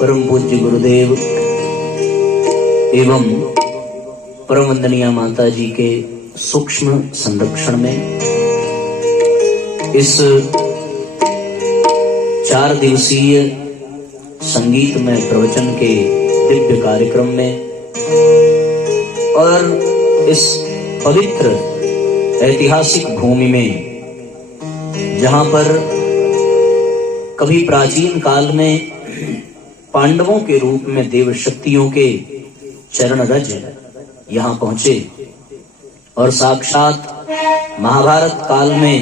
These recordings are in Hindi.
परम पूज्य गुरुदेव एवं परम वंदनीय माता जी के सूक्ष्म संरक्षण में इस 4 दिवसीय संगीतमय प्रवचन के दिव्य कार्यक्रम में और इस पवित्र ऐतिहासिक भूमि में जहां पर कभी प्राचीन काल में पांडवों के रूप में देव शक्तियों के चरण रज यहाँ पहुंचे और साक्षात महाभारत काल में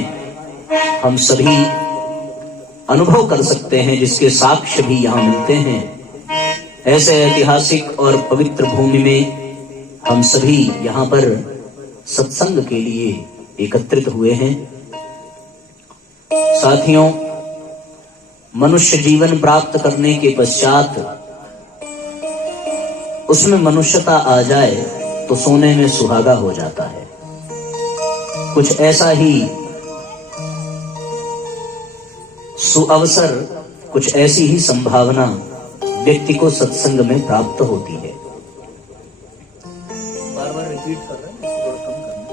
हम सभी अनुभव कर सकते हैं, जिसके साक्ष्य भी यहाँ मिलते हैं। ऐसे ऐतिहासिक और पवित्र भूमि में हम सभी यहाँ पर सत्संग के लिए एकत्रित हुए हैं। साथियों, मनुष्य जीवन प्राप्त करने के पश्चात उसमें मनुष्यता आ जाए तो सोने में सुहागा हो जाता है। कुछ ऐसा ही सुअवसर, कुछ ऐसी ही संभावना व्यक्ति को सत्संग में प्राप्त होती है। बार बार रिपीट कर रहे हैं, थोड़ा कम करना।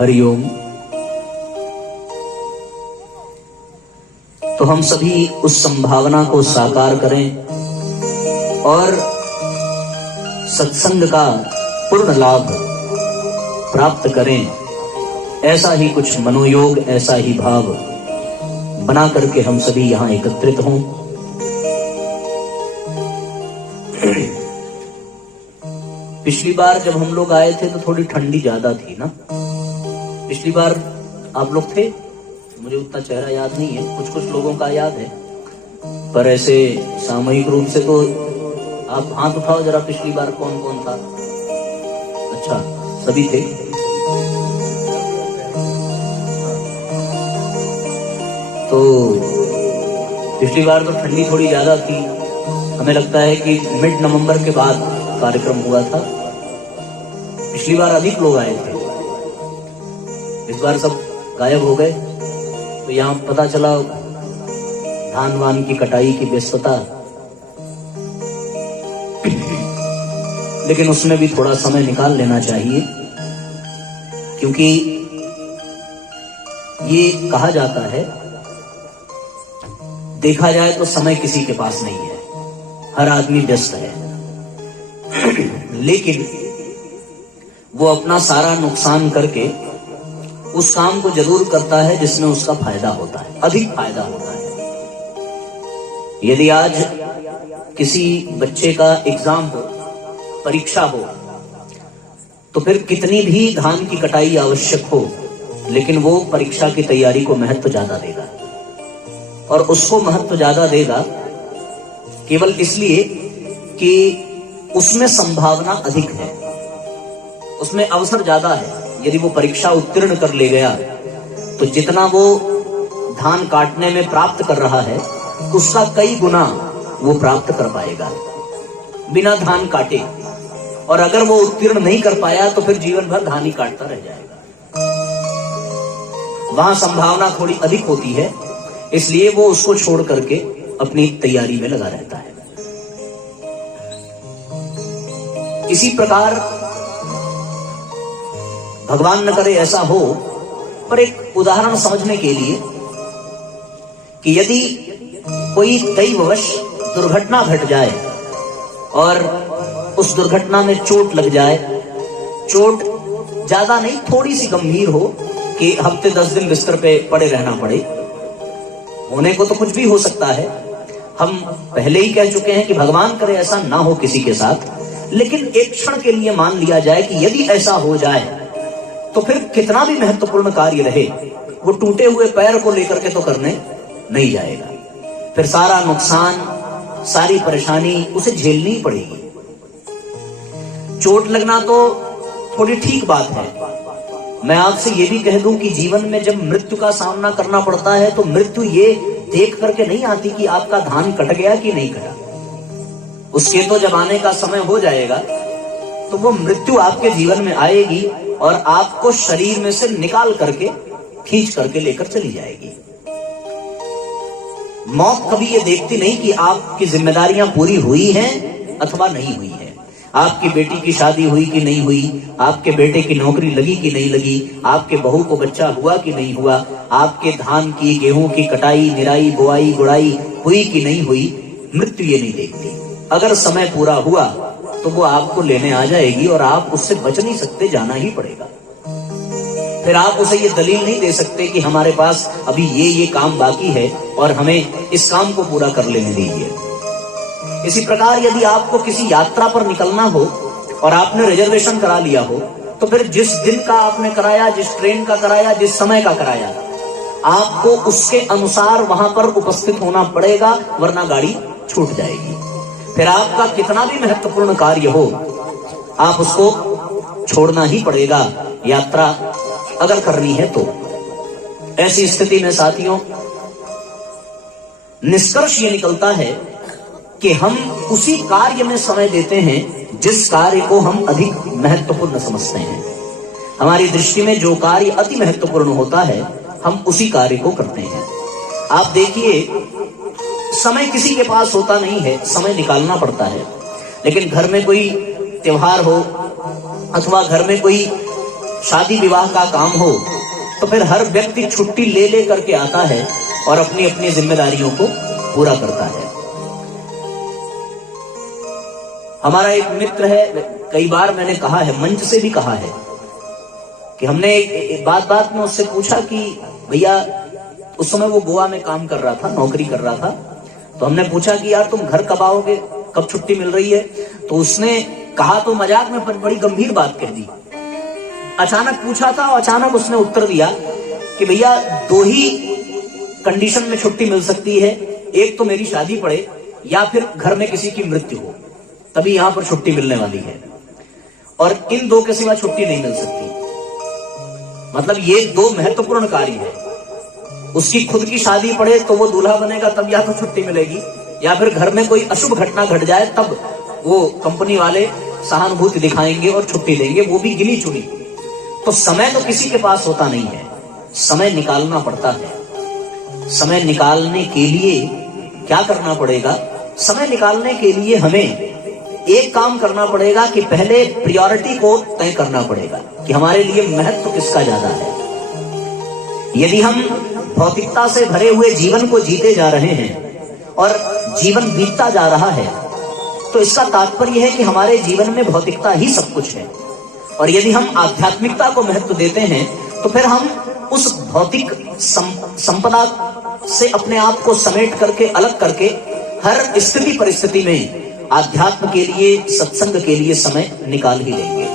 हरिओम। तो हम सभी उस संभावना को साकार करें और सत्संग का पूर्ण लाभ प्राप्त करें। ऐसा ही कुछ मनोयोग, ऐसा ही भाव बना करके हम सभी यहाँ एकत्रित हों। पिछली बार जब हम लोग आए थे तो थोड़ी ठंडी ज्यादा थी ना। पिछली बार आप लोग थे, मुझे उतना चेहरा याद नहीं है, कुछ कुछ लोगों का याद है, पर ऐसे सामूहिक रूप से तो आप हाथ उठाओ जरा। पिछली बार कौन कौन था? अच्छा, सभी थे। तो पिछली बार तो ठंडी थोड़ी ज्यादा थी। हमें लगता है कि मिड नवंबर के बाद कार्यक्रम हुआ था। पिछली बार अधिक लोग आए थे, इस बार सब गायब हो गए। तो यहाँ पता चला धान वान की कटाई की व्यस्तता, लेकिन उसमें भी थोड़ा समय निकाल लेना चाहिए, क्योंकि ये कहा जाता है, देखा जाए तो समय किसी के पास नहीं है, हर आदमी व्यस्त है। लेकिन वो अपना सारा नुकसान करके उस काम को जरूर करता है जिसमें उसका फायदा होता है, अधिक फायदा होता है। यदि आज किसी बच्चे का एग्जाम हो, परीक्षा हो, तो फिर कितनी भी धान की कटाई आवश्यक हो, लेकिन वो परीक्षा की तैयारी को महत्व ज्यादा देगा। और उसको महत्व ज्यादा देगा केवल इसलिए कि उसमें संभावना अधिक है, उसमें अवसर ज्यादा है। यदि वो परीक्षा उत्तीर्ण कर ले गया तो जितना वो धान काटने में प्राप्त कर रहा है उसका कई गुना वो प्राप्त कर पाएगा बिना धान काटे। और अगर वो उत्तीर्ण नहीं कर पाया तो फिर जीवन भर धान ही काटता रह जाएगा। वहां संभावना थोड़ी अधिक होती है, इसलिए वो उसको छोड़ करके अपनी तैयारी में लगा रहता है। इसी प्रकार भगवान न करे ऐसा हो, पर एक उदाहरण समझने के लिए कि यदि कोई दैववश दुर्घटना घट जाए और उस दुर्घटना में चोट लग जाए, चोट ज्यादा नहीं, थोड़ी सी गंभीर हो कि हफ्ते 10 दिन बिस्तर पे पड़े रहना पड़े, होने को तो कुछ भी हो सकता है। हम पहले ही कह चुके हैं कि भगवान करे ऐसा ना हो किसी के साथ, लेकिन एक क्षण के लिए मान लिया जाए कि यदि ऐसा हो जाए तो फिर कितना भी महत्वपूर्ण कार्य रहे, वो टूटे हुए पैर को लेकर के तो करने नहीं जाएगा। फिर सारा नुकसान, सारी परेशानी उसे झेलनी पड़ेगी। चोट लगना तो थोड़ी ठीक बात है। मैं आपसे ये भी कह दूं कि जीवन में जब मृत्यु का सामना करना पड़ता है तो मृत्यु ये देख करके नहीं आती कि आपका धान कट गया कि नहीं कटा। उसके तो जब आने का समय हो जाएगा तो वो मृत्यु आपके जीवन में आएगी और आपको शरीर में से निकाल करके, खींच करके लेकर चली जाएगी। मौत कभी ये देखती नहीं कि आपकी जिम्मेदारियां पूरी हुई हैं अथवा नहीं हुई है। आपकी बेटी की शादी हुई कि नहीं हुई, आपके बेटे की नौकरी लगी कि नहीं लगी, आपके बहू को बच्चा हुआ कि नहीं हुआ, आपके धान की गेहूं की कटाई निराई बुआई गुड़ाई हुई कि नहीं हुई, मृत्यु ये नहीं देखती। अगर समय पूरा हुआ तो वो आपको लेने आ जाएगी और आप उससे बच नहीं सकते, जाना ही पड़ेगा। फिर आप उसे ये दलील नहीं दे सकते कि हमारे पास अभी ये काम बाकी है और हमें इस काम को पूरा कर लेने दीजिए। इसी प्रकार यदि आपको किसी यात्रा पर निकलना हो और आपने रिजर्वेशन करा लिया हो, तो फिर जिस दिन का आपने कराया, जिस ट्रेन का कराया, जिस समय का कराया, आपको उसके अनुसार वहां पर उपस्थित होना पड़ेगा, वरना गाड़ी छूट जाएगी। फिर आपका कितना भी महत्वपूर्ण कार्य हो, आप उसको छोड़ना ही पड़ेगा, यात्रा अगर करनी है तो। ऐसी स्थिति में साथियों, निष्कर्ष ये निकलता है कि हम उसी कार्य में समय देते हैं जिस कार्य को हम अधिक महत्वपूर्ण समझते हैं। हमारी दृष्टि में जो कार्य अति महत्वपूर्ण होता है, हम उसी कार्य को करते हैं। आप देखिए, समय किसी के पास होता नहीं है, समय निकालना पड़ता है। लेकिन घर में कोई त्योहार हो अथवा घर में कोई शादी विवाह का काम हो, तो फिर हर व्यक्ति छुट्टी ले करके आता है और अपनी अपनी जिम्मेदारियों को पूरा करता है। हमारा एक मित्र है, कई बार मैंने कहा है, मंच से भी कहा है कि हमने बात में उससे पूछा कि भैया, उस समय वो गोवा में काम कर रहा था, नौकरी कर रहा था, तो हमने पूछा कि यार तुम घर कब आओगे, कब छुट्टी मिल रही है? तो उसने कहा तो मजाक में, पर बड़ी गंभीर बात कह दी। अचानक पूछा था और अचानक उसने उत्तर दिया कि भैया, दो ही कंडीशन में छुट्टी मिल सकती है, एक तो मेरी शादी पड़े या फिर घर में किसी की मृत्यु हो, तभी यहां पर छुट्टी मिलने वाली है, और इन दो के सिवा छुट्टी नहीं मिल सकती। मतलब ये दो महत्वपूर्ण कार्य है। उसकी खुद की शादी पड़े तो वो दूल्हा बनेगा, तब या तो छुट्टी मिलेगी, या फिर घर में कोई अशुभ घटना घट जाए तब वो कंपनी वाले सहानुभूति दिखाएंगे और छुट्टी देंगे, वो भी गिनी चुनी। तो समय तो किसी के पास होता नहीं है, समय निकालना पड़ता है। समय निकालने के लिए क्या करना पड़ेगा? समय निकालने के लिए हमें एक काम करना पड़ेगा कि पहले प्रायोरिटी को तय करना पड़ेगा कि हमारे लिए महत्व किसका ज्यादा है। यदि हम भौतिकता से भरे हुए जीवन को जीते जा रहे हैं और जीवन बीतता जा रहा है, तो इसका तात्पर्य है कि हमारे जीवन में भौतिकता ही सब कुछ है। और यदि हम आध्यात्मिकता को महत्व देते हैं, तो फिर हम उस भौतिक संपदा से अपने आप को समेट करके, अलग करके, हर स्थिति परिस्थिति में आध्यात्म के लिए, सत्संग के लिए समय निकाल ही लेंगे।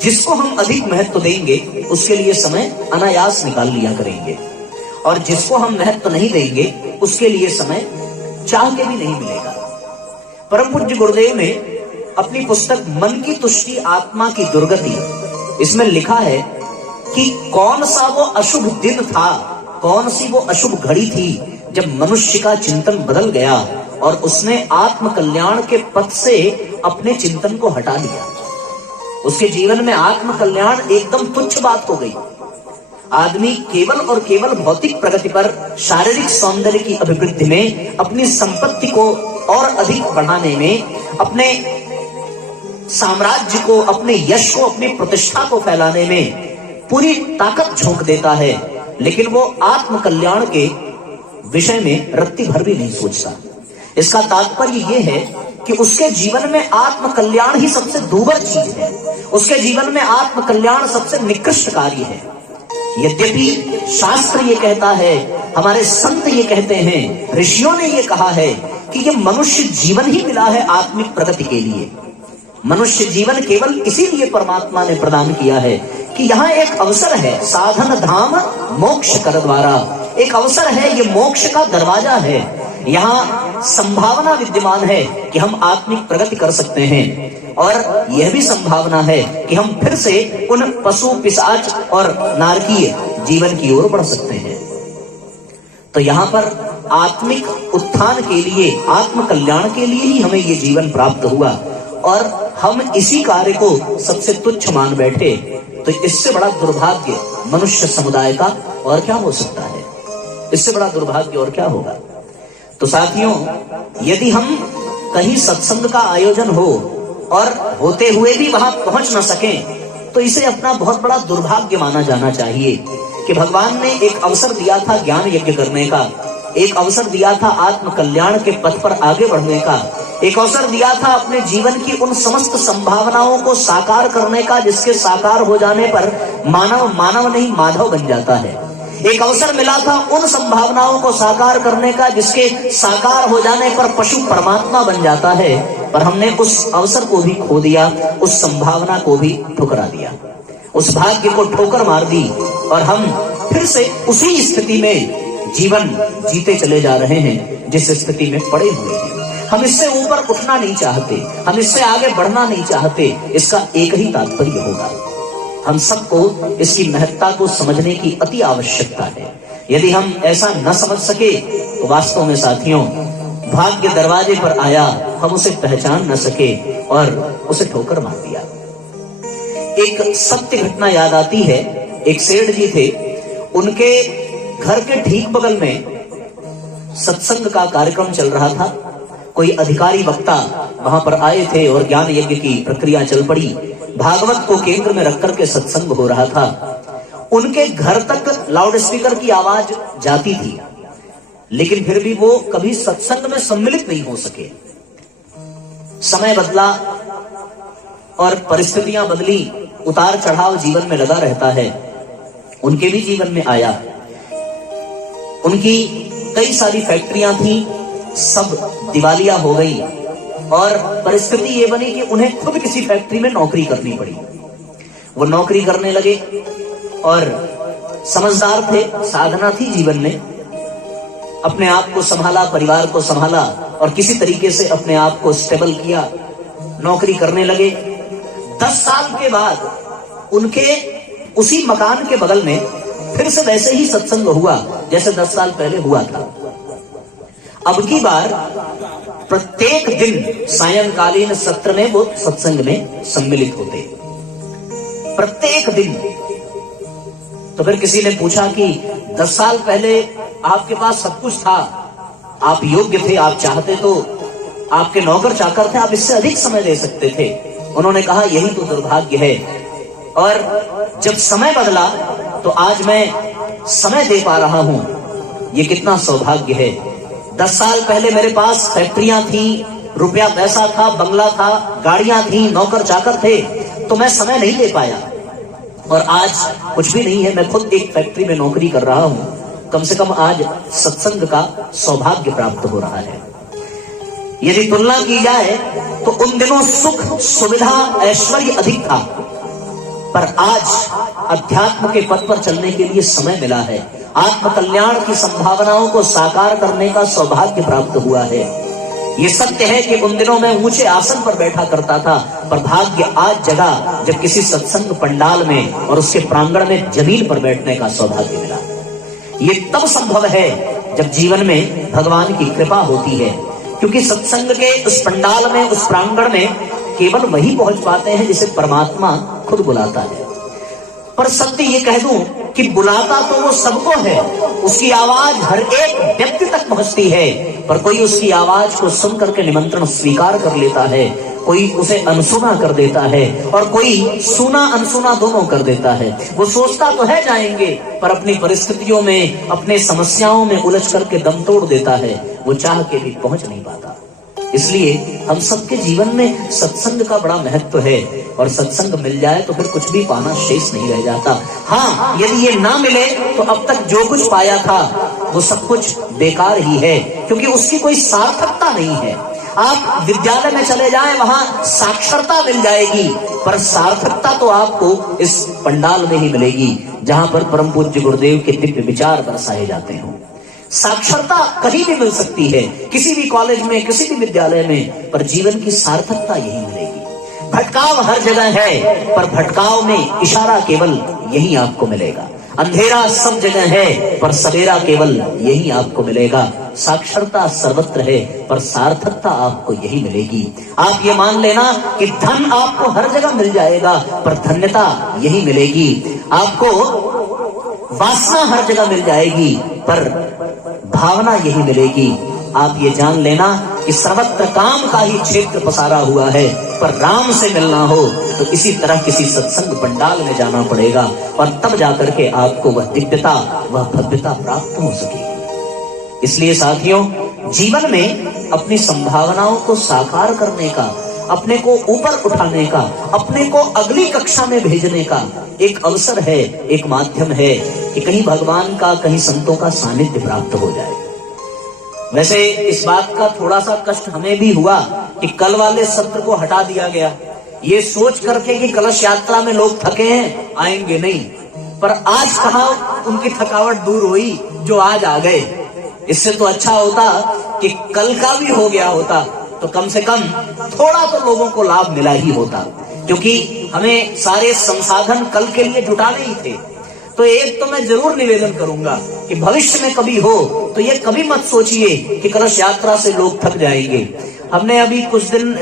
जिसको हम अधिक महत्व देंगे, उसके लिए समय अनायास निकाल लिया करेंगे, और जिसको हम महत्व नहीं देंगे, उसके लिए समय चाह के भी नहीं मिलेगा। परम पूज्य गुरुदेव ने अपनी पुस्तक मन की तुष्टि आत्मा की दुर्गति, इसमें लिखा है कि कौन सा वो अशुभ दिन था, कौन सी वो अशुभ घड़ी थी जब मनुष्य का चिंतन बदल गया और उसने आत्म कल्याण के पथ से अपने चिंतन को हटा लिया। उसके जीवन में आत्म कल्याण एकदम तुच्छ बात हो गई। आदमी केवल और केवल भौतिक प्रगति पर, शारीरिक सौंदर्य की अभिवृद्धि में, अपनी संपत्ति को और अधिक बढ़ाने में, अपने साम्राज्य को, अपने यश को, अपनी प्रतिष्ठा को फैलाने में पूरी ताकत झोंक देता है, लेकिन वो आत्म कल्याण के विषय में रत्ती भर भी नहीं सोचता। इसका तात्पर्य यह है कि उसके जीवन में आत्म कल्याण ही सबसे दूभर चीज है। उसके जीवन में आत्म कल्याण सबसे निकृष्ट कार्य है। यद्यपि शास्त्र ये कहता है, हमारे संत ये कहते हैं, ऋषियों ने ये कहा है कि ये मनुष्य जीवन ही मिला है आत्मिक प्रगति के लिए। मनुष्य जीवन केवल इसीलिए परमात्मा ने प्रदान किया है कि यहाँ एक अवसर है, साधन धाम मोक्ष कर द्वारा, एक अवसर है, ये मोक्ष का दरवाजा है। यहाँ संभावना विद्यमान है कि हम आत्मिक प्रगति कर सकते हैं, और यह भी संभावना है कि हम फिर से उन पशु पिशाच और नारकीय जीवन की ओर बढ़ सकते हैं। तो यहाँ पर आत्मिक उत्थान के लिए, आत्म कल्याण के लिए ही हमें ये जीवन प्राप्त हुआ, और हम इसी कार्य को सबसे तुच्छ मान बैठे, तो इससे बड़ा दुर्भाग्य मनुष्य समुदाय का और क्या हो सकता है। इससे बड़ा दुर्भाग्य और क्या होगा। तो साथियों, यदि हम कहीं सत्संग का आयोजन हो और होते हुए भी वहां पहुंच न सकें, तो इसे अपना बहुत बड़ा दुर्भाग्य माना जाना चाहिए कि भगवान ने एक अवसर दिया था ज्ञान यज्ञ करने का, एक अवसर दिया था आत्म कल्याण के पथ पर आगे बढ़ने का, एक अवसर दिया था अपने जीवन की उन समस्त संभावनाओं को साकार करने का जिसके साकार हो जाने पर मानव मानव नहीं माधव बन जाता है। एक अवसर मिला था उन संभावनाओं को साकार करने का जिसके साकार हो जाने पर पशु परमात्मा बन जाता है, पर हमने उस अवसर को भी खो दिया, उस संभावना को भी ठुकरा दिया, उस भाग्य को ठोकर मार दी और हम फिर से उसी स्थिति में जीवन जीते चले जा रहे हैं जिस स्थिति में पड़े हुए हैं। हम इससे ऊपर उठना नहीं चाहते, हम इससे आगे बढ़ना नहीं चाहते। इसका एक ही तात्पर्य होगा, हम सबको इसकी महत्ता को समझने की अति आवश्यकता है। यदि हम ऐसा न समझ सके तो वास्तव में साथियों, भाग्य दरवाजे पर आया, हम उसे पहचान न सके और उसे ठोकर मार दिया। एक सत्य घटना याद आती है। एक सेठ जी थे, उनके घर के ठीक बगल में सत्संग का कार्यक्रम चल रहा था। कोई अधिकारी वक्ता वहां पर आए थे और ज्ञान यज्ञ की प्रक्रिया चल पड़ी। भागवत को केंद्र में रखकर के सत्संग हो रहा था। उनके घर तक लाउड स्पीकर की आवाज जाती थी, लेकिन फिर भी वो कभी सत्संग में सम्मिलित नहीं हो सके। समय बदला और परिस्थितियां बदली, उतार चढ़ाव जीवन में लगा रहता है। उनके भी जीवन में आया। उनकी कई सारी फैक्ट्रियां थी, सब दिवालिया हो गई और परिस्थिति ये बनी कि उन्हें खुद किसी फैक्ट्री में नौकरी करनी पड़ी। वो नौकरी करने लगे और समझदार थे, साधना थी जीवन में, अपने आप को संभाला, परिवार को संभाला और किसी तरीके से अपने आप को स्टेबल किया, नौकरी करने लगे। 10 साल के बाद उनके उसी मकान के बगल में फिर से वैसे ही सत्संग हुआ जैसे 10 साल पहले हुआ था। अब की बार प्रत्येक दिन सायंकालीन सत्र में वो सत्संग में सम्मिलित होते, प्रत्येक दिन। तो फिर किसी ने पूछा कि 10 साल पहले आपके पास सब कुछ था, आप योग्य थे, आप चाहते तो आपके नौकर चाकर थे, आप इससे अधिक समय दे सकते थे। उन्होंने कहा यही तो दुर्भाग्य है, और जब समय बदला तो आज मैं समय दे पा रहा हूं, ये कितना सौभाग्य है। 10 साल पहले मेरे पास फैक्ट्रियां थी, रुपया पैसा था, बंगला था, गाड़ियां थी, नौकर चाकर थे, तो मैं समय नहीं दे पाया। और आज कुछ भी नहीं है, मैं खुद एक फैक्ट्री में नौकरी कर रहा हूं, कम से कम आज सत्संग का सौभाग्य प्राप्त हो रहा है। यदि तुलना की जाए तो उन दिनों सुख, सुविधा, ऐश्वर्य अधिक था, पर आज अध्यात्म के पथ पर चलने के लिए समय मिला है। आत्म कल्याण की संभावनाओं को साकार करने का सौभाग्य प्राप्त हुआ है। ये सत्य है कि उन दिनों में ऊंचे आसन पर बैठा करता था, पर भाग्य आज जगा जब किसी सत्संग पंडाल में और उसके प्रांगण में जमीन पर बैठने का सौभाग्य मिला। ये तब संभव है जब जीवन में भगवान की कृपा होती है, क्योंकि सत्संग के उस पंडाल में, उस प्रांगण में केवल वही पहुंच पाते हैं जिसे परमात्मा खुद बुलाता है। पर सत्य ये कह दूं कि बुलाता तो वो सबको है, उसकी आवाज हर एक व्यक्ति तक पहुंचती है, पर कोई उसकी आवाज को सुन करके निमंत्रण स्वीकार कर लेता है, कोई उसे अनसुना कर देता है और कोई सुना अनसुना दोनों कर देता है। वो सोचता तो है जाएंगे, पर अपनी परिस्थितियों में, अपने समस्याओं में उलझ करके दम तोड़ देता है, वो चाह के भी पहुंच नहीं पाता। इसलिए हम सबके जीवन में सत्संग का बड़ा महत्व है, और सत्संग मिल जाए तो फिर कुछ भी पाना शेष नहीं रह जाता। हाँ, यदि ये ना मिले तो अब तक जो कुछ पाया था वो सब कुछ बेकार ही है, क्योंकि उसकी कोई सार्थकता नहीं है। आप विद्यालय में चले जाएं, वहां साक्षरता मिल जाएगी, पर सार्थकता तो आपको इस पंडाल में ही मिलेगी जहां पर परम पूज्य गुरुदेव के दिव्य विचार बरसाए जाते हों। साक्षरता कहीं भी मिल सकती है, किसी भी कॉलेज में, किसी भी विद्यालय में, पर जीवन की सार्थकता यही मिलेगी। भटकाव हर जगह है, पर भटकाव में इशारा केवल यही आपको मिलेगा। अंधेरा सब जगह है, पर सवेरा केवल यही आपको मिलेगा। साक्षरता सर्वत्र है, पर सार्थकता आपको यही मिलेगी। आप ये मान लेना कि धन आपको हर जगह मिल जाएगा, पर धन्यता यही मिलेगी। आपको वासना हर जगह मिल जाएगी, पर भावना यही मिलेगी। आप ये जान लेना कि सर्वत्र काम का ही क्षेत्र पसारा हुआ है, पर राम से मिलना हो तो इसी तरह किसी सत्संग पंडाल में जाना पड़ेगा, और तब जाकर के आपको वह दिव्यता, वह भव्यता प्राप्त हो सकेगी। इसलिए साथियों, जीवन में अपनी संभावनाओं को साकार करने का, अपने को ऊपर उठाने का, अपने को अगली कक्षा में भेजने का एक अवसर है, एक माध्यम है कि कहीं भगवान का, कहीं संतों का सानिध्य प्राप्त हो जाए। वैसे इस बात का थोड़ा सा कष्ट हमें भी हुआ कि कल वाले सत्र को हटा दिया गया, ये सोच करके कि कलश यात्रा में लोग थके हैं, आएंगे नहीं। पर आज कहाँ उनकी थकावट दूर हुई जो आज आ गए। इससे तो अच्छा होता कि कल का भी हो गया होता, तो कम से कम थोड़ा तो लोगों को लाभ मिला ही होता, क्योंकि हमें सारे संसाधन कल के लिए जुटाने ही थे। तो एक तो मैं जरूर निवेदन करूंगा कि भविष्य में कभी हो तो ये कभी मत सोचिए कि कलश यात्रा से लोग थक जाएंगे। हमने अभी कुछ दिन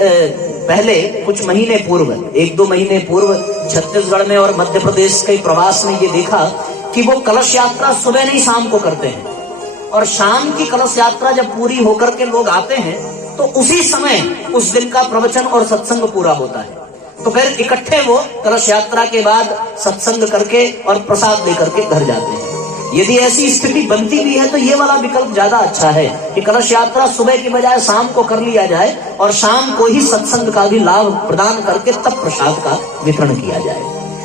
पहले, कुछ महीने पूर्व, 1-2 महीने पूर्व छत्तीसगढ़ में और मध्य प्रदेश के प्रवास में ये देखा कि वो कलश यात्रा सुबह नहीं शाम को करते हैं, और शाम की कलश यात्रा जब पूरी होकर के लोग आते हैं तो उसी समय उस दिन का प्रवचन और सत्संग पूरा होता है। तो फिर इकट्ठे वो कलश यात्रा के बाद सत्संग करके और प्रसाद लेकर के घर जाते हैं। यदि ऐसी स्थिति बनती भी है तो ये वाला विकल्प ज्यादा अच्छा है कि कलश यात्रा सुबह की बजाय शाम को कर लिया जाए, और शाम को ही सत्संग का भी लाभ प्रदान करके तब प्रसाद का वितरण किया जाए,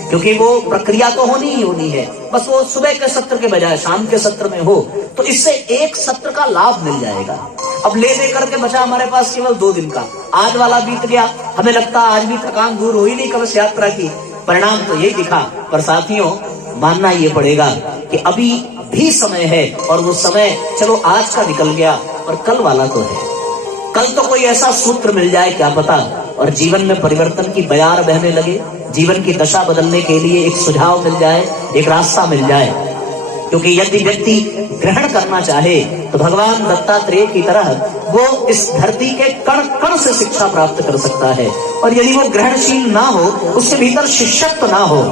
क्योंकि वो प्रक्रिया तो होनी ही होनी है। बस वो सुबह के सत्र के बजाय शाम के सत्र में हो तो इससे एक सत्र का लाभ मिल जाएगा। अब ले लेकर के बचा हमारे पास केवल 2 दिन का, आज वाला बीत गया, हमें लगता आज भी थकान दूर हुई नहीं कलश यात्रा की, परिणाम तो यही दिखा। पर साथियों, मानना ये पड़ेगा कि अभी भी समय है, और वो समय चलो आज का निकल गया, पर कल वाला तो है। कल तो कोई ऐसा सूत्र मिल जाए क्या पता, और जीवन में परिवर्तन की बयार बहने लगे, जीवन की दशा बदलने के लिए एक सुझाव मिल जाए, एक रास्ता मिल जाए। क्योंकि यदि व्यक्ति ग्रहण करना चाहे तो भगवान दत्तात्रेय की तरह वो इस धरती के कण कण से शिक्षा प्राप्त कर सकता है, और यदि वो ग्रहणशील ना हो, उसके भीतर शिष्यत्व ना हो,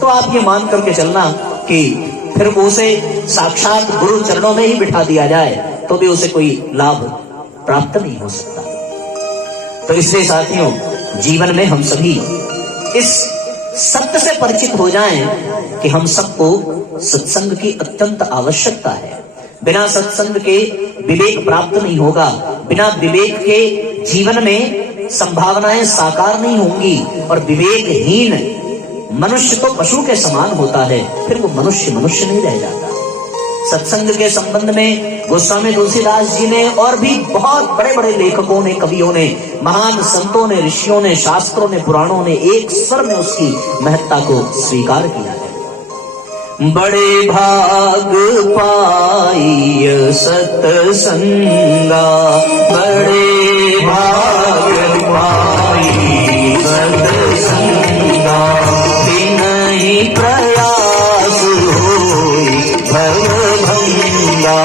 तो आप ये मान करके चलना कि फिर उसे साक्षात गुरु चरणों में ही बिठा दिया जाए तो भी उसे कोई लाभ प्राप्त नहीं हो सकता। तो इसलिए साथियों, जीवन में हम सभी इस सत्य से परिचित हो जाएं कि हम सबको सत्संग की अत्यंत आवश्यकता है। बिना सत्संग के विवेक प्राप्त नहीं होगा, बिना विवेक के जीवन में संभावनाएं साकार नहीं होंगी, और विवेकहीन मनुष्य तो पशु के समान होता है, फिर वो मनुष्य मनुष्य नहीं रह जाता। सत्संग के संबंध में गोस्वामी तुलसीदास जी ने और भी बहुत बड़े बड़े लेखकों ने, कवियों ने, महान संतों ने, ऋषियों ने, शास्त्रों ने, पुराणों ने एक स्वर में उसकी महत्ता को स्वीकार किया है। बड़े भाग पाई सत्संगा, बड़े भाग पाई सत्संगा, बिनहि प्रयास होई भवभंगा,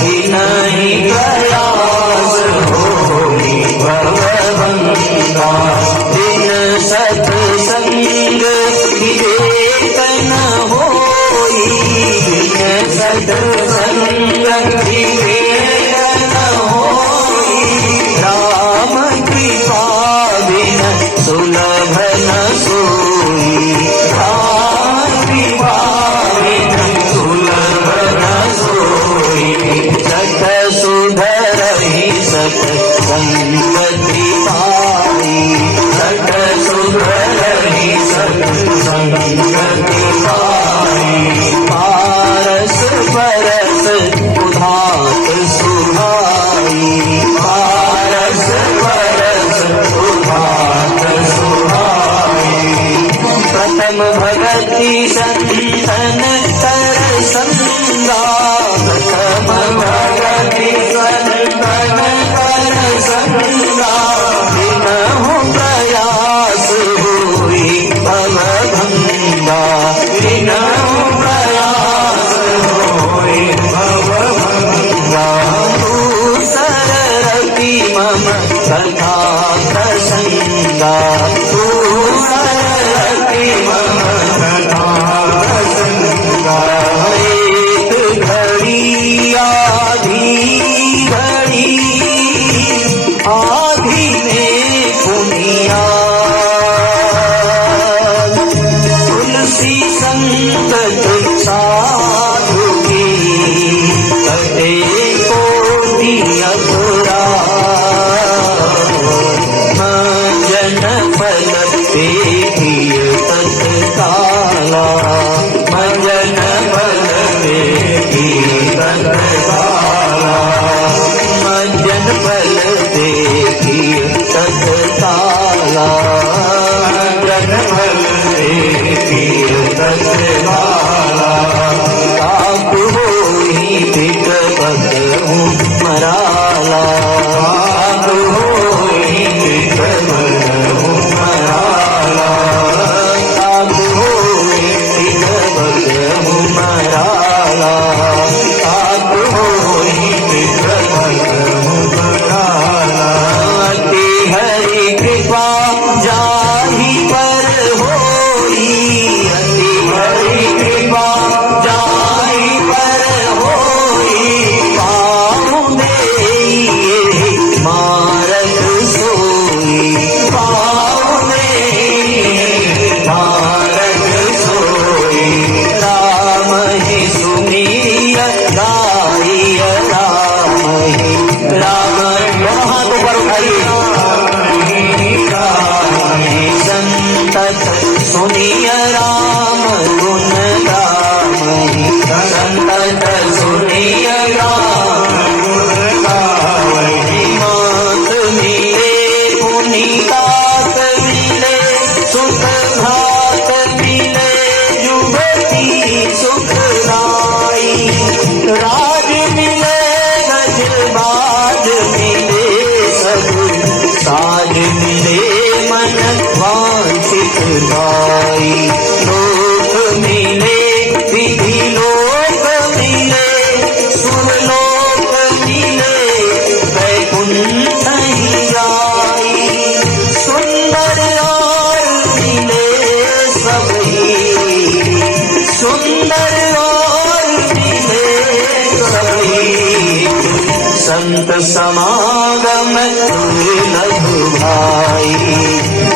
बिनहि प्रयास होई भवभंगा, बिन सत्संग विवेक न होई, बिन सत्संग विवेक न होई, राम कृपा बिन सुलभ न सोई, राम कृपा बिन सुलभ न सोई, सत सुधरहि सत्संगति पाई, सत सुधरहि सत्संगति पाई, पारस परस उधात सुहाई, पारस परस उधात सुहाई, प्रथम भगति संतन कर संगा, प्रथम भगति संतन कर संगा, बिनहु प्रयास होई भवभंगा, बिनहु प्रयास होई भवभंगा। संतत साधु की कटे कोटि असुरा मंजन फल देखिय तत्काला मंजन फल देखिय तत्काला मंजन फल देखिय तत्काला मंजन फल देखिय तत्काला आप होई बिक बदहु मराला आप होई बिक बदहु मराला आप होई बिक बदहु मराला आप होई बिक बदहु मराला अति हरि कृपा जाहि पर होई अति हरि कृपा जाहि पर होई पाऊँ देई मारत सोई पाऊँ देई मारत सोई राम ही सुनिय गाइय राम ही राम हाथ ऊपर उठाइए संतत सुनिय राम गुण राम ही संतत सुनिय राम गुण राम ही मात मिले पुनीतात मिले सुख घात मिले युवती सुखदाई राज मिले गजबाज मिले सब साज मिले मन वांछित पाई लोक मिले विधि लोक मिले सुरलोक मिले वैकुंठ ही जाई सुंदर और मिले सभी सुंदर और मिले सभी संत समागम दुर्लभ भाई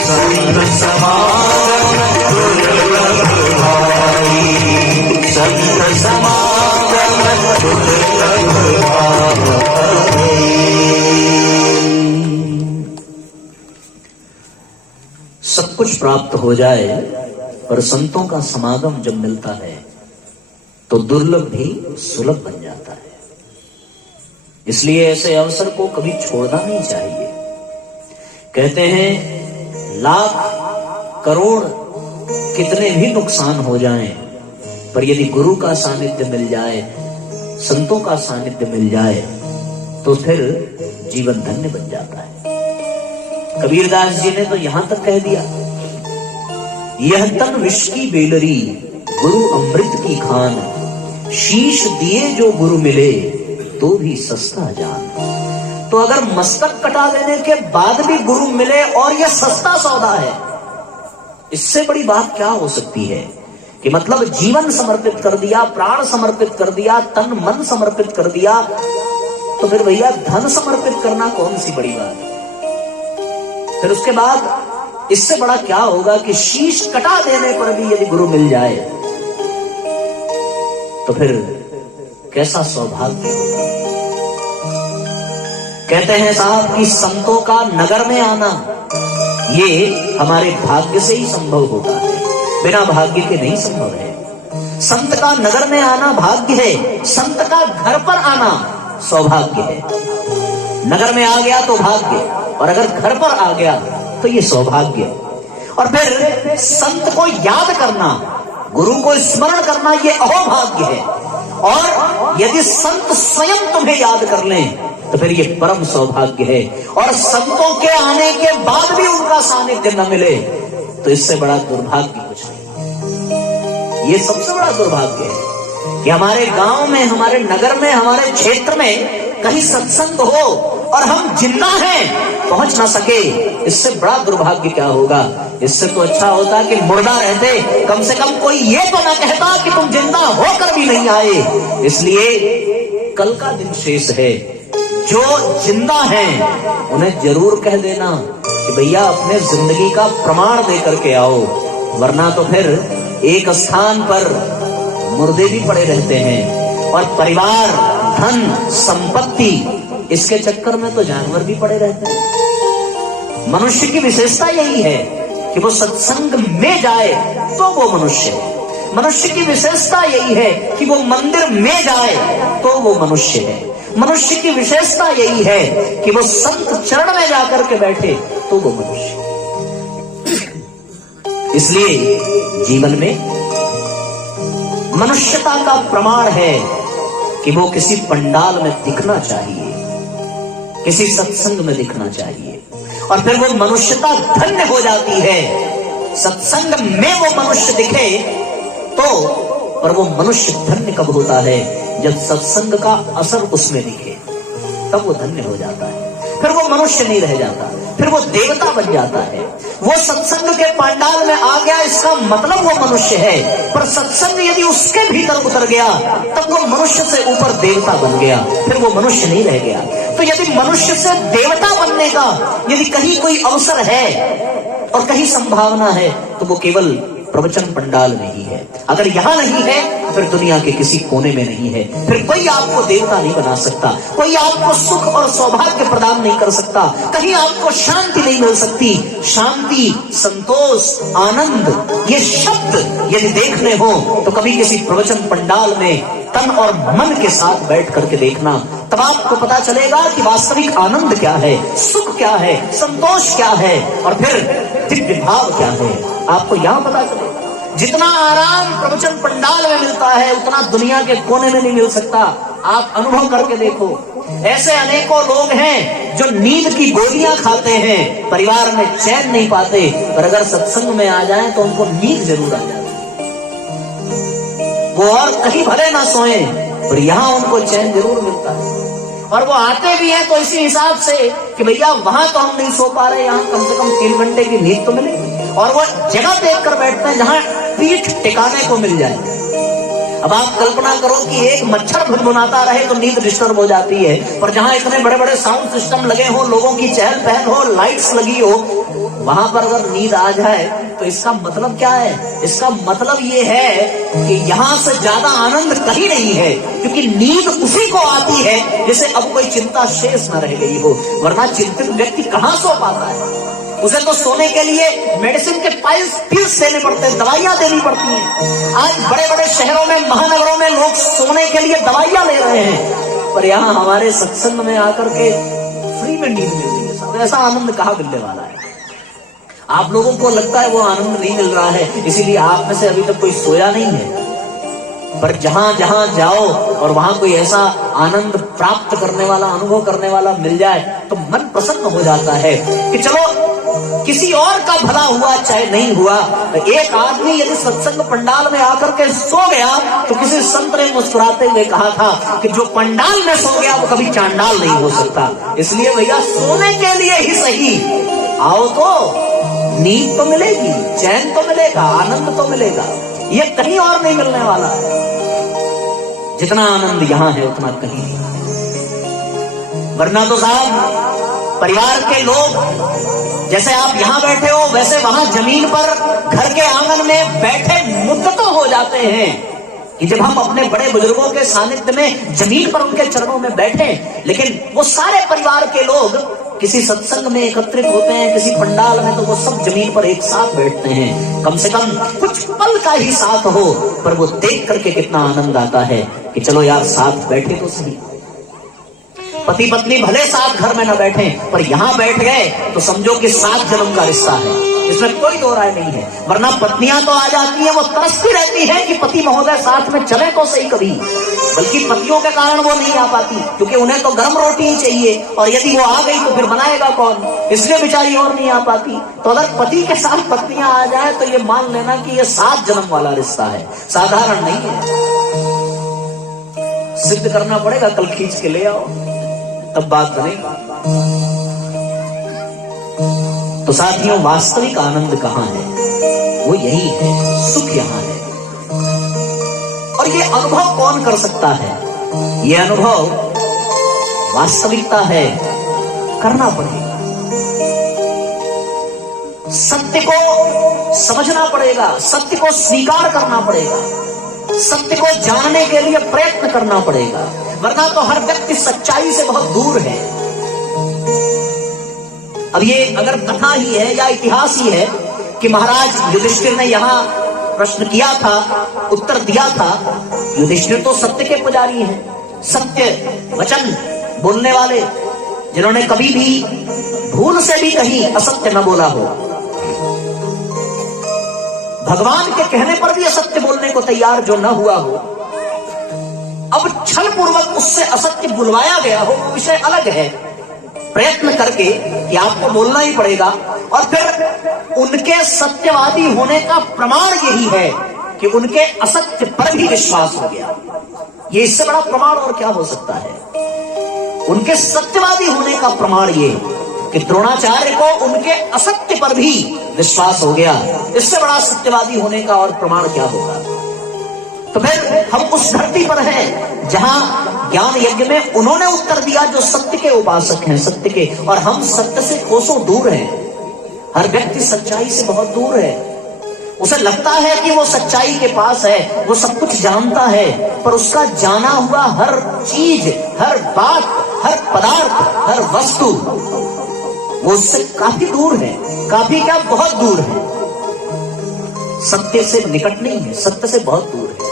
संत समागम दुर्लभ भाई संत समागम दुर्लभ भाई। सब कुछ प्राप्त हो जाए पर संतों का समागम जब मिलता है तो दुर्लभ भी सुलभ बन जाता है। इसलिए ऐसे अवसर को कभी छोड़ना नहीं चाहिए। कहते हैं लाख करोड़ कितने भी नुकसान हो जाएं, पर यदि गुरु का सानिध्य मिल जाए, संतों का सानिध्य मिल जाए, तो फिर जीवन धन्य बन जाता है। कबीरदास जी ने तो यहां तक कह दिया, यह तन विष की बेलरी गुरु अमृत की खान, शीश दिए जो गुरु मिले तो भी सस्ता जान। तो अगर मस्तक कटा देने के बाद भी गुरु मिले और यह सस्ता सौदा है, इससे बड़ी बात क्या हो सकती है कि मतलब जीवन समर्पित कर दिया, प्राण समर्पित कर दिया, तन मन समर्पित कर दिया, तो फिर भैया धन समर्पित करना कौन सी बड़ी बात है। फिर उसके बाद इससे बड़ा क्या होगा कि शीश कटा देने पर भी यदि गुरु मिल जाए तो फिर कैसा सौभाग्य होगा। कहते हैं साहब कि संतों का नगर में आना ये हमारे भाग्य से ही संभव होता है, बिना भाग्य के नहीं संभव है। संत का नगर में आना भाग्य है, संत का घर पर आना सौभाग्य है। नगर में आ गया तो भाग्य, और अगर घर पर आ गया तो ये सौभाग्य। और फिर संत को याद करना, गुरु को स्मरण करना ये अहोभाग्य है। और यदि संत स्वयं तुम्हें याद कर लें तो फिर ये परम सौभाग्य है। और संतों के आने के बाद भी उनका सानिध्य न मिले तो इससे बड़ा दुर्भाग्य कुछ नहीं। ये सबसे बड़ा दुर्भाग्य है कि हमारे गांव में, हमारे नगर में, हमारे क्षेत्र में कहीं सत्संग हो और हम जिंदा हैं, पहुंच ना सके। इससे बड़ा दुर्भाग्य क्या होगा। इससे तो अच्छा होता कि मुर्दा रहते, कम से कम कोई ये तो ना कहता कि तुम जिंदा होकर भी नहीं आए। इसलिए कल का दिन शेष है, जो जिंदा हैं उन्हें जरूर कह देना कि भैया अपने जिंदगी का प्रमाण दे करके आओ, वरना तो फिर एक स्थान पर मुर्दे भी पड़े रहते हैं, और परिवार, धन, संपत्ति, इसके चक्कर में तो जानवर भी पड़े रहते हैं। मनुष्य की विशेषता यही है कि वो सत्संग में जाए तो वो मनुष्य है। मनुष्य की विशेषता यही है कि वो मंदिर में जाए तो वो मनुष्य है। मनुष्य की विशेषता यही है कि वो संत चरण में जाकर के बैठे तो वो मनुष्य। इसलिए जीवन में मनुष्यता का प्रमाण है कि वो किसी पंडाल में दिखना चाहिए, किसी सत्संग में दिखना चाहिए, और फिर वो मनुष्यता धन्य हो जाती है। सत्संग में वो मनुष्य दिखे तो, पर वो मनुष्य धन्य कब होता है? जब सत्संग का असर उसमें दिखे, तब वो धन्य हो जाता है। फिर वो मनुष्य नहीं रह जाता, फिर वो देवता बन जाता है। वो सत्संग के पंडाल में आ गया, इसका मतलब वो मनुष्य है, पर सत्संग यदि उसके भीतर उतर गया तब वो मनुष्य से ऊपर देवता बन गया, फिर वो मनुष्य नहीं रह गया। तो यदि मनुष्य से देवता बनने का यदि कहीं कोई अवसर है और कहीं संभावना है तो वो केवल प्रवचन पंडाल में ही है। अगर यहाँ नहीं है तो फिर दुनिया के किसी कोने में नहीं है। फिर कोई आपको देवता नहीं बना सकता, कोई आपको सुख और सौभाग्य प्रदान नहीं कर सकता, कहीं आपको शांति नहीं मिल सकती। शांति, संतोष, आनंद, ये शब्द यदि देखने हो तो कभी किसी प्रवचन पंडाल में तन और मन के साथ बैठ करके देखना, तब आपको पता चलेगा कि वास्तविक आनंद क्या है, सुख क्या है, संतोष क्या है, और फिर दिव्य भाव क्या है, आपको यहाँ पता चलेगा। जितना आराम प्रवचन पंडाल में मिलता है उतना दुनिया के कोने में नहीं मिल सकता। आप अनुभव करके देखो, ऐसे अनेकों लोग हैं जो नींद की गोलियां खाते हैं, परिवार में चैन नहीं पाते, पर अगर सत्संग में आ जाएं तो उनको नींद जरूर आ जाती है। वो और कहीं भले ना सोए, पर यहाँ उनको चैन जरूर मिलता है। और वो आते भी हैं तो इसी हिसाब से कि भैया वहां तो हम नहीं सो पा रहे, यहाँ कम से कम 3 घंटे की नींद तो मिले, और वो जगह देख कर बैठते हैं जहां पीठ टिकाने को मिल जाए। अब आप कल्पना करो कि एक मच्छर भुनभुनाता रहे तो नींद डिस्टर्ब हो जाती है, पर जहां इतने बड़े बड़े साउंड सिस्टम लगे हो, लोगों की चहल पहल हो, लाइट्स लगी हो, वहां पर अगर नींद आ जाए तो इसका मतलब क्या है? इसका मतलब ये है कि यहां से ज्यादा आनंद कहीं नहीं है, क्योंकि नींद उसी को आती है जिसे अब कोई चिंता शेष न रह गई हो। वरना चिंतित व्यक्ति कहां सो पाता है? उसे तो सोने के लिए मेडिसिन के पिल्स देने पड़ते हैं, दवाइयां देनी पड़ती हैं। आज बड़े बड़े शहरों में, महानगरों में लोग सोने के लिए दवाइयां ले रहे हैं, पर यहाँ हमारे सत्संग में आकर के फ्री में नींद मिल रही है। ऐसा आनंद कहाँ मिलने वाला है? आप लोगों को लगता है वो आनंद नहीं मिल रहा है, इसीलिए आप में से अभी तक कोई सोया नहीं है। पर जहां जहां जाओ और वहां कोई ऐसा आनंद प्राप्त करने वाला, अनुभव करने वाला मिल जाए तो मन प्रसन्न हो जाता है कि चलो किसी और का भला हुआ चाहे नहीं हुआ। एक आदमी यदि सत्संग पंडाल में आकर के सो गया तो किसी संत ने मुस्कुराते हुए कहा था कि जो पंडाल में सो गया वो कभी चांडाल नहीं हो सकता। इसलिए भैया सोने के लिए ही सही आओ तो नींद तो मिलेगी, चैन तो मिलेगा, आनंद तो मिलेगा, ये कहीं और नहीं मिलने वाला है। जितना आनंद यहाँ है उतना कहीं नहीं। वरना तो साहब परिवार के लोग जैसे आप यहाँ बैठे हो वैसे वहां जमीन पर घर के आंगन में बैठे मुद्दतों हो जाते हैं कि जब हम अपने बड़े बुजुर्गों के सानिध्य में जमीन पर उनके चरणों में बैठे। लेकिन वो सारे परिवार के लोग किसी सत्संग में एकत्रित होते हैं, किसी पंडाल में, तो वो सब जमीन पर एक साथ बैठते हैं। कम से कम कुछ पल का ही साथ हो, पर वो देख करके कितना आनंद आता है कि चलो यार साथ बैठे तो सही। पति पत्नी भले साथ घर में न बैठे, पर यहाँ बैठ गए तो समझो कि 7 जन्म का रिश्ता है, इसमें कोई दो राय नहीं है। वरना पत्नियां तो आ जाती हैं, वो तरसती रहती हैं कि पति महोदय साथ में चले तो सही कभी, बल्कि पतियों के कारण वो नहीं आ पाती, क्योंकि उन्हें तो गर्म रोटी ही चाहिए, और यदि वो आ गई तो फिर बनाएगा कौन, इसलिए बेचारी और नहीं आ पाती। तो अगर पति के साथ पत्नियां आ जाए तो ये मान लेना कि ये 7 जन्म वाला रिश्ता है, साधारण नहीं है। सिद्ध करना पड़ेगा, कल खींच के ले आओ तब बात बनेगी। तो साथियों, वास्तविक आनंद कहां है? वो यही है, सुख यहां है। और ये अनुभव कौन कर सकता है? ये अनुभव वास्तविकता है, करना पड़ेगा। सत्य को समझना पड़ेगा, सत्य को स्वीकार करना पड़ेगा, सत्य को जानने के लिए प्रयत्न करना पड़ेगा, वरना तो हर व्यक्ति सच्चाई से बहुत दूर है। अब ये अगर कथा ही है या इतिहास ही है कि महाराज युधिष्ठिर ने यहां प्रश्न किया था, उत्तर दिया था। युधिष्ठिर तो सत्य के पुजारी हैं, सत्य वचन बोलने वाले, जिन्होंने कभी भी भूल से भी कहीं असत्य न बोला हो, भगवान के कहने पर भी असत्य बोलने को तैयार जो न हुआ हो। अब छल पूर्वक उससे असत्य बुलवाया गया हो, विषय अलग है। प्रयत्न करके कि आपको बोलना ही पड़ेगा, और फिर उनके सत्यवादी होने का प्रमाण यही है कि उनके असत्य पर भी विश्वास हो गया। ये इससे बड़ा प्रमाण और क्या हो सकता है? उनके सत्यवादी होने का प्रमाण ये कि द्रोणाचार्य को उनके असत्य पर भी विश्वास हो गया। इससे बड़ा सत्यवादी होने का और प्रमाण क्या होगा? तो फिर हम उस धरती पर हैं जहां ज्ञान यज्ञ में उन्होंने उत्तर दिया जो सत्य के उपासक हैं, सत्य के, और हम सत्य से कोसों दूर हैं। हर व्यक्ति सच्चाई से बहुत दूर है। उसे लगता है कि वो सच्चाई के पास है, वो सब कुछ जानता है, पर उसका जाना हुआ हर चीज, हर बात, हर पदार्थ, हर वस्तु वो उससे काफी दूर है। काफी क्या, बहुत दूर है। सत्य से निकट नहीं है, सत्य से बहुत दूर है।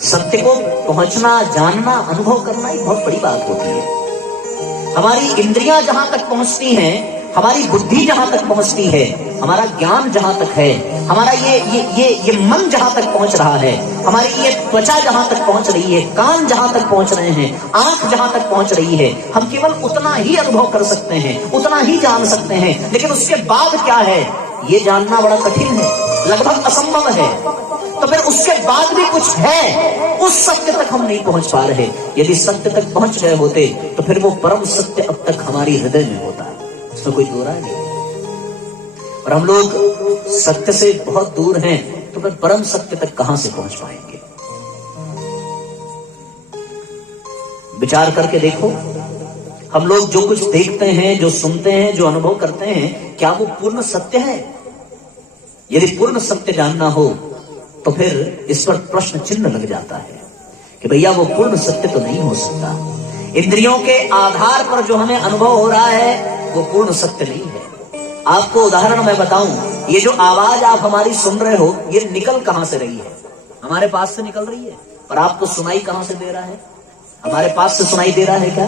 सत्य को पहुंचना, जानना, अनुभव करना ही बहुत बड़ी बात होती है। हमारी इंद्रियां जहां तक पहुंचती हैं, हमारी बुद्धि जहां तक पहुंचती है, हमारा ज्ञान जहां तक है, हमारा ये मन जहां तक पहुंच रहा है, हमारी ये त्वचा जहां तक पहुंच रही है, कान जहां तक पहुंच रहे हैं, आंख जहां तक पहुंच रही है, हम केवल उतना ही अनुभव कर सकते हैं, उतना ही जान सकते हैं। लेकिन उसके बाद क्या है, ये जानना बड़ा कठिन है, लगभग असंभव है। तो फिर उसके बाद भी कुछ है, उस सत्य तक हम नहीं पहुंच पा रहे। यदि सत्य तक पहुंच गए होते तो फिर वो परम सत्य अब तक हमारी हृदय में होता, इसमें कोई दो राय नहीं। और हम लोग सत्य से बहुत दूर हैं, तो फिर परम सत्य तक कहां से पहुंच पाएंगे? विचार करके देखो, हम लोग जो कुछ देखते हैं, जो सुनते हैं, जो अनुभव करते हैं, क्या वो पूर्ण सत्य है? यदि पूर्ण सत्य जानना हो तो फिर इस पर प्रश्न चिन्ह लग जाता है कि भैया वो पूर्ण सत्य तो नहीं हो सकता। इंद्रियों के आधार पर जो हमें अनुभव हो रहा है वो पूर्ण सत्य नहीं है। आपको उदाहरण मैं बताऊं, ये जो आवाज आप हमारी सुन रहे हो, ये निकल कहां से रही है? हमारे पास से निकल रही है, पर आपको सुनाई कहां से दे रहा है? हमारे पास से सुनाई दे रहा है क्या?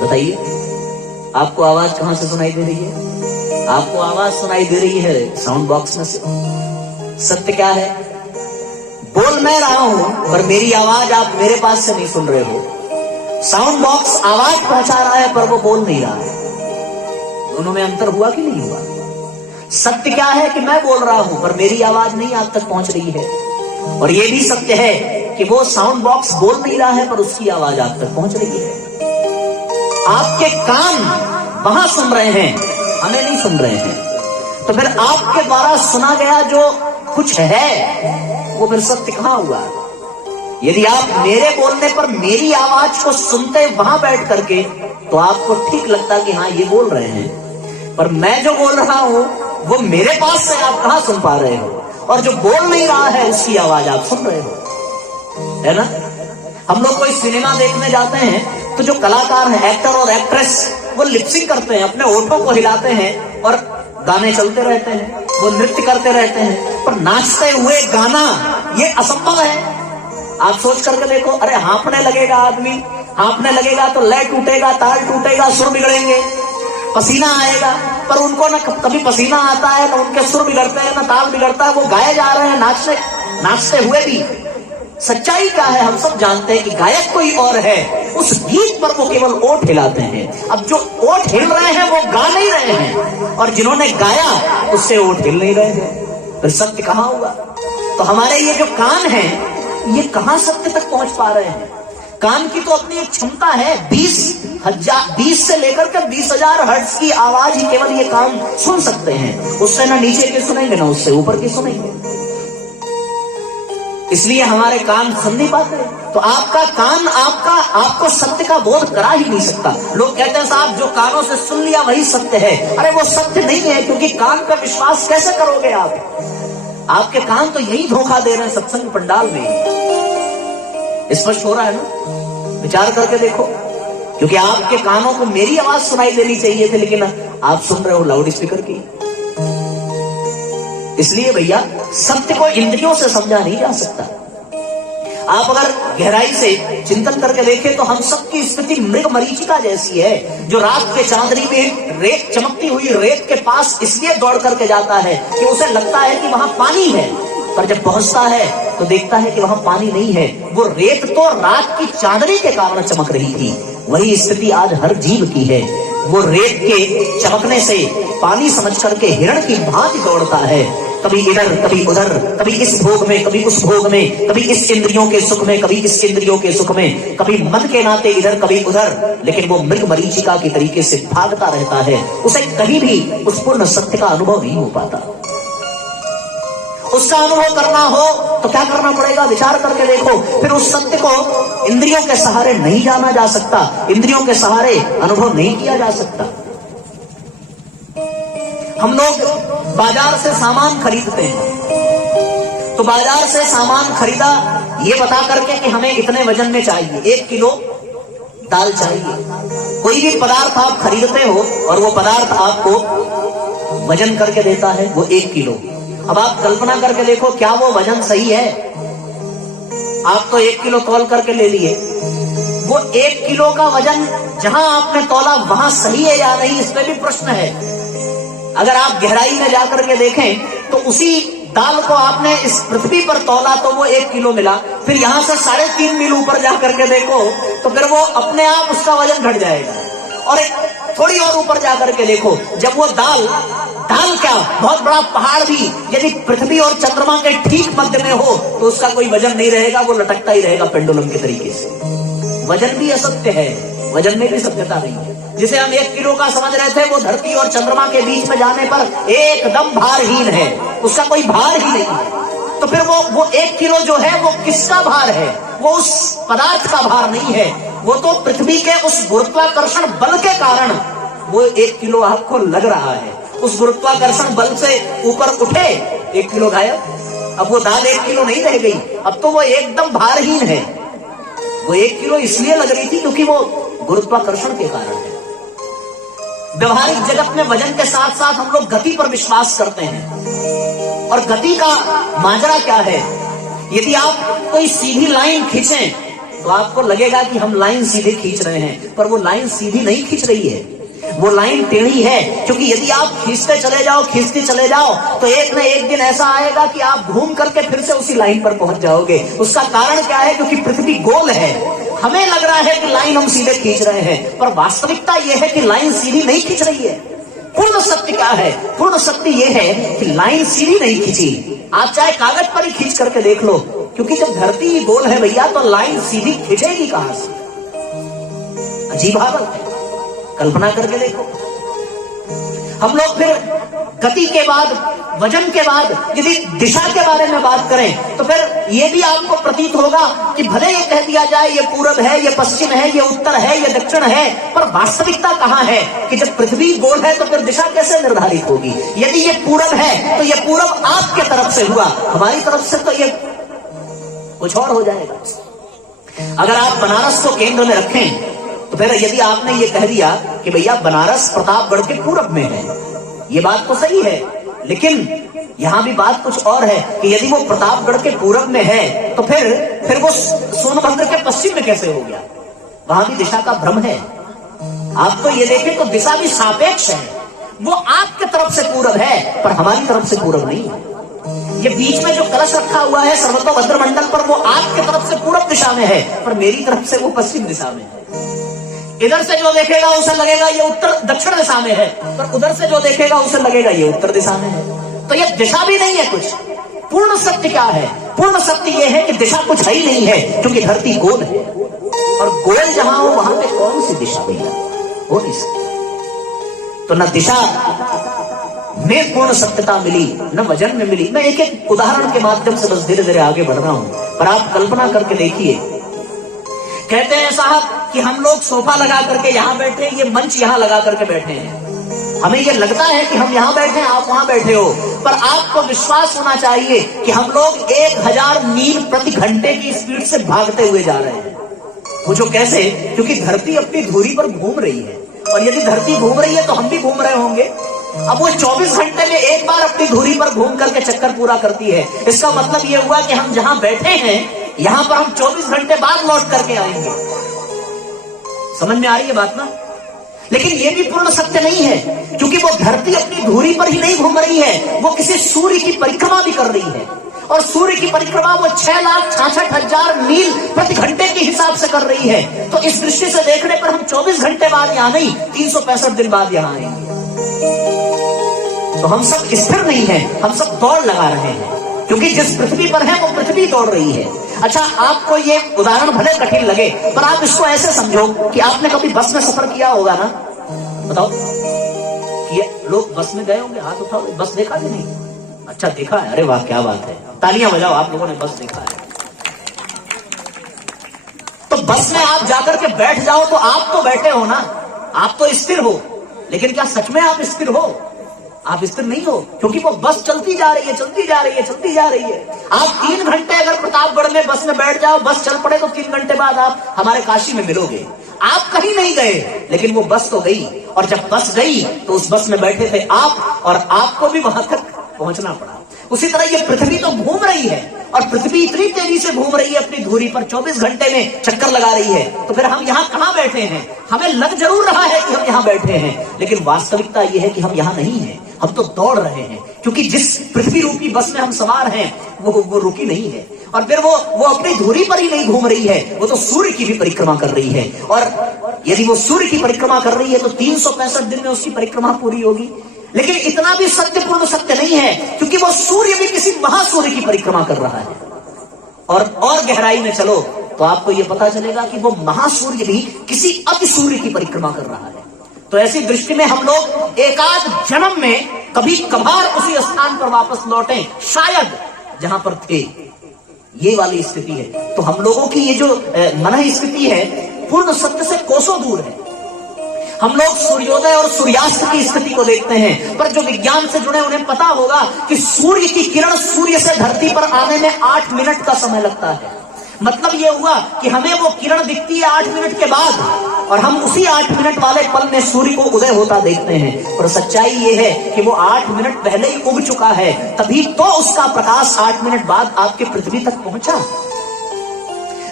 बताइए, आपको आवाज कहां से सुनाई दे रही है? आपको आवाज सुनाई दे रही है साउंड बॉक्स में से। सत्य क्या है? बोल मैं रहा हूं, पर मेरी आवाज आप मेरे पास से नहीं सुन रहे हो। साउंड बॉक्स आवाज पहुंचा रहा है, पर वो बोल नहीं रहा है। दोनों में अंतर हुआ कि नहीं हुआ? सत्य क्या है कि मैं बोल रहा हूं, पर मेरी आवाज नहीं आप तक पहुंच रही है। और ये भी सत्य है कि वो साउंड बॉक्स बोल नहीं रहा है, पर उसकी आवाज आप तक पहुंच रही है। आपके कान वहां सुन रहे हैं, हमें नहीं सुन रहे हैं। तो फिर आपके द्वारा सुना गया जो कुछ है, वो फिर सत्य कहां हुआ? यदि आप मेरे बोलने पर मेरी आवाज को सुनते वहां बैठ करके, तो आपको ठीक लगता कि हाँ ये बोल रहे हैं, पर मैं जो बोल रहा हूं वो मेरे पास से आप कहां सुन पा रहे हो? और जो बोल नहीं रहा है उसकी आवाज आप सुन रहे हो, है ना? हम लोग कोई सिनेमा देखने जाते हैं तो जो कलाकार हैं, एक्टर और एक्ट्रेस, वो लिपसिंग करते हैं, अपने होठों को हिलाते हैं और गाने चलते रहते हैं, वो नृत्य करते रहते हैं, पर नाचते हुए गाना ये असंभव है। आप सोच करके देखो, अरे हाँफने लगेगा आदमी, हाँफने लगेगा तो लय टूटेगा, ताल टूटेगा, सुर बिगड़ेंगे, पसीना आएगा, पर उनको ना कभी पसीना आता है, ना उनके सुर बिगड़ते हैं, ना ताल बिगड़ता है, वो गाए जा रहे हैं नाचते हुए भी। सच्चाई क्या है? हम सब जानते हैं कि गायक कोई और है, उस गीत पर वो केवल ओठ हिलाते हैं। अब जो ओठ हिल रहे हैं वो गा नहीं रहे हैं, और जिन्होंने गाया उससे ओठ हिल नहीं रहे हैं, फिर सत्य कहां हुआ? तो हमारे ये जो कान हैं, ये कहां सत्य तक पहुंच पा रहे हैं? कान की तो अपनी एक क्षमता है, 20 से लेकर के 20,000 हर्ट्ज की आवाज ही केवल ये कान सुन सकते हैं। उससे ना नीचे के सुनेंगे, ना उससे ऊपर की सुनेंगे। इसलिए हमारे कान सुन नहीं पाते। तो आपका कान आपको सत्य का बोध करा ही नहीं सकता। लोग कहते हैं साहब जो कानों से सुन लिया वही सत्य है। अरे वो सत्य नहीं है, क्योंकि कान पे विश्वास कैसे करोगे आप? आपके कान तो यही धोखा दे रहे हैं सत्संग पंडाल में। स्पष्ट हो रहा है ना? विचार करके देखो, क्योंकि आपके कानों को मेरी आवाज सुनाई देनी चाहिए थी, लेकिन आप सुन रहे हो लाउड स्पीकर की। इसलिए भैया सत्य को इंद्रियों से समझा नहीं जा सकता। आप अगर गहराई से चिंतन करके देखें तो हम सबकी स्थिति मृग मरीचिका जैसी है, जो रात के चांदनी में रेत चमकती हुई रेत के पास इसलिए दौड़ करके जाता है कि उसे लगता है कि वहां पानी है, पर जब पहुंचता है तो देखता है कि वहां पानी नहीं है। वो रेत तो रात की चांदनी के कारण चमक रही थी। वही स्थिति आज हर जीव की है। वो रेत के चमकने से पानी समझ करके हिरण की भांति दौड़ता है, कभी इधर कभी उधर, कभी इस भोग में कभी उस भोग में, कभी इस इंद्रियों के सुख में कभी इस इंद्रियों के सुख में, कभी मन के नाते इधर कभी उधर, लेकिन वो मृग मरीचिका की तरीके से भागता रहता है। उसे कहीं भी उस पूर्ण सत्य का अनुभव नहीं हो पाता। उसका अनुभव करना हो तो क्या करना पड़ेगा? विचार करके देखो। फिर उस सत्य को इंद्रियों के सहारे नहीं जाना जा सकता, इंद्रियों के सहारे अनुभव नहीं किया जा सकता। हम लोग बाजार से सामान खरीदते हैं, तो बाजार से सामान खरीदा ये बता करके कि हमें इतने वजन में चाहिए, 1 किलो दाल चाहिए। कोई भी पदार्थ आप खरीदते हो और वो पदार्थ आपको वजन करके देता है, वो 1 किलो। अब आप कल्पना करके देखो, क्या वो वजन सही है? आप तो 1 किलो तौल करके ले लिए, वो 1 किलो का वजन जहां आपने तौला वहां सही है या नहीं, इस पे भी प्रश्न है। अगर आप गहराई में जाकर के देखें तो उसी दाल को आपने इस पृथ्वी पर तौला तो वो 1 किलो मिला, फिर यहां से 3.5 मील ऊपर जाकर के देखो तो फिर वो अपने आप उसका वजन घट जाएगा। और एक थोड़ी और ऊपर जाकर के देखो, जब वो दाल क्या बहुत बड़ा पहाड़ भी यदि पृथ्वी और चंद्रमा के ठीक मध्य में हो तो उसका कोई वजन नहीं रहेगा, वो लटकता ही रहेगा पेंडुलम के तरीके से। वजन भी असत्य है, वजन में भी सत्यता नहीं है। जिसे हम 1 किलो का समझ रहे थे, वो धरती और चंद्रमा के बीच में जाने पर एकदम भारहीन है, उसका कोई भार ही नहीं है। तो फिर वो 1 किलो जो है वो किसका भार है? वो उस पदार्थ का भार नहीं है, वो तो पृथ्वी के उस गुरुत्वाकर्षण बल के कारण वो 1 किलो आपको लग रहा है। उस गुरुत्वाकर्षण बल से ऊपर उठे 1 किलो गायब। अब वो दाल 1 किलो नहीं रह गई, अब तो वो एकदम भारहीन है। वो 1 किलो इसलिए लग रही थी क्योंकि वो गुरुत्वाकर्षण के कारण है। व्यवहारिक जगत में वजन के साथ साथ हम लोग गति पर विश्वास करते हैं, और गति का माजरा क्या है? यदि आप कोई सीधी लाइन खींचें तो आपको लगेगा कि हम लाइन सीधे खींच रहे हैं, पर वो लाइन सीधी नहीं खींच रही है, वो लाइन टेढ़ी है। क्योंकि यदि आप खींचते चले जाओ तो एक न एक दिन ऐसा आएगा कि आप घूम करके फिर से उसी लाइन पर पहुंच जाओगे। उसका कारण क्या है? क्योंकि पृथ्वी गोल है। हमें लग रहा है कि लाइन हम सीधे खींच रहे हैं, पर वास्तविकता यह है कि लाइन सीधी नहीं खींच रही है। पूर्ण सत्य क्या है? पूर्ण सत्य यह है कि लाइन सीधी नहीं खींची। आप चाहे कागज पर ही खींच करके देख लो, क्योंकि जब धरती ही गोल है भैया तो लाइन सीधी खींचेगी कहां से? अजीब हालत है, कल्पना करके देखो। हम लोग फिर गति के बाद, वजन के बाद यदि दिशा के बारे में बात करें तो फिर यह भी आपको प्रतीत होगा कि भले ये कह दिया जाए ये पूरब है, ये पश्चिम है, ये उत्तर है, ये दक्षिण है, पर वास्तविकता कहां है? कि जब पृथ्वी गोल है तो फिर दिशा कैसे निर्धारित होगी? यदि ये पूरब है तो ये पूरब आपके तरफ से हुआ, हमारी तरफ से तो ये कुछ और हो जाएगा। अगर आप बनारस को केंद्र में रखें तो फिर यदि आपने ये कह दिया कि भैया बनारस प्रतापगढ़ के पूरब में है, ये बात तो सही है, लेकिन यहां भी बात कुछ और है कि यदि वो प्रतापगढ़ के पूरब में है तो फिर वो सोनभद्र के पश्चिम में कैसे हो गया? वहां भी दिशा का भ्रम है। आप तो ये देखें तो दिशा भी सापेक्ष है, वो आपके तरफ से पूरब है पर हमारी तरफ से पूरब नहीं है। ये बीच में जो कलश रखा हुआ है सर्वतोभद्र मंडल पर, वो आपके तरफ से पूरब दिशा में है पर मेरी तरफ से वो पश्चिम दिशा में है। इधर से जो देखेगा उसे लगेगा ये उत्तर दक्षिण दिशा में है, पर उधर से जो देखेगा उसे लगेगा ये उत्तर दिशा में है। तो ये दिशा भी नहीं है कुछ। पूर्ण सत्य क्या है? पूर्ण सत्य ये है कि दिशा कुछ है ही नहीं है, क्योंकि धरती गोल है, और गोल जहां हो वहां पे कौन सी दिशा भैया? हो नहीं सकती। तो न दिशा में पूर्ण सत्यता मिली, न वजन में मिली। मैं एक एक उदाहरण के माध्यम से बस धीरे धीरे आगे बढ़ रहा हूं, पर आप कल्पना करके देखिए। कहते हैं साहब कि हम लोग सोफा लगा करके यहां बैठे, ये मंच यहां लगा करके बैठे हैं, हमें ये लगता है कि हम यहां बैठे हैं, आप वहां बैठे हो, पर आपको विश्वास होना चाहिए कि हम लोग 1000 मील प्रति घंटे की स्पीड से भागते हुए जा रहे हैं। वो जो कैसे? क्योंकि धरती अपनी धुरी पर घूम रही है, और यदि धरती घूम रही है तो हम भी घूम रहे होंगे। अब वो 24 घंटे में एक बार अपनी धुरी पर घूम करके चक्कर पूरा करती है। इसका मतलब ये हुआ कि हम जहां बैठे हैं यहां पर हम 24 घंटे बाद लौट करके आएंगे। समझ में आ रही है बात ना? लेकिन ये भी पूर्ण सत्य नहीं है, क्योंकि वो धरती अपनी धुरी पर ही नहीं घूम रही है, वो किसी सूर्य की परिक्रमा भी कर रही है, और सूर्य की परिक्रमा वो 6,66,000 मील प्रति घंटे के हिसाब से कर रही है। तो इस दृष्टि से देखने पर हम 24 घंटे बाद यहां नहीं, 365 दिन बाद यहां आएंगे। तो हम सब स्थिर नहीं है, हम सब दौड़ लगा रहे हैं, क्योंकि जिस पृथ्वी पर है वो पृथ्वी दौड़ रही है। अच्छा, आपको ये उदाहरण भले कठिन लगे, पर आप इसको ऐसे समझो कि आपने कभी बस में सफर किया होगा ना? बताओ, कि लोग बस में गए होंगे, हाथ उठाओ। बस देखा कि नहीं? अच्छा, देखा है, अरे वाह क्या बात है, तालियां बजाओ, आप लोगों ने बस देखा है। तो बस में आप जाकर के बैठ जाओ तो आप तो बैठे हो ना, आप तो स्थिर हो, लेकिन क्या सच में आप स्थिर हो? आप स्थिर नहीं हो, क्योंकि वो बस चलती जा रही है, चलती जा रही है, चलती जा रही है। आप 3 घंटे अगर प्रतापगढ़ में बस में बैठ जाओ, बस चल पड़े, तो 3 घंटे बाद आप हमारे काशी में मिलोगे। आप कहीं नहीं गए, लेकिन वो बस तो गई, और जब बस गई तो उस बस में बैठे थे आप, और आपको भी वहां तक पहुंचना पड़ा। उसी तरह ये पृथ्वी तो घूम रही है, और पृथ्वी इतनी तेजी से घूम रही है अपनी धुरी पर, 24 घंटे में चक्कर लगा रही है। तो फिर हम यहाँ कहां बैठे हैं? हमें लग जरूर रहा है कि हम यहाँ बैठे हैं, लेकिन वास्तविकता यह है कि हम यहाँ नहीं हैं, हम तो दौड़ रहे हैं, क्योंकि जिस पृथ्वी रूपी बस में हम सवार हैं वो रुकी नहीं है, और फिर वो अपनी धुरी पर ही नहीं घूम रही है, वो तो सूर्य की भी परिक्रमा कर रही है। और यदि वो सूर्य की परिक्रमा कर रही है तो 365 दिन में उसकी परिक्रमा पूरी होगी। लेकिन इतना भी सत्यपूर्ण सत्य नहीं है, क्योंकि वो सूर्य भी किसी महासूर्य की परिक्रमा कर रहा है। और गहराई में चलो तो आपको यह पता चलेगा कि वो महासूर्य भी किसी अति सूर्य की परिक्रमा कर रहा है। तो ऐसी दृष्टि में हम लोग एकाध जन्म में कभी कभार उसी स्थान पर वापस लौटें, शायद जहां पर थे। ये वाली स्थिति है। तो हम लोगों की ये जो मन स्थिति है, पूर्ण सत्य से कोसों दूर है। हम लोग सूर्योदय और सूर्यास्त की स्थिति को देखते हैं, पर जो विज्ञान से जुड़े उन्हें पता होगा कि सूर्य की किरण सूर्य से धरती पर आने में 8 मिनट का समय लगता है। मतलब ये हुआ कि हमें वो किरण दिखती है 8 मिनट के बाद, और हम उसी 8 मिनट वाले पल में सूर्य को उदय होता देखते हैं। और सच्चाई ये है कि वो 8 मिनट पहले ही उग चुका है, तभी तो उसका प्रकाश 8 मिनट बाद आपके पृथ्वी तक पहुंचा।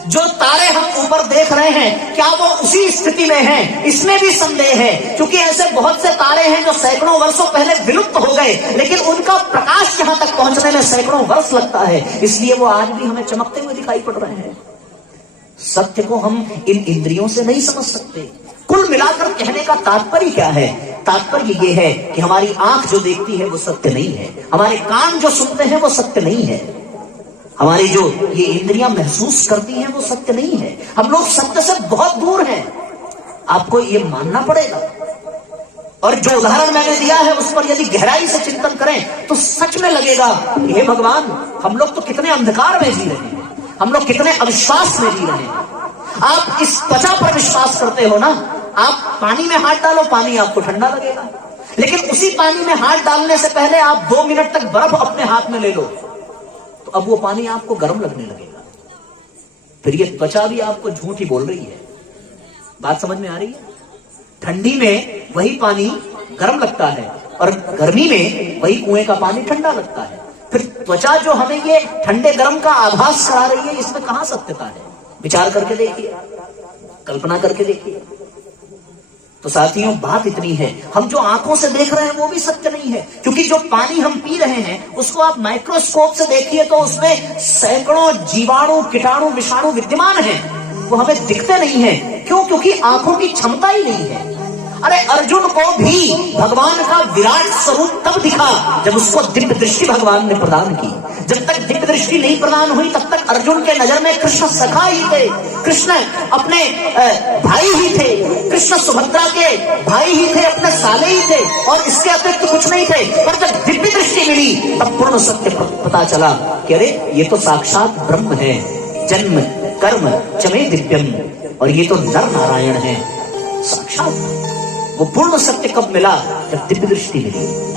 जो तारे हम ऊपर देख रहे हैं, क्या वो उसी स्थिति में हैं? इसमें भी संदेह है, क्योंकि ऐसे बहुत से तारे हैं जो सैकड़ों वर्षों पहले विलुप्त हो गए, लेकिन उनका प्रकाश यहां तक पहुंचने में सैकड़ों वर्ष लगता है, इसलिए वो आज भी हमें चमकते हुए दिखाई पड़ रहे हैं। सत्य को हम इन इंद्रियों से नहीं समझ सकते। कुल मिलाकर कहने का तात्पर्य क्या है? तात्पर्य ये है कि हमारी आंख जो देखती है वो सत्य नहीं है, हमारे कान जो सुनते हैं वो सत्य नहीं है, हमारी जो ये इंद्रियां महसूस करती हैं वो सत्य नहीं है। हम लोग सत्य से बहुत दूर हैं, आपको ये मानना पड़ेगा। और जो उदाहरण मैंने दिया है उस पर यदि गहराई से चिंतन करें तो सच में लगेगा कि हे भगवान, हम लोग तो कितने अंधकार में जी रहे हैं, हम लोग कितने अविश्वास में जी रहे हैं। आप इस त्वचा पर विश्वास करते हो ना, आप पानी में हाथ डालो, पानी आपको ठंडा लगेगा, लेकिन उसी पानी में हाथ डालने से पहले आप 2 मिनट तक बर्फ अपने हाथ में ले लो, तो अब वो पानी आपको गर्म लगने लगेगा। फिर ये त्वचा भी आपको झूठ ही बोल रही है। बात समझ में आ रही है? ठंडी में वही पानी गर्म लगता है, और गर्मी में वही कुएं का पानी ठंडा लगता है। फिर त्वचा जो हमें ये ठंडे गर्म का आभास करा रही है, इसमें कहां सत्यता है? विचार करके देखिए, कल्पना करके देखिए। तो साथियों, बात इतनी है, हम जो आंखों से देख रहे हैं वो भी सत्य नहीं है, क्योंकि जो पानी हम पी रहे हैं उसको आप माइक्रोस्कोप से देखिए तो उसमें सैकड़ों जीवाणु, कीटाणु, विषाणु विद्यमान हैं, वो हमें दिखते नहीं है। क्यों? क्योंकि आंखों की क्षमता ही नहीं है। अरे अर्जुन को भी भगवान का विराट स्वरूप तब दिखा जब उसको दिव्य दृष्टि भगवान ने प्रदान की। जब तक दिव्य दृष्टि नहीं प्रदान हुई तब तक अर्जुन के नजर में कृष्ण सखा ही थे, कृष्ण अपने भाई ही थे, कृष्ण सुभद्रा के भाई ही थे, अपने साले ही थे और इसके अतिरिक्त कुछ नहीं थे। पर जब दिव्य दृष्टि मिली तब पूर्ण सत्य पता चला कि अरे ये तो साक्षात ब्रह्म है, जन्म कर्म चमे दिव्यम, और ये तो नर नारायण है साक्षात। वो पूर्ण सत्य कब मिला? जब दिव्य दृष्टि मिली।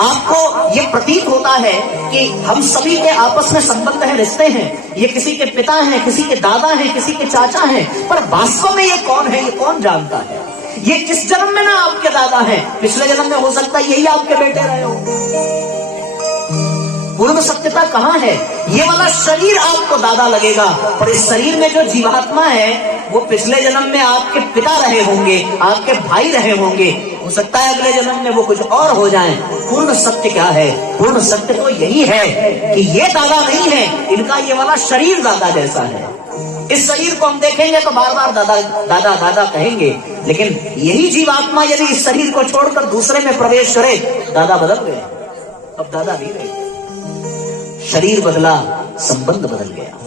आपको ये प्रतीत होता है कि हम सभी के आपस में संबंध है, रिश्ते हैं, ये किसी के पिता हैं, किसी के दादा हैं, किसी के चाचा हैं, पर वास्तव में ये कौन है, ये कौन जानता है? ये इस जन्म में ना आपके दादा हैं, पिछले जन्म में हो सकता है यही आपके बेटे रहे हो। पूर्ण सत्यता कहां है? ये वाला शरीर आपको दादा लगेगा, पर इस शरीर में जो जीवात्मा है वो पिछले जन्म में आपके पिता रहे होंगे, आपके भाई रहे होंगे, हो सकता है अगले जन्म में वो कुछ और हो जाएं। पूर्ण सत्य क्या है? पूर्ण सत्य तो यही है कि ये दादा नहीं है, इनका ये वाला शरीर दादा जैसा है। इस शरीर को हम देखेंगे तो बार बार दादा दादा दादा कहेंगे, लेकिन यही जीवात्मा यदि इस शरीर को छोड़कर दूसरे में प्रवेश करे, दादा बदल गए, अब दादा नहीं रहे। शरीर बदला, संबंध बदल गया।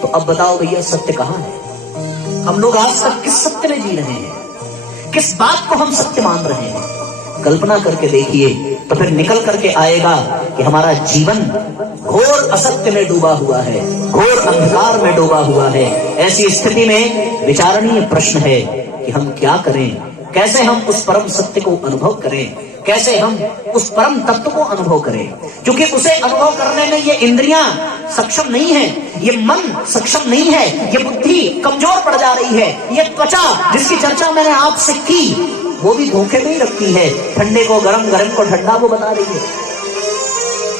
तो अब बताओ भैया सत्य कहां है? हम लोग आज तक किस सत्य में जी रहे हैं? किस बात को हम सत्य मान रहे हैं? कल्पना करके देखिए तो फिर निकल करके आएगा कि हमारा जीवन घोर असत्य में डूबा हुआ है, घोर अंधकार में डूबा हुआ है। ऐसी स्थिति में विचारणीय प्रश्न है कि हम क्या करें, कैसे हम उस परम सत्य को अनुभव करें, कैसे हम उस परम तत्व को अनुभव करें, क्योंकि उसे अनुभव करने में ये इंद्रियां सक्षम नहीं है, ये मन सक्षम नहीं है, ये बुद्धि कमजोर पड़ जा रही है, ये त्वचा जिसकी चर्चा मैंने आपसे की वो भी धोखे में ही रखती है, ठंडे को गरम, गरम को ठंडा वो बता रही है।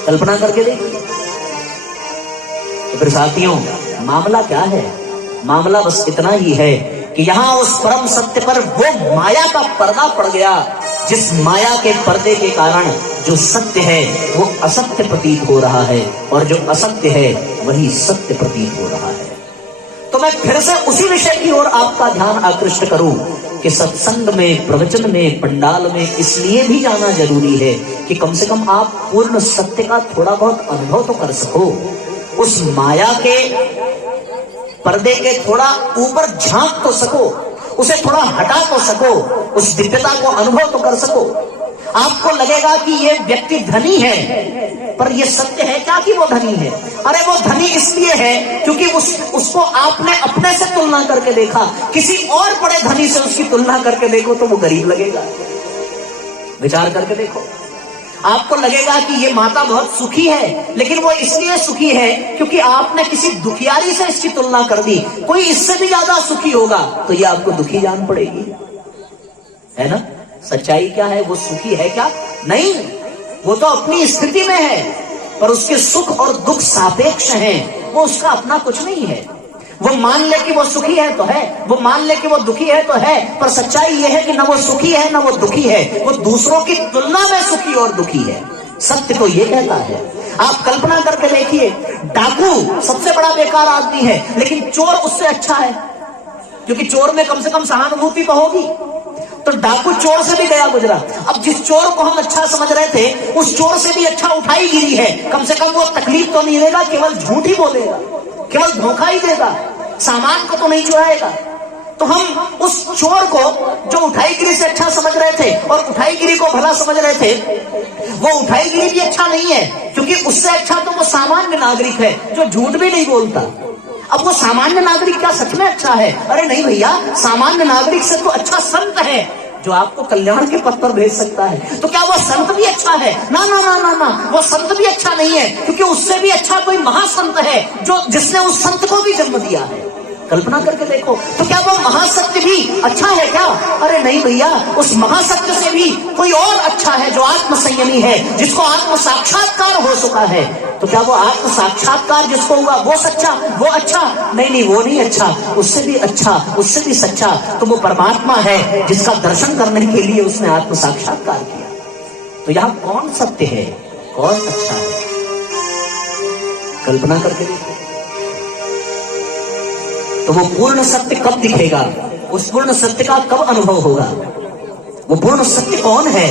कल्पना करके देखिए। तो फिर साथियों मामला क्या है? मामला बस इतना ही है कि यहां उस परम सत्य पर वो माया का पर्दा पड़ गया, जिस माया के पर्दे के कारण जो सत्य है वो असत्य प्रतीत हो रहा है, और जो असत्य है वही सत्य प्रतीत हो रहा है। तो मैं फिर से उसी विषय की ओर आपका ध्यान आकृष्ट करूं कि सत्संग में, प्रवचन में, पंडाल में इसलिए भी जाना जरूरी है कि कम से कम आप पूर्ण सत्य का थोड़ा बहुत अनुभव तो कर सको, उस माया के पर्दे के थोड़ा ऊपर झांक तो सको, उसे थोड़ा हटा तो सको, उस दिव्यता को अनुभव तो कर सको। आपको लगेगा कि ये व्यक्ति धनी है, पर ये सत्य है क्या कि वो धनी है? अरे वो धनी इसलिए है क्योंकि उसको आपने अपने से तुलना करके देखा, किसी और बड़े धनी से उसकी तुलना करके देखो तो वो गरीब लगेगा। विचार करके देखो, आपको लगेगा कि ये माता बहुत सुखी है, लेकिन वो इसलिए सुखी है क्योंकि आपने किसी दुखियारी से इसकी तुलना कर दी, कोई इससे भी ज्यादा सुखी होगा तो ये आपको दुखी जान पड़ेगी, है ना? सच्चाई क्या है? वो सुखी है क्या? नहीं, वो तो अपनी स्थिति में है, पर उसके सुख और दुख सापेक्ष हैं, वो उसका अपना कुछ नहीं है। वो मान ले कि वो सुखी है तो है, वो मान ले कि वो दुखी है तो है, पर सच्चाई ये है कि ना वो सुखी है ना वो दुखी है, वो दूसरों की तुलना में सुखी और दुखी है। सत्य तो ये कहता है। आप कल्पना करके देखिए, डाकू सबसे बड़ा बेकार आदमी है, लेकिन चोर उससे अच्छा है, क्योंकि चोर में कम से कम सहानुभूति तो होगी। तो डाकू चोर से भी गया गुजरा। अब जिस चोर को हम अच्छा समझ रहे थे, उस चोर से भी अच्छा उठाई गिरी है। कम से कम वो तकलीफ तो नहीं देगा, केवल झूठ ही बोलेगा, केवल धोखा ही देगा, सामान को तो नहीं चुराएगा। तो हम उस चोर को जो उठाईगिरी से अच्छा समझ रहे थे और उठाईगिरी को भला समझ रहे थे, वो उठाईगिरी भी अच्छा नहीं है, क्योंकि उससे अच्छा तो वो सामान्य नागरिक है जो झूठ भी नहीं बोलता। अब वो सामान्य नागरिक क्या सच में अच्छा है? अरे नहीं भैया, सामान्य नागरिक से तो अच्छा संत है जो आपको कल्याण के पथ पर भेज सकता है। तो क्या वो संत भी अच्छा है? ना ना ना ना ना, वो संत भी अच्छा नहीं है, क्योंकि उससे भी अच्छा कोई महासंत है जो जिसने उस संत को भी जन्म दिया है। कल्पना करके देखो, तो क्या वो महासत्य भी अच्छा है क्या? अरे नहीं भैया, उस महासत्य से भी कोई और अच्छा है जो आत्म संयमी है, जिसको आत्म साक्षात्कार हो चुका है। तो क्या वो आत्म साक्षात्कार जिसको हुआ वो सच्चा, वो अच्छा? नहीं नहीं, वो नहीं अच्छा, उससे भी अच्छा, उससे भी सच्चा तो वो परमात्मा है जिसका दर्शन करने के लिए उसने आत्म साक्षात्कार किया। तो यहाँ कौन सत्य है, कौन अच्छा है? कल्पना करके देखो। तो वो पूर्ण सत्य कब दिखेगा? उस पूर्ण सत्य का कब अनुभव होगा? वो पूर्ण सत्य कौन है?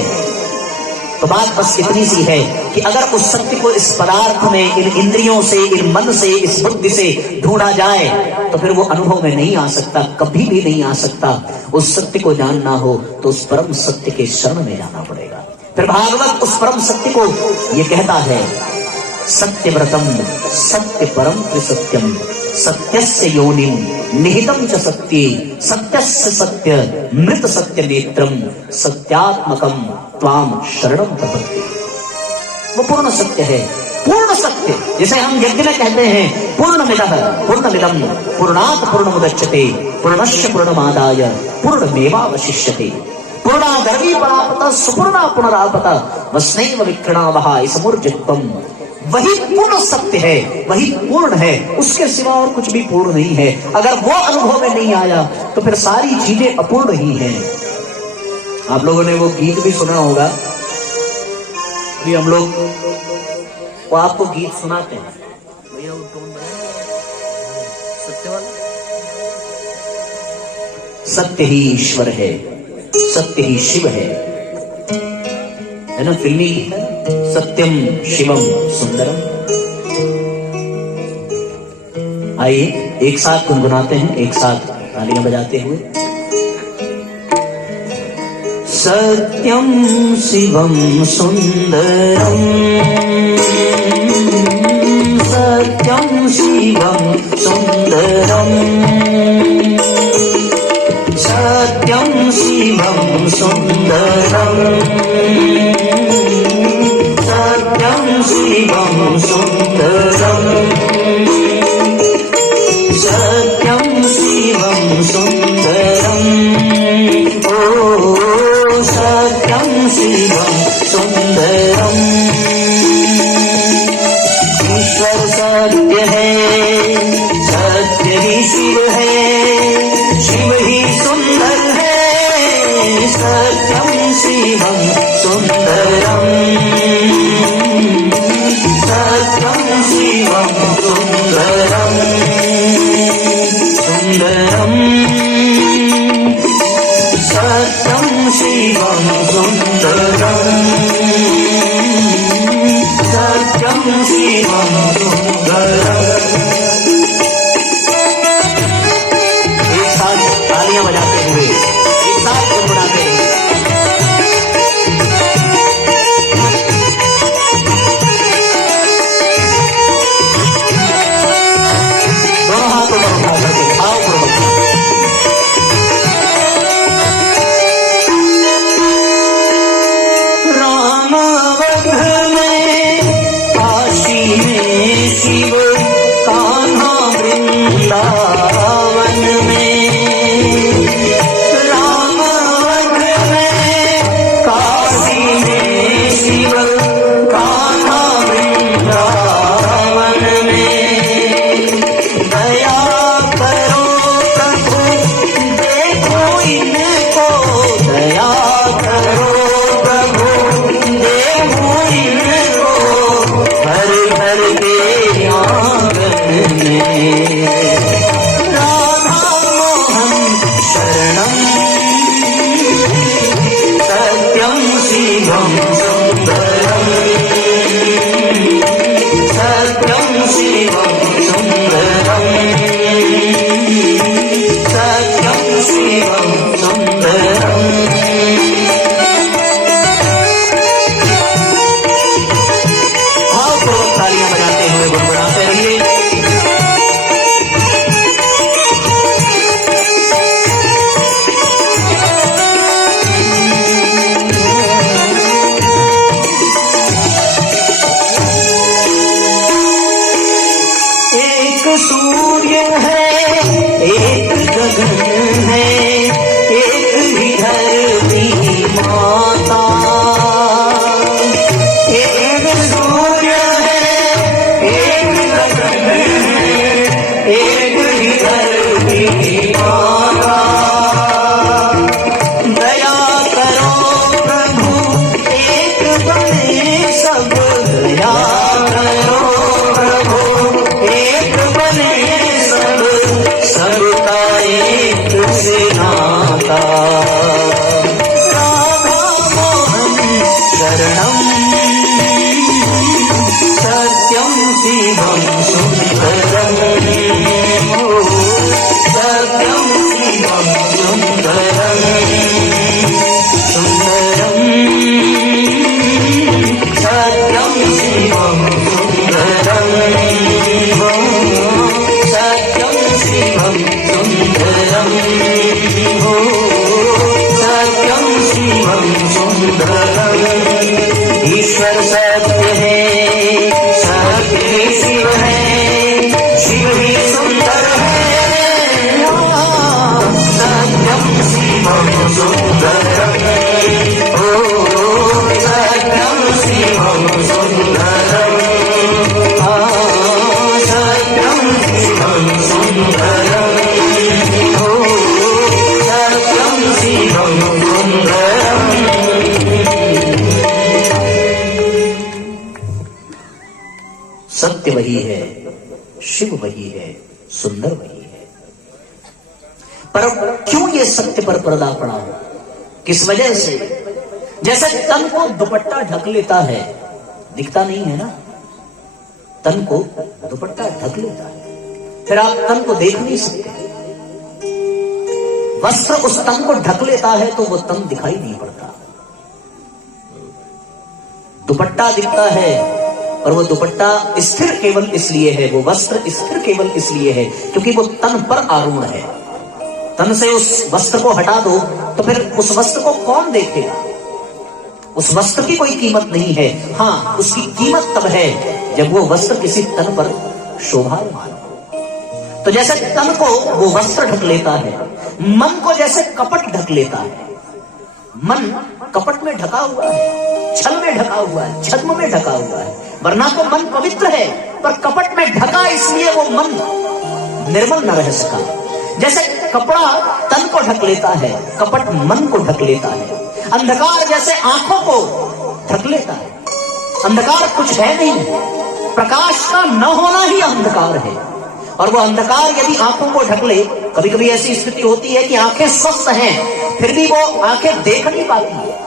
तो बात बस इतनी सी है कि अगर उस सत्य को इस पदार्थ में, इन इंद्रियों से, इन मन से, इस बुद्धि से ढूंढा जाए तो फिर वो अनुभव में नहीं आ सकता, कभी भी नहीं आ सकता। उस सत्य को जानना हो तो उस परम सत्य के शरण में जाना पड़ेगा। फिर भागवत उस परम सत्य को ये कहता है, सत्यव्रतम सत्य परम त्रिसत्यम सत्यस्य योनिम निहितम च सत्ये सत्यस्य सत्य मृत सत्य नेत्रम सत्यात्मकम त्वाम शरणम प्रपत्ति। वो पूर्ण सत्य है, पूर्ण सत्य जिसे हम यज्ञ में कहते हैं पूर्णमिदः पूर्णमिदं पूर्णात् पूर्णमुदच्यते पूर्णस्य पूर्णमादाय पूर्णमेवावशिष्यते पूर्णादर्वी परापत सुपूर्णा पुनरापत वस्नैव विक्रणा समूर्जित्वम्। वही पूर्ण सत्य है, वही पूर्ण है, उसके सिवा और कुछ भी पूर्ण नहीं है। अगर वो अनुभव में नहीं आया तो फिर सारी चीजें अपूर्ण ही हैं। आप लोगों ने वो गीत भी सुना होगा, भी हम लोग वो आपको गीत सुनाते हैं, भैया वो टोन सत्य वाला, सत्य ही ईश्वर है, सत्य ही शिव है ना, फिल्मी गीत है, सत्यम शिवम सुंदरम। आइए एक साथ गुनगुनाते हैं, एक साथ तालियां बजाते हुए। सत्यम शिवम सुंदरम सत्यम शिवम सुंदरम सत्यम शिवम सुंदरम सत्यम शिवम सुंदरम सत्यम शिवम सुंदरम ओ सत्यम शिवम सुंदरम। ईश्वर सत्य है, सत्य ही शिव है, शिव ही सुंदर है, सत्यम शिवम सुंदरम सत्यम शिवम सुंदरम सुंदरम सत्यम शिवम सुंदरम सत्यम शिवम सुंदरम। एक साथ तालियां बजाते हुए, एक साथ गुनगुनाते हुए। दोनों हाथों पर उठा करके भाव पूर्वक राम अवध में, काशी में शिव, कान्हा वृंदावन में। राम अवध में, काशी में शिव, कान्हा वृंदावन में। दया करो प्रभु देखो इनको, दया करो प्रभु देखो इनको, हर हर के आंगन में। राधा मोहन शरणम सत्यम शिवम सुंदरम सत्यम शिवम सुंदरम सत्यम शिवम सुंदरम। भावपूर्वक तालियां बजाते हुए गुनगुनाते रहिए। एक सूर्य है, एक गगन है, एक ही धरती माता। एक सूर्य है, एक शिवम सुंदरम, सत्यम शिवम सुंदरम, सुंदरम सत्यम शिवम सुंदरम, सत्यम शिवम सुंदरम, सत्यम शिवम सुंदरम। ईश्वर सत्य है, सत्य ही शिव है, शिव ही सुंदर है। सत्यम शिवम सुंदरम, सत्यम शिवम सुंदरम, सत्यम शिवम सुंदरम, सत्यम शिवम सुंदरम। सत्य वही है, शिव वही है, सुंदर वही है। पर क्यों ये सत्य पर पर्दा पड़ा? किस वजह से? जैसे तन को दुपट्टा ढक लेता है, दिखता नहीं है ना, तन को दुपट्टा ढक लेता है, फिर आप तन को देख नहीं सकते। वस्त्र उस तन को ढक लेता है तो वो तन दिखाई नहीं पड़ता। दुपट्टा दिखता है, और वो दुपट्टा स्थिर केवल इसलिए है, वो वस्त्र स्थिर केवल इसलिए है क्योंकि वो तन पर आरूढ़ है। तन से उस वस्त्र को हटा दो तो फिर उस वस्त्र को कौन देखेगा? उस वस्त्र की कोई कीमत नहीं है। हाँ, उसकी कीमत तब है जब वो वस्त्र किसी तन पर शोभायमान हो। तो जैसे तन को वो वस्त्र ढक लेता है, मन को जैसे कपट ढक लेता है। मन कपट में ढका हुआ है, छल में ढका हुआ है, छद्म में ढका हुआ है, वरना तो मन पवित्र है, पर कपट में ढका इसलिए वो मन निर्मल न रह सका। जैसे कपड़ा तन को ढक लेता है, कपट मन को ढक लेता है। अंधकार जैसे आंखों को ढक लेता है। अंधकार कुछ है नहीं, प्रकाश का न होना ही अंधकार है। और वो अंधकार यदि आंखों को ढक ले, कभी कभी ऐसी स्थिति होती है कि आंखें स्वस्थ हैं, फिर भी वो आंखें देख नहीं पाती है,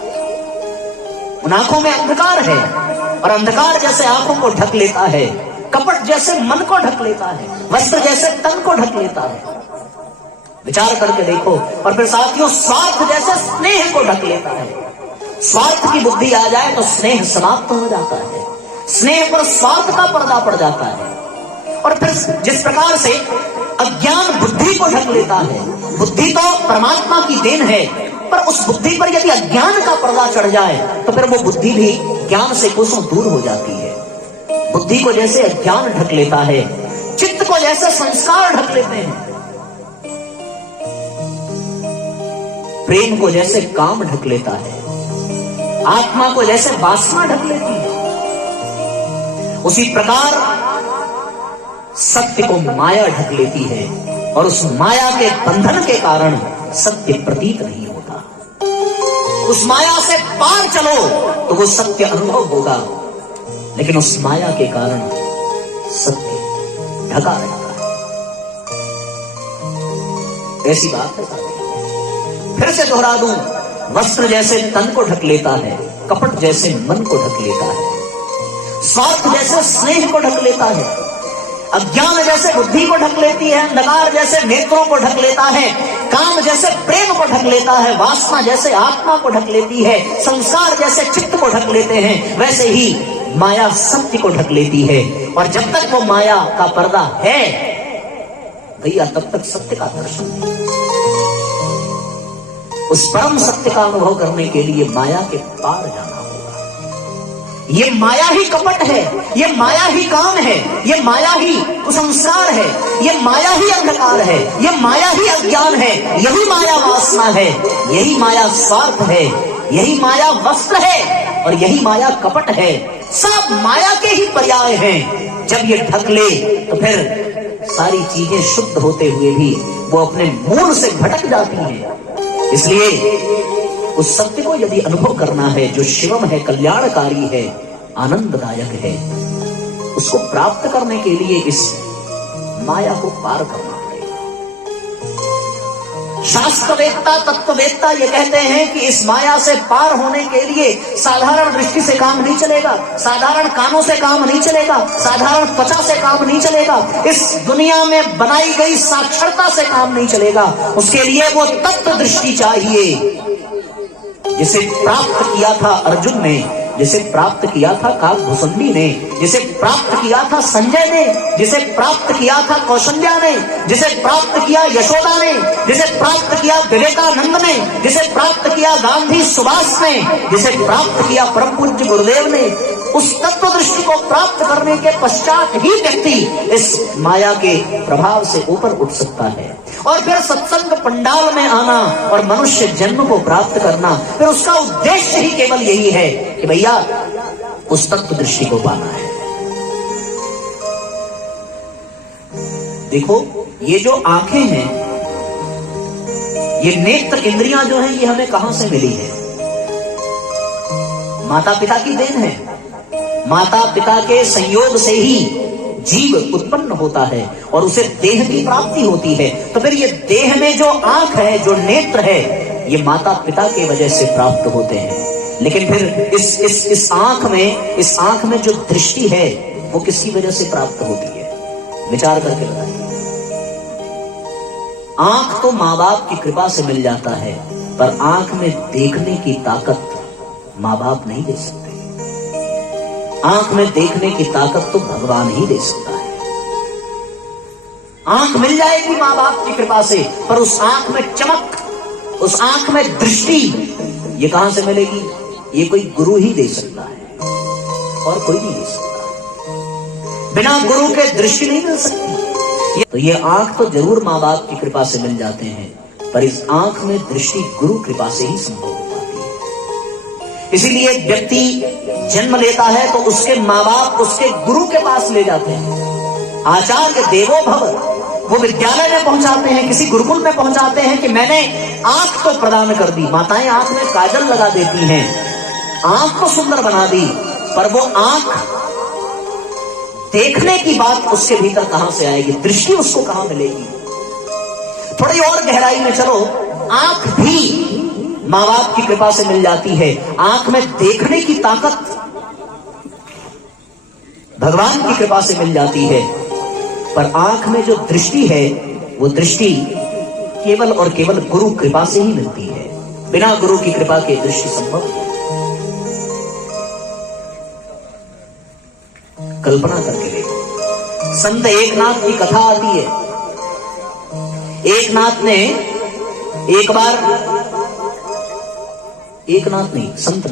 उन आंखों में अंधकार है। और अंधकार जैसे आंखों को ढक लेता है, कपट जैसे मन को ढक लेता है, वस्त्र जैसे तन को ढक लेता है। विचार करके देखो। और फिर साथियों, स्वार्थ जैसे स्नेह को ढक लेता है। स्वार्थ की बुद्धि आ जाए तो स्नेह समाप्त हो जाता है, स्नेह पर स्वार्थ का पर्दा पड़ जाता है। और फिर जिस प्रकार से अज्ञान बुद्धि को ढक लेता है, बुद्धि तो परमात्मा की देन है, पर उस बुद्धि पर यदि अज्ञान का पर्दा चढ़ जाए तो फिर वो बुद्धि भी ज्ञान से कोसों दूर हो जाती है। बुद्धि को जैसे अज्ञान ढक लेता है, चित्त को जैसे संस्कार ढक लेते हैं, प्रेम को जैसे काम ढक लेता है, आत्मा को जैसे वासना ढक लेती है, उसी प्रकार सत्य को माया ढक लेती है। और उस माया के बंधन के कारण सत्य प्रतीत नहीं होता। उस माया से पार चलो तो वो सत्य अनुभव होगा, लेकिन उस माया के कारण सत्य ढका रहता है। ऐसी बात है। फिर से दोहरा दूं, वस्त्र जैसे तन को ढक लेता है, कपट जैसे मन को ढक लेता है, स्वार्थ जैसे स्नेह को ढक लेता है, अज्ञान जैसे बुद्धि को ढक लेती है, अंधकार जैसे नेत्रों को ढक लेता है, काम जैसे प्रेम को ढक लेता है, वासना जैसे आत्मा को ढक लेती है, संस्कार जैसे चित्त को ढक लेते हैं, वैसे ही माया सत्य को ढक लेती है। और जब तक वो माया का पर्दा है भैया, तब तक सत्य का दर्शन नहीं। उस परम सत्य का अनुभव करने के लिए माया के पार जाना होगा। ये माया ही कपट है, ये माया ही काम है, ये माया ही कुसंस्कार है, ये माया ही अंधकार है, ये माया ही अज्ञान है, यही माया वासना है, यही माया स्वार्थ है, यही माया वस्त्र है, और यही माया कपट है। सब माया के ही पर्याय हैं। जब ये ढक ले तो फिर सारी चीजें शुद्ध होते हुए भी वो अपने मूल से भटक जाती हैं। इसलिए उस सत्य को यदि अनुभव करना है, जो शिवम है, कल्याणकारी है, आनंददायक है, उसको प्राप्त करने के लिए इस माया को पार करना पड़ेगा। शास्त्रवेत्ता तत्ववेत्ता ये कहते हैं कि इस माया से पार होने के लिए साधारण दृष्टि से काम नहीं चलेगा, साधारण कानों से काम नहीं चलेगा, साधारण त्वचा से काम नहीं चलेगा, इस दुनिया में बनाई गई साक्षरता से काम नहीं चलेगा। उसके लिए वो तत्व दृष्टि चाहिए जिसे प्राप्त किया था अर्जुन ने, जिसे प्राप्त किया था काकभूषणी ने, जिसे प्राप्त किया था संजय ने, जिसे प्राप्त किया था कौशल्या ने, जिसे प्राप्त किया यशोदा ने, जिसे प्राप्त किया विवेकानंद ने, जिसे प्राप्त किया गांधी सुभाष ने, जिसे प्राप्त किया परम पूज्य गुरुदेव ने। उस तत्व दृष्टि को प्राप्त करने के पश्चात ही व्यक्ति इस माया के प्रभाव से ऊपर उठ सकता है और फिर सत्संग पंडाल में आना और मनुष्य जन्म को प्राप्त करना, फिर उसका उद्देश्य ही केवल यही है कि भैया उस तत्व दृष्टि को पाना है। देखो ये जो आंखें हैं, ये नेत्र इंद्रियां जो हैं, ये हमें कहां से मिली है? माता पिता की देन है। माता पिता के संयोग से ही जीव उत्पन्न होता है और उसे देह की प्राप्ति होती है। तो फिर ये देह में जो आंख है, जो नेत्र है, ये माता पिता की वजह से प्राप्त होते हैं। लेकिन फिर इस आंख में जो दृष्टि है वो किसकी वजह से प्राप्त होती है? विचार करके बताइए। आंख तो माँ बाप की कृपा से मिल जाता है, पर आंख में देखने की ताकत माँ बाप नहीं दे सकते। आंख में देखने की ताकत तो भगवान ही दे सकता है। आंख मिल जाएगी माँ बाप की कृपा से, पर उस आंख में चमक, उस आंख में दृष्टि, ये कहां से मिलेगी? ये कोई गुरु ही दे सकता है और कोई नहीं दे सकता। बिना गुरु के दृष्टि नहीं मिल सकती। तो ये आंख तो जरूर माँ बाप की कृपा से मिल जाते हैं, पर इस आंख में दृष्टि गुरु कृपा से ही संभव हो पाती है। इसीलिए व्यक्ति जन्म लेता है तो उसके माँ बाप उसके गुरु के पास ले जाते हैं। आचार्य देवो भव, वो विद्यालय में पहुंचाते हैं, किसी गुरुकुल में पहुंचाते हैं कि मैंने आंख तो प्रदान कर दी। माताएं आंख में काजल लगा देती हैं, आंख को सुंदर बना दी, पर वो आंख देखने की बात उसके भीतर कहां से आएगी? दृष्टि उसको कहां मिलेगी? थोड़ी और गहराई में चलो, आंख भी माँ बाप की कृपा से मिल जाती है। आंख में देखने की ताकत भगवान की कृपा से मिल जाती है, पर आंख में जो दृष्टि है वो दृष्टि केवल और केवल गुरु कृपा से ही मिलती है। बिना गुरु की कृपा के दृष्टि संभव नहीं। कल्पना करके देखो, संत एकनाथ की कथा आती है। एकनाथ ने एक बार, एकनाथ नहीं, संत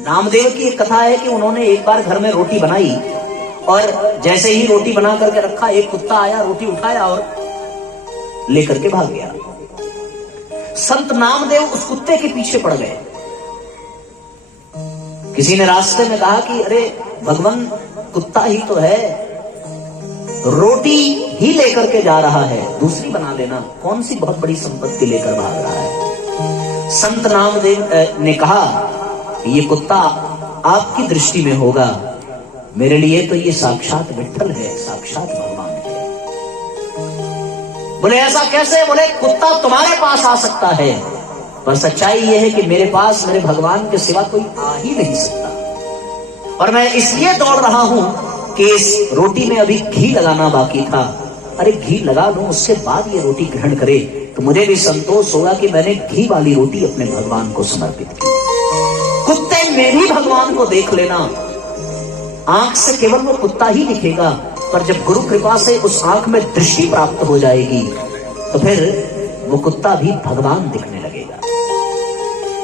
नामदेव की एक कथा है कि उन्होंने एक बार घर में रोटी बनाई और जैसे ही रोटी बना करके रखा, एक कुत्ता आया, रोटी उठाया और लेकर के भाग गया। संत नामदेव उस कुत्ते के पीछे पड़ गए। किसी ने रास्ते में कहा कि अरे भगवान, कुत्ता ही तो है, रोटी ही लेकर के जा रहा है, दूसरी बना लेना, कौन सी बहुत बड़ी संपत्ति लेकर भाग रहा है। संत नामदेव ने कहा ये कुत्ता आपकी दृष्टि में होगा, मेरे लिए तो ये साक्षात विठ्ठल है, साक्षात भगवान है। बोले ऐसा कैसे? बोले कुत्ता तुम्हारे पास आ सकता है, पर सच्चाई ये है कि मेरे पास मेरे भगवान के सिवा कोई आ ही नहीं सकता। और मैं इसलिए दौड़ रहा हूं कि इस रोटी में अभी घी लगाना बाकी था। अरे घी लगा लूं, उसके बाद ये रोटी ग्रहण करे तो मुझे भी संतोष होगा कि मैंने घी वाली रोटी अपने भगवान को समर्पित की। कुत्ते में भी भगवान को देख लेना। आंख से केवल वो कुत्ता ही दिखेगा, पर जब गुरु कृपा से उस आंख में दृष्टि प्राप्त हो जाएगी तो फिर वो कुत्ता भी भगवान दिखने लगेगा।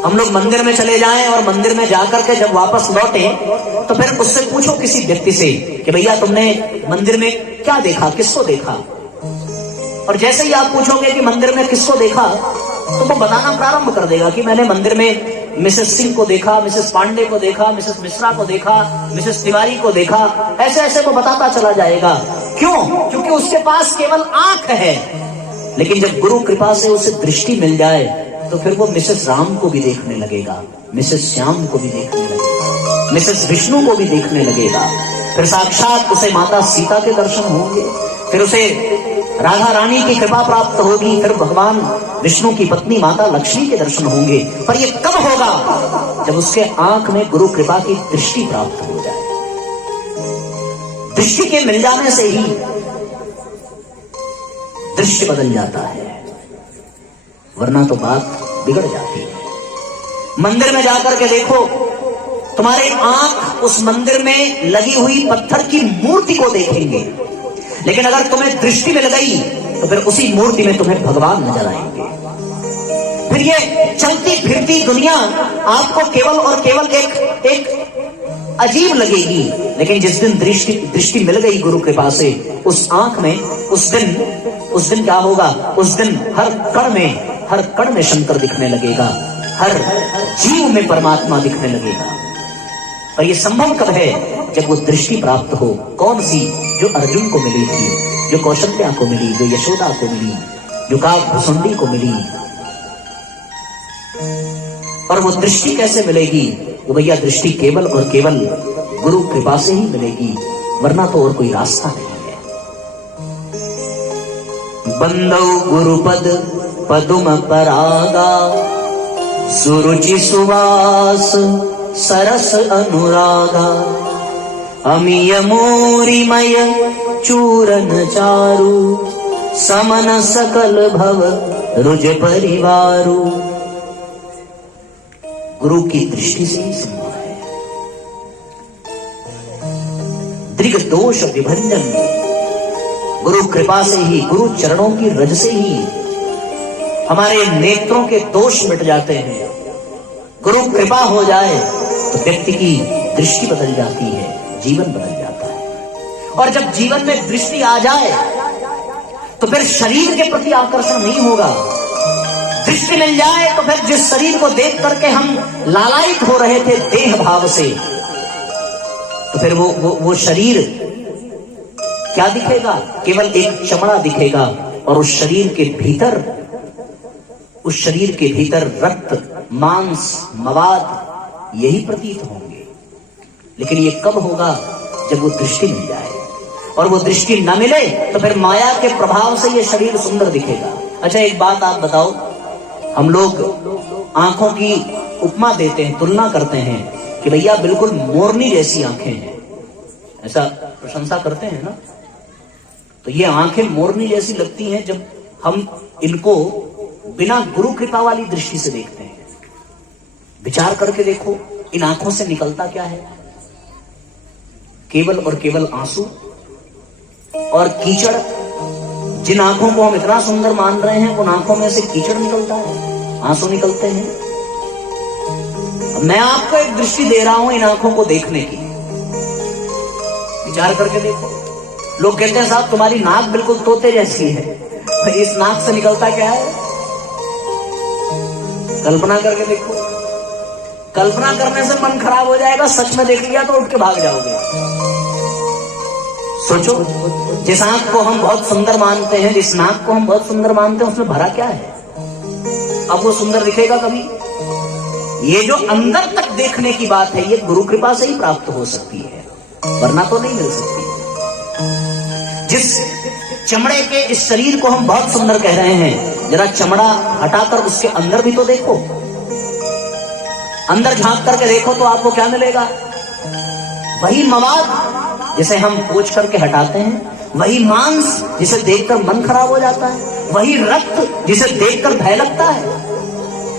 हम लोग मंदिर में चले जाएं और मंदिर में जाकर के जब वापस लौटे तो फिर उससे पूछो किसी व्यक्ति से कि भैया तुमने मंदिर में क्या देखा, किसको देखा? और जैसे ही आप पूछोगे कि मंदिर में किसको देखा, तो वो बताना प्रारंभ कर देगा कि मैंने मंदिर में मिसेस सिंह को देखा, मिसेस पांडे को देखा, मिसेस मिश्रा को देखा, मिसेस तिवारी को देखा, ऐसे ऐसे वो बताता चला जाएगा। क्यों? क्योंकि उसके पास केवल आंख है। लेकिन जब गुरु कृपा से उसे दृष्टि मिल जाए तो फिर वो मिसेस राम को भी देखने लगेगा, मिसेस श्याम को भी देखने लगेगा, मिसेस विष्णु को भी देखने लगेगा। फिर साक्षात उसे माता सीता के दर्शन होंगे, फिर उसे राधा रानी की कृपा प्राप्त होगी, फिर भगवान विष्णु की पत्नी माता लक्ष्मी के दर्शन होंगे। पर यह कब होगा? जब उसके आंख में गुरु कृपा की दृष्टि प्राप्त हो जाए। दृष्टि के मिल जाने से ही दृश्य बदल जाता है, वरना तो बात बिगड़ जाती है। मंदिर में जाकर के देखो, तुम्हारे आंख उस मंदिर में लगी हुई पत्थर की मूर्ति को देखेंगे, लेकिन अगर तुम्हें दृष्टि मिल गई तो फिर उसी मूर्ति में तुम्हें भगवान नजर आएंगे। फिर ये चलती फिरती दुनिया आपको केवल और केवल एक अजीब लगेगी, लेकिन जिस दिन दृष्टि मिल गई गुरु कृपा से उस आंख में, उस दिन क्या होगा? उस दिन हर कण में शंकर दिखने लगेगा, हर जीव में परमात्मा दिखने लगेगा। और ये संभव कब है? जब वो दृष्टि प्राप्त हो। कौन सी? जो अर्जुन को मिली थी, जो कौशल्या को मिली, जो यशोदा को मिली, जो काकभुसुंडी को मिली। और वो दृष्टि कैसे मिलेगी? वो भैया दृष्टि केवल और केवल गुरु कृपा से ही मिलेगी, वरना तो और कोई रास्ता नहीं है। बंदौ गुरुपद पदुम परागा, सुरुचि सुवास सरस अनुरागा, अमीय मोरिमय चूरन चारु, समन सकल भव रुज परिवारु। गुरु की दृष्टि से ही संभव है। दृग दोष विभंजन गुरु कृपा से ही, गुरु चरणों की रज से ही हमारे नेत्रों के दोष मिट जाते हैं। गुरु कृपा हो जाए तो व्यक्ति की दृष्टि बदल जाती है, जीवन बदल जाता है। और जब जीवन में दृष्टि आ जाए तो फिर शरीर के प्रति आकर्षण नहीं होगा। दृष्टि मिल जाए तो फिर जिस शरीर को देख करके हम लालायित हो रहे थे देह भाव से, तो फिर वो शरीर क्या दिखेगा? केवल एक चमड़ा दिखेगा। और उस शरीर के भीतर रक्त, मांस, मवाद यही प्रतीत होंगे। लेकिन ये कब होगा? जब वो दृष्टि मिल जाए। और वो दृष्टि न मिले तो फिर माया के प्रभाव से ये शरीर सुंदर दिखेगा। अच्छा, एक बात आप बताओ, हम लोग आंखों की उपमा देते हैं, तुलना करते हैं कि भैया बिल्कुल मोरनी जैसी आंखें हैं, ऐसा प्रशंसा करते हैं ना। तो ये आंखें मोरनी जैसी लगती हैं जब हम इनको बिना गुरु कृपा वाली दृष्टि से देखते हैं। विचार करके देखो, इन आंखों से निकलता क्या है? केवल और केवल आंसू और कीचड़। जिन आंखों को हम इतना सुंदर मान रहे हैं, उन आंखों में से कीचड़ निकलता है, आंसू निकलते हैं। मैं आपको एक दृष्टि दे रहा हूं इन आंखों को देखने की। विचार करके देखो। लोग कहते हैं साहब तुम्हारी नाक बिल्कुल तोते जैसी है, इस नाक से निकलता क्या है? कल्पना करके देखो। कल्पना करने से मन खराब हो जाएगा, सच में देख लिया तो उठ के भाग जाओगे। सोचो, जिस आंख को हम बहुत सुंदर मानते हैं, जिस नाक को हम बहुत सुंदर मानते हैं, उसमें भरा क्या है? अब वो सुंदर दिखेगा कभी? ये जो अंदर तक देखने की बात है, ये गुरु कृपा से ही प्राप्त हो सकती है, वरना तो नहीं मिल सकती। जिस चमड़े के इस शरीर को हम बहुत सुंदर कह रहे हैं, जरा चमड़ा हटाकर उसके अंदर भी तो देखो। अंदर झांक करके देखो तो आपको क्या मिलेगा? वही मवाद जिसे हम पोंछ करके हटाते हैं, वही मांस जिसे देखकर मन खराब हो जाता है, वही रक्त जिसे देखकर भय लगता है,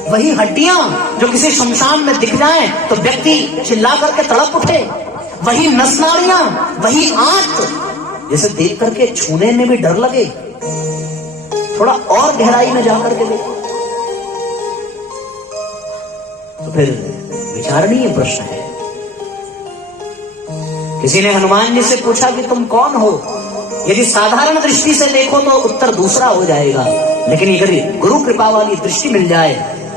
वही हड्डियां जो किसी शमशान में दिख जाएं तो व्यक्ति चिल्ला करके तड़प उठे, वही नसनाड़ियां, वही आंत जिसे देख करके छूने में भी डर लगे। थोड़ा और गहराई में जाकर के देखो तो फिर विचारणीय प्रश्न है। किसी ने हनुमान जी से पूछा कि तुम कौन हो? यदि साधारण दृष्टि से देखो तो उत्तर दूसरा हो जाएगा, लेकिन यदि गुरु कृपा वाली दृष्टि मिल जाए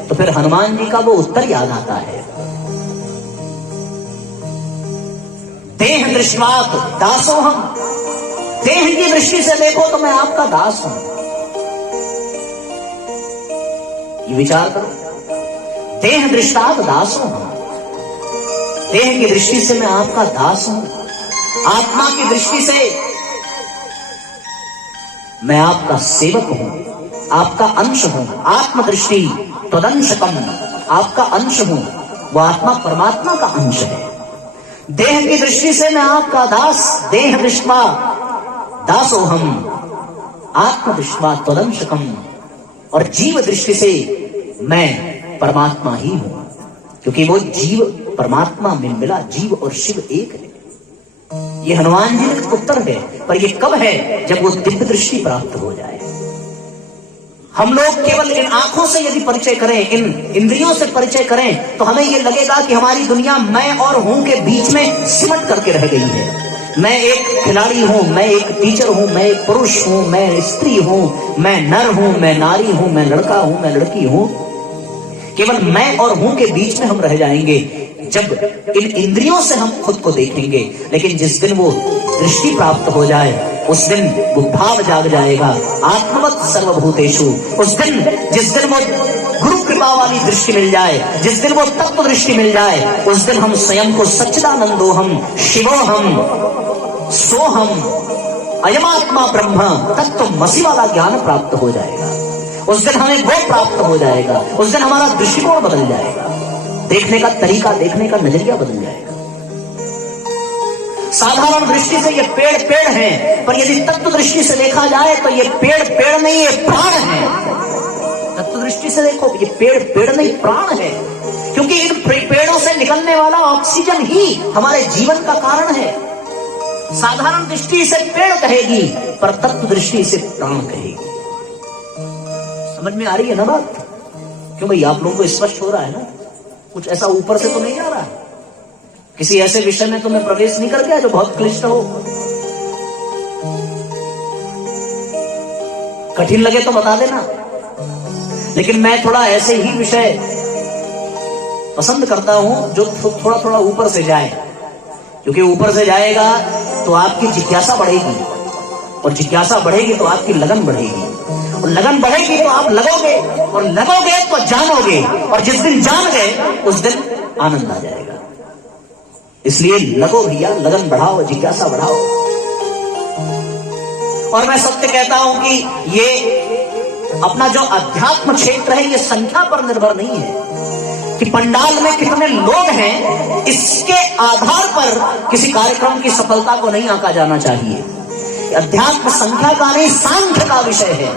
तो फिर हनुमान जी का वो उत्तर याद आता है। देह दृष्टात दासोहम, देह की दृष्टि से देखो तो मैं आपका दास हूं। ये विचार करो, देह दृष्टात दासोहम, देह की दृष्टि से मैं आपका दास हूं। आत्मा की दृष्टि से मैं आपका सेवक हूं, आपका अंश हूं। आत्मदृष्टि तदंशकम, आपका अंश हूं, वो आत्मा परमात्मा का अंश है। देह की दृष्टि से मैं आपका दास, देह दृष्टवा दासोहम, आत्मदृष्टवा तदंशकम, और जीव दृष्टि से मैं परमात्मा ही हूं, क्योंकि वो जीव परमात्मा में मिला, जीव और शिव एक है। ये हनुमान जी का उत्तर है, पर ये कब है? जब वो दिव्य दृष्टि प्राप्त हो जाए। हम लोग केवल इन आंखों से यदि परिचय करें, इन इंद्रियों से परिचय करें, तो हमें ये लगेगा कि हमारी दुनिया मैं और हूं के बीच में सिमट करके रह गई है। मैं एक खिलाड़ी हूं, मैं एक टीचर हूं, मैं एक पुरुष हूं, मैं स्त्री हूं, मैं नर हूं, मैं नारी हूं, मैं लड़का हूं, मैं लड़की हूं। केवल मैं और हूं के बीच में हम रह जाएंगे जब इन इंद्रियों से हम खुद को देखेंगे। लेकिन जिस दिन वो दृष्टि प्राप्त हो जाए, उस दिन वो भाव जाग जाएगा, आत्मवत् सर्वभूतेषु। उस दिन, जिस दिन वो गुरु कृपा वाली दृष्टि मिल जाए, जिस दिन वो तत्व दृष्टि मिल जाए, उस दिन हम स्वयं को सच्चिदानंदोहम शिवोहम सोहम अयमात्मा ब्रह्म तत्वमसि वाला ज्ञान प्राप्त हो जाएगा। उस दिन हमें वो प्राप्त हो जाएगा। उस दिन हमारा दृष्टिकोण बदल जाएगा, देखने का तरीका, देखने का नजरिया बदल जाएगा। साधारण दृष्टि से ये पेड़ पेड़ हैं, पर यदि तत्व दृष्टि से देखा जाए तो ये पेड़ पेड़ नहीं, ये प्राण है। तत्व दृष्टि से देखो, ये पेड़ पेड़ नहीं, प्राण है, क्योंकि इन पेड़ों से निकलने वाला ऑक्सीजन ही हमारे जीवन का कारण है। साधारण दृष्टि से पेड़ कहेगी, पर तत्व दृष्टि से प्राण कहेगी। समझ में आ रही है ना बात? क्यों भाई, आप लोगों को स्पष्ट हो रहा है ना? कुछ ऐसा ऊपर से तो नहीं आ रहा है? किसी ऐसे विषय में तो मैं प्रवेश नहीं कर गया जो बहुत क्लिष्ट हो? कठिन लगे तो बता देना, लेकिन मैं थोड़ा ऐसे ही विषय पसंद करता हूं जो थोड़ा थोड़ा ऊपर से जाए, क्योंकि ऊपर से जाएगा तो आपकी जिज्ञासा बढ़ेगी, और जिज्ञासा बढ़ेगी तो आपकी लगन बढ़ेगी, और लगन बढ़ेगी तो आप लगोगे, और लगोगे तो जानोगे, और जिस दिन जान गए उस दिन आनंद आ जाएगा। इसलिए लगो भैया, लगन बढ़ाओ, जिज्ञासा बढ़ाओ। और मैं सत्य कहता हूं कि ये अपना जो अध्यात्म क्षेत्र है, ये संख्या पर निर्भर नहीं है कि पंडाल में कितने लोग हैं, इसके आधार पर किसी कार्यक्रम की सफलता को नहीं आंका जाना चाहिए। अध्यात्म संख्या का नहीं, सांख्य का विषय है।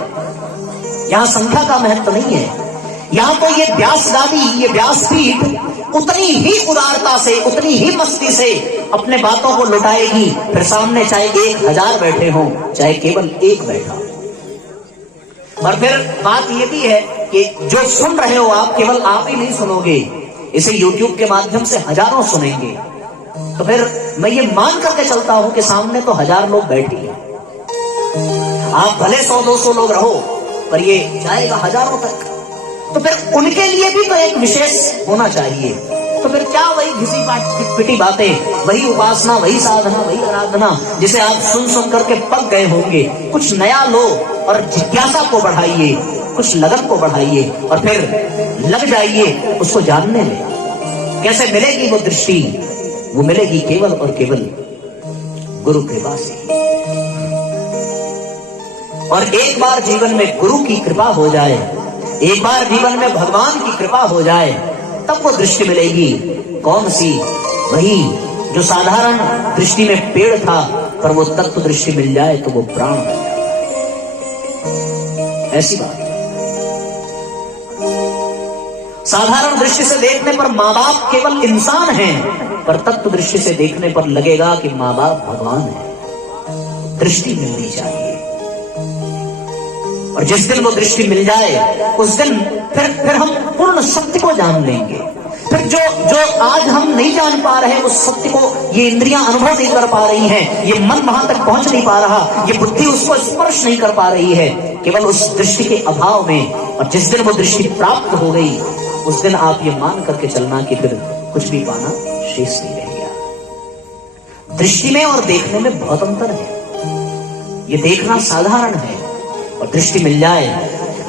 यहां संख्या का महत्व नहीं है। यहां तो ये व्यासगादी, ये व्यासपीठ उतनी ही उदारता से, उतनी ही मस्ती से अपने बातों को लुटाएगी, फिर सामने चाहे 1000 बैठे हों, चाहे केवल एक बैठा। और फिर बात यह भी है कि जो सुन रहे हो आप, केवल आप ही नहीं सुनोगे, इसे YouTube के माध्यम से हजारों सुनेंगे। तो फिर मैं ये मान करके चलता हूं कि सामने तो 1000 लोग बैठे हैं। आप भले 100-200 लोग रहो, पर ये जाएगा हजारों तक। तो फिर उनके लिए भी तो एक विशेष होना चाहिए। तो फिर क्या वही घिसी पिटी बातें, वही उपासना, वही साधना, वही आराधना, जिसे आप सुन सुन करके पक गए होंगे। कुछ नया लो और जिज्ञासा को बढ़ाइए, कुछ लगन को बढ़ाइए, और फिर लग जाइए उसको जानने में। कैसे मिलेगी वो दृष्टि? वो मिलेगी केवल और केवल गुरु कृपा से। और एक बार जीवन में गुरु की कृपा हो जाए, एक बार जीवन में भगवान की कृपा हो जाए, तब वो दृष्टि मिलेगी। कौन सी? वही जो साधारण दृष्टि में पेड़ था, पर वो तत्व दृष्टि मिल जाए तो वो प्राण बन जाता है। ऐसी बात है। साधारण दृष्टि से देखने पर माँ बाप केवल इंसान हैं, पर तत्व दृष्टि से देखने पर लगेगा कि माँ बाप भगवान है। दृष्टि मिलनी चाहिए, और जिस दिन वो दृष्टि मिल जाए, उस दिन फिर हम पूर्ण सत्य को जान लेंगे। फिर जो आज हम नहीं जान पा रहे, उस सत्य को ये इंद्रियां अनुभव नहीं कर पा रही हैं, ये मन वहां तक पहुंच नहीं पा रहा, ये बुद्धि उसको स्पर्श नहीं कर पा रही है, केवल उस दृष्टि के अभाव में। और जिस दिन वो दृष्टि प्राप्त हो गई, उस दिन आप ये मान करके चलना कि फिर कुछ भी पाना शेष नहीं रह गया। दृष्टि में और देखने में बहुत अंतर है। ये देखना साधारण है, और दृष्टि मिल जाए।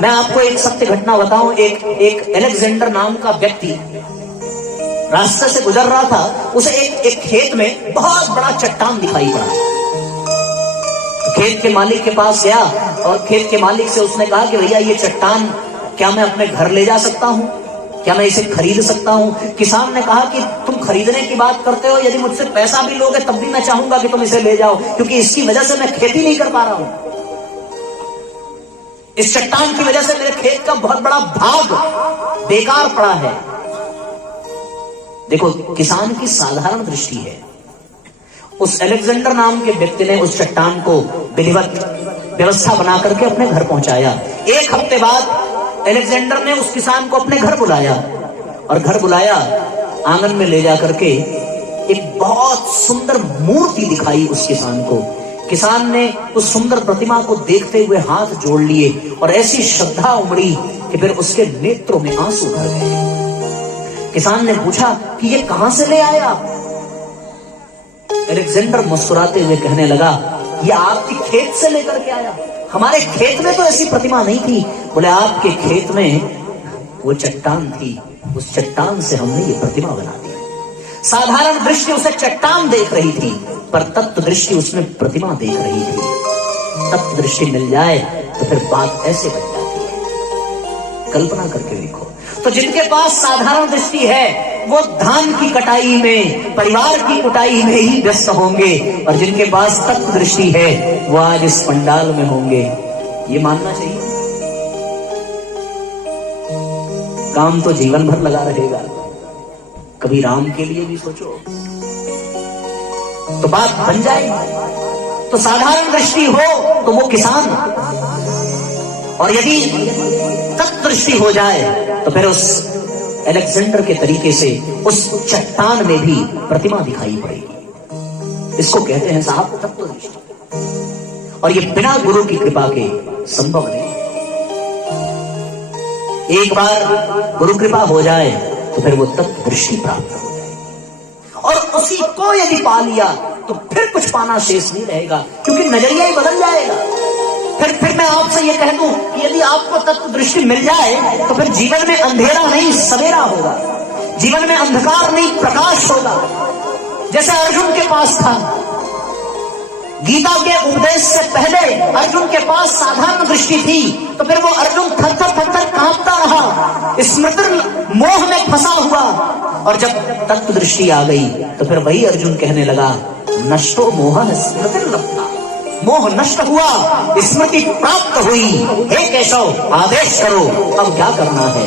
मैं आपको एक सत्य घटना बताऊं। एक अलेक्जेंडर नाम का व्यक्ति रास्ते से गुजर रहा था। उसे एक खेत में बहुत बड़ा चट्टान दिखाई पड़ा। खेत के मालिक के पास गया और खेत के मालिक से उसने कहा कि भैया ये चट्टान क्या मैं अपने घर ले जा सकता हूं, क्या मैं इसे खरीद सकता हूं? किसान ने कहा कि तुम खरीदने की बात करते हो, यदि मुझसे पैसा भी लोगे तब भी मैं चाहूंगा कि तुम इसे ले जाओ, क्योंकि इसकी वजह से मैं खेती नहीं कर पा रहा हूं। इस चट्टान की वजह से मेरे खेत का बहुत बड़ा भाग बेकार पड़ा है। देखो, किसान की साधारण दृष्टि है। उस अलेक्जेंडर नाम के व्यक्ति ने उस चट्टान को विधिवत व्यवस्था बना करके अपने घर पहुंचाया। एक हफ्ते बाद अलेक्जेंडर ने उस किसान को अपने घर बुलाया, और घर बुलाया, आंगन में ले जा करके एक बहुत सुंदर मूर्ति दिखाई उस किसान को। किसान ने उस सुंदर प्रतिमा को देखते हुए हाथ जोड़ लिए और ऐसी श्रद्धा उमड़ी कि फिर उसके नेत्रों में आंसू भर गए। किसान ने पूछा कि ये कहां से ले आया आप? अलेक्जेंडर मुस्कुराते हुए कहने लगा, ये आपके खेत से लेकर के आया। हमारे खेत में तो ऐसी प्रतिमा नहीं थी। बोले, आपके खेत में वो चट्टान थी, उस चट्टान से हमने ये प्रतिमा बना दी। साधारण दृष्टि उसे चट्टान देख रही थी, पर तत्व दृष्टि उसमें प्रतिमा देख रही थी। तत्व दृष्टि मिल जाए तो फिर बात ऐसे बन जाती है। कल्पना करके देखो, तो जिनके पास साधारण दृष्टि है वो धान की कटाई में, परिवार की कुटाई में ही व्यस्त होंगे, और जिनके पास तत्व दृष्टि है वो आज इस पंडाल में होंगे। ये मानना चाहिए। काम तो जीवन भर लगा रहेगा, कभी राम के लिए भी सोचो तो बात बन जाएगी। तो साधारण दृष्टि हो तो वो किसान, और यदि तत्व दृष्टि हो जाए तो फिर उस अलेक्जेंडर के तरीके से उस चट्टान में भी प्रतिमा दिखाई पड़ेगी। इसको कहते हैं साहब तत्व दृष्टि, और ये बिना गुरु की कृपा के संभव नहीं। एक बार गुरु कृपा हो जाए तो फिर वो तत्व दृष्टि प्राप्त हो जाएगी, और उसी को यदि पा लिया तो फिर कुछ पाना शेष नहीं रहेगा, क्योंकि नजरिया ही बदल जाएगा। फिर मैं आपसे ये कह दूं कि यदि आपको तत्व दृष्टि मिल जाए तो फिर जीवन में अंधेरा नहीं सवेरा होगा, जीवन में अंधकार नहीं प्रकाश होगा। जैसे अर्जुन के पास था, गीता के उपदेश से पहले अर्जुन के पास साधारण दृष्टि थी, तो फिर वो अर्जुन थर-थर कांपता रहा, स्मृति मोह में फंसा हुआ, और जब तत्व दृष्टि आ गई तो फिर वही अर्जुन कहने लगा, नष्टो मोह स्मृति लब्धा। मोह नष्ट हुआ, स्मृति प्राप्त हुई। हे केशव, आदेश करो, अब क्या करना है?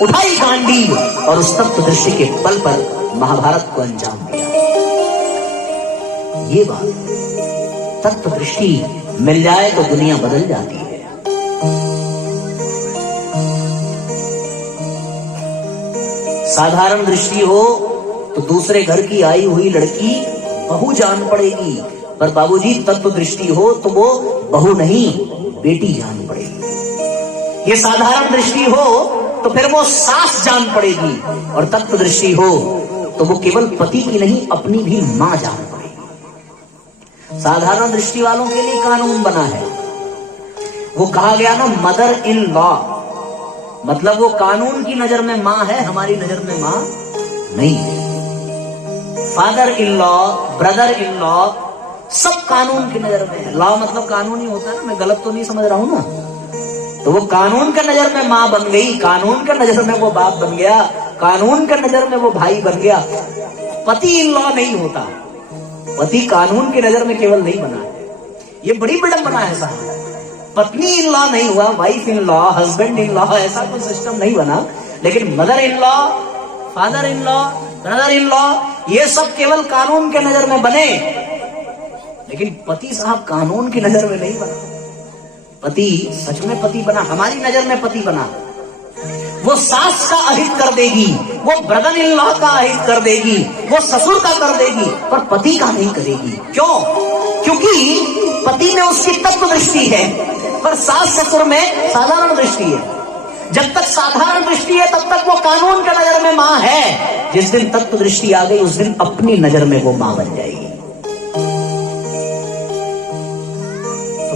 उठाई गांडी और उस तत्व दृष्टि के बल पर महाभारत को अंजाम दिया। ये बात, तत्व दृष्टि मिल जाए तो दुनिया बदल जाती है। साधारण दृष्टि हो तो दूसरे घर की आई हुई लड़की बहू जान पड़ेगी, पर बाबूजी तत्व दृष्टि हो तो वो बहू नहीं बेटी जान पड़ेगी। ये साधारण दृष्टि हो तो फिर वो सास जान पड़ेगी, और तत्व दृष्टि हो तो वो केवल पति की नहीं अपनी भी मां जान पड़ेगी। साधारण दृष्टि वालों के लिए कानून बना है, वो कहा गया ना मदर इन लॉ, मतलब वो कानून की नजर में मां है, हमारी नजर में मां नहीं है। Father in law, brother in law, सब कानून की नजर में है। लॉ मतलब कानून ही होता है ना, मैं गलत तो नहीं समझ रहा हूं ना। तो वो कानून के नजर में मां बन गई, कानून के नजर में वो बाप बन गया, कानून के नजर में वो भाई बन गया। पति इन लॉ नहीं होता, पति कानून की नजर में केवल नहीं बना है। ये बड़ी विडंबना है साहब। पत्नी इन लॉ नहीं हुआ, wife in law, husband in law, ऐसा कोई सिस्टम नहीं बना। लेकिन mother in law, father in law, brother in law, ये सब केवल कानून के नजर में बने, लेकिन पति साहब कानून की नजर में नहीं बना। पति सच में पति बना, हमारी नजर में पति बना। वो सास का अहित कर देगी, वो ब्रदर इन लॉ का अहित कर देगी, वो ससुर का कर देगी, पर पति का नहीं करेगी। क्यों? क्योंकि पति में उसकी तत्व दृष्टि है, पर सास ससुर में साधारण दृष्टि है। जब तक साधारण दृष्टि है तब तक वो कानून के नजर में मां है। जिस दिन तत्व दृष्टि आ गई उस दिन अपनी नजर में वो मां बन जाएगी।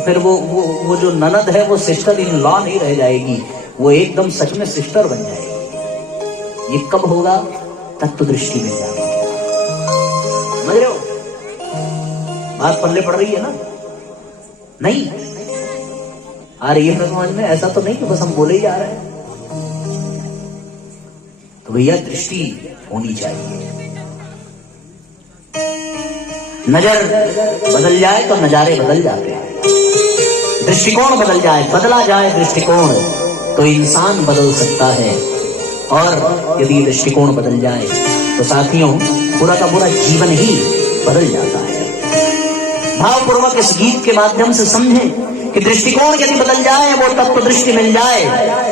फिर वो जो ननद है वो सिस्टर इन लॉ नहीं रह जाएगी, वो एकदम सच में सिस्टर बन जाएगी। ये कब होगा? तत्व दृष्टि मिल जाएगी। समझ रहे हो? बात पल्ले पड़ रही है ना? नहीं, आ रही है समझ में? ऐसा तो नहीं कि बस हम बोले ही जा रहे हैं। तो भैया दृष्टि होनी चाहिए। नजर बदल जाए तो नजारे बदल जाते हैं। दृष्टिकोण बदल जाए, बदला जाए दृष्टिकोण, तो इंसान बदल सकता है। और यदि दृष्टिकोण बदल जाए तो साथियों पूरा का पूरा जीवन ही बदल जाता है। भावपूर्वक इस गीत के माध्यम से समझें कि दृष्टिकोण यदि बदल जाए, वो तत्व दृष्टि मिल जाए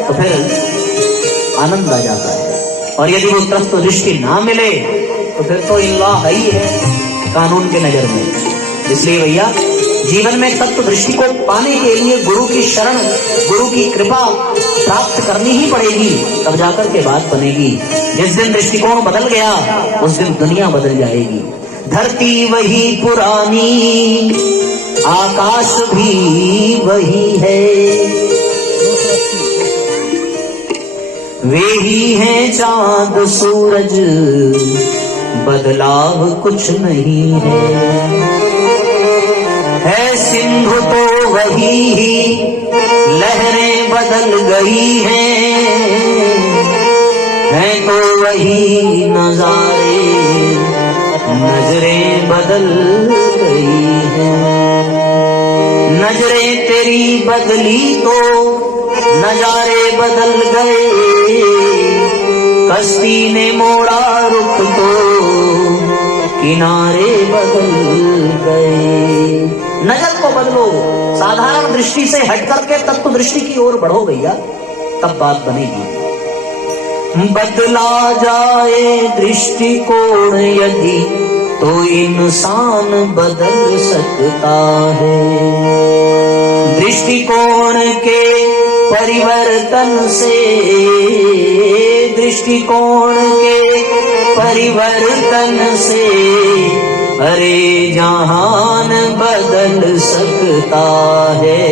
तो फिर आनंद आ जाता है। और यदि वो तत्व दृष्टि ना मिले तो फिर तो इल्ला है ही है कानून के नजर में। इसलिए भैया जीवन में तत्व दृष्टि को पाने के लिए गुरु की शरण, गुरु की कृपा प्राप्त करनी ही पड़ेगी, तब जाकर के बात बनेगी। जिस दिन दृष्टिकोण बदल गया उस दिन दुनिया बदल जाएगी। धरती वही पुरानी, आकाश भी वही है, वे ही हैं चांद सूरज, बदलाव कुछ नहीं है सिंधु तो वही ही, लहरें बदल गई हैं तो वही नजारे, नजरें बदल गई हैं। नजरें तेरी बदली तो नजारे बदल गए, कश्ती ने मोड़ा रुख तो किनारे बदल गए। नजर को बदलो, साधारण दृष्टि से हट करके तत्व दृष्टि की ओर बढ़ो भैया, तब बात बनेगी। बदला जाए दृष्टिकोण यदि तो इंसान बदल सकता है। दृष्टिकोण के परिवर्तन से, दृष्टिकोण के परिवर्तन से अरे जहान बदल सकता है।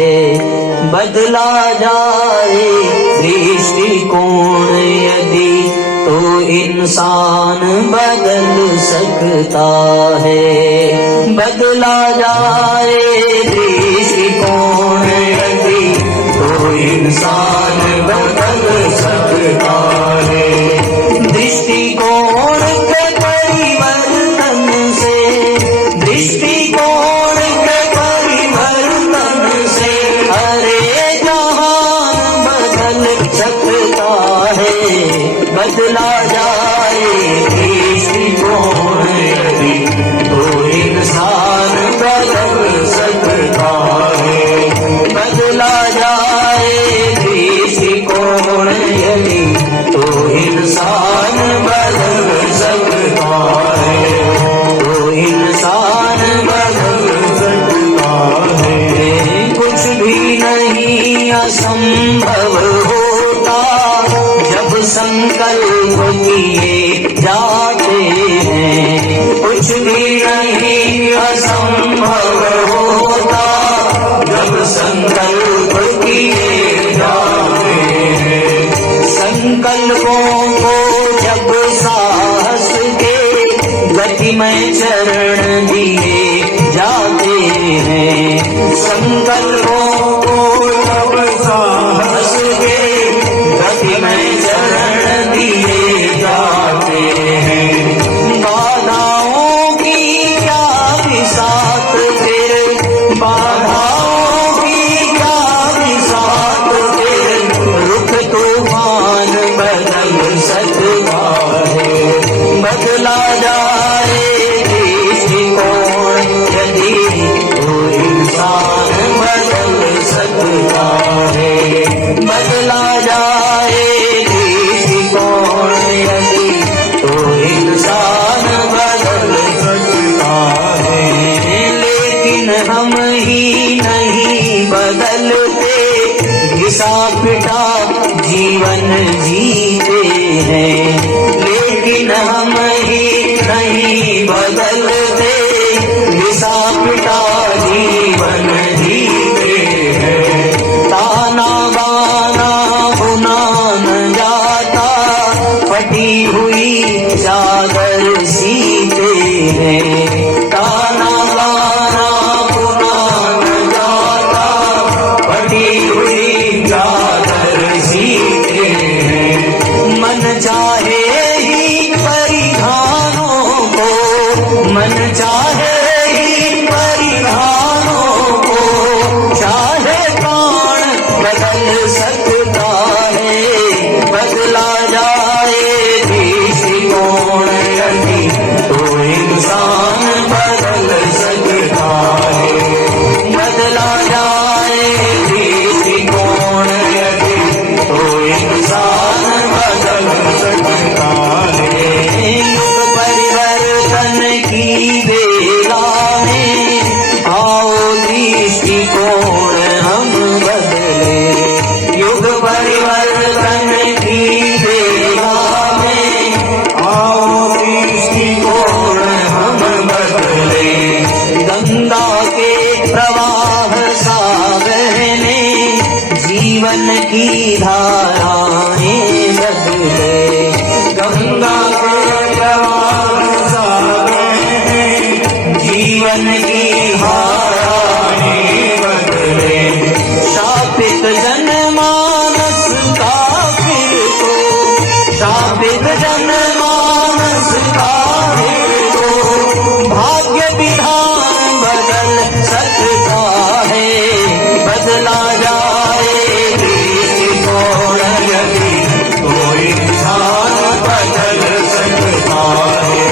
बदला जाए दृष्टिकोण यदि तो इंसान बदल सकता है। बदला जाए दृष्टिकोण यदि तो इंसान बदल सकता है। दृष्टिकोण के परिवर्तन से, दृष्टिकोण के परिवर्तन से अरे जहान बदल सकता है। बदला जाए दृष्टिकोण यदि तो इंसान बदल सकता है। बदला जाए दृष्टिकोण यदि तो इंसान बदल सकता है, तो इंसान बदल सकता है। कुछ भी नहीं असंभव होता जब संकल्प किए जाते हैं। कुछ भी नहीं असंभव होता जब संकल्प किए जाते हैं। संकल्पों को जब साहस के गतिमय चरण दिए जाते हैं। संकल्पों को जब साहस के गतिमय चरण दिए जाते हैं। बाधाओं की क्या बिसात फिर, बाधाओं की क्या बिसात फिर, रुख तूफान बदल सकता है। बदला जाए दृष्टिकोण यदि तो इंसान बदल सकता है। बदला जाए दृष्टिकोण यदि तो इंसान बदल सकता है। लेकिन हम ही नहीं बदलते, घिसा पिटा जीवन जीते हैं। लेकिन हम ही नहीं बदलते, घिसा पिटा जीवन जीते हैं। ताना बाना बुना न जाता, फटी हुई चादर सीते हैं। ताना बाना बुना न जाता, फटी हुई की धाराएं बदले, गंगा के प्रवाह सागर जीवन की धाराएं बदले, शापित जनमानस का फिर को, शापित जनमानस का फिर को, भाग्य विधान बदल सकता है, बदला जाए दृष्टिकोण यदि तो इंसान बदल सकता है,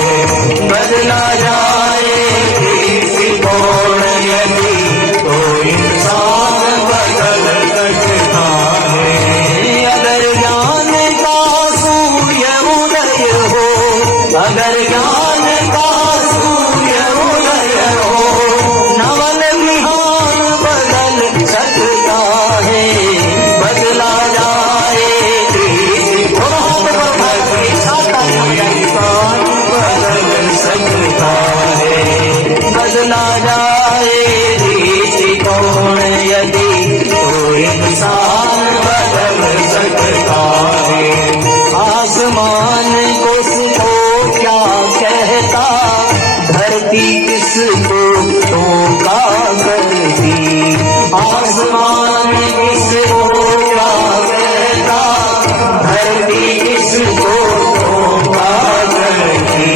बदला जाए दृष्टिकोण यदि तो इंसान बदल सकता है। अगर ज्ञान का सूर्य उदय हो, अगर ज्ञान का सूर्य उदय हो, नवल विहान बदल सकता है, बदला जाए दृष्टिकोण बदल सकता है, बदला जाए दृष्टिकोण यदि तो इंसान बदल सकता है। आसमान किसको क्या कहता, धरती किसको टोका करती, आसमान किसको क्या कहता, धरती किसको टोका करती,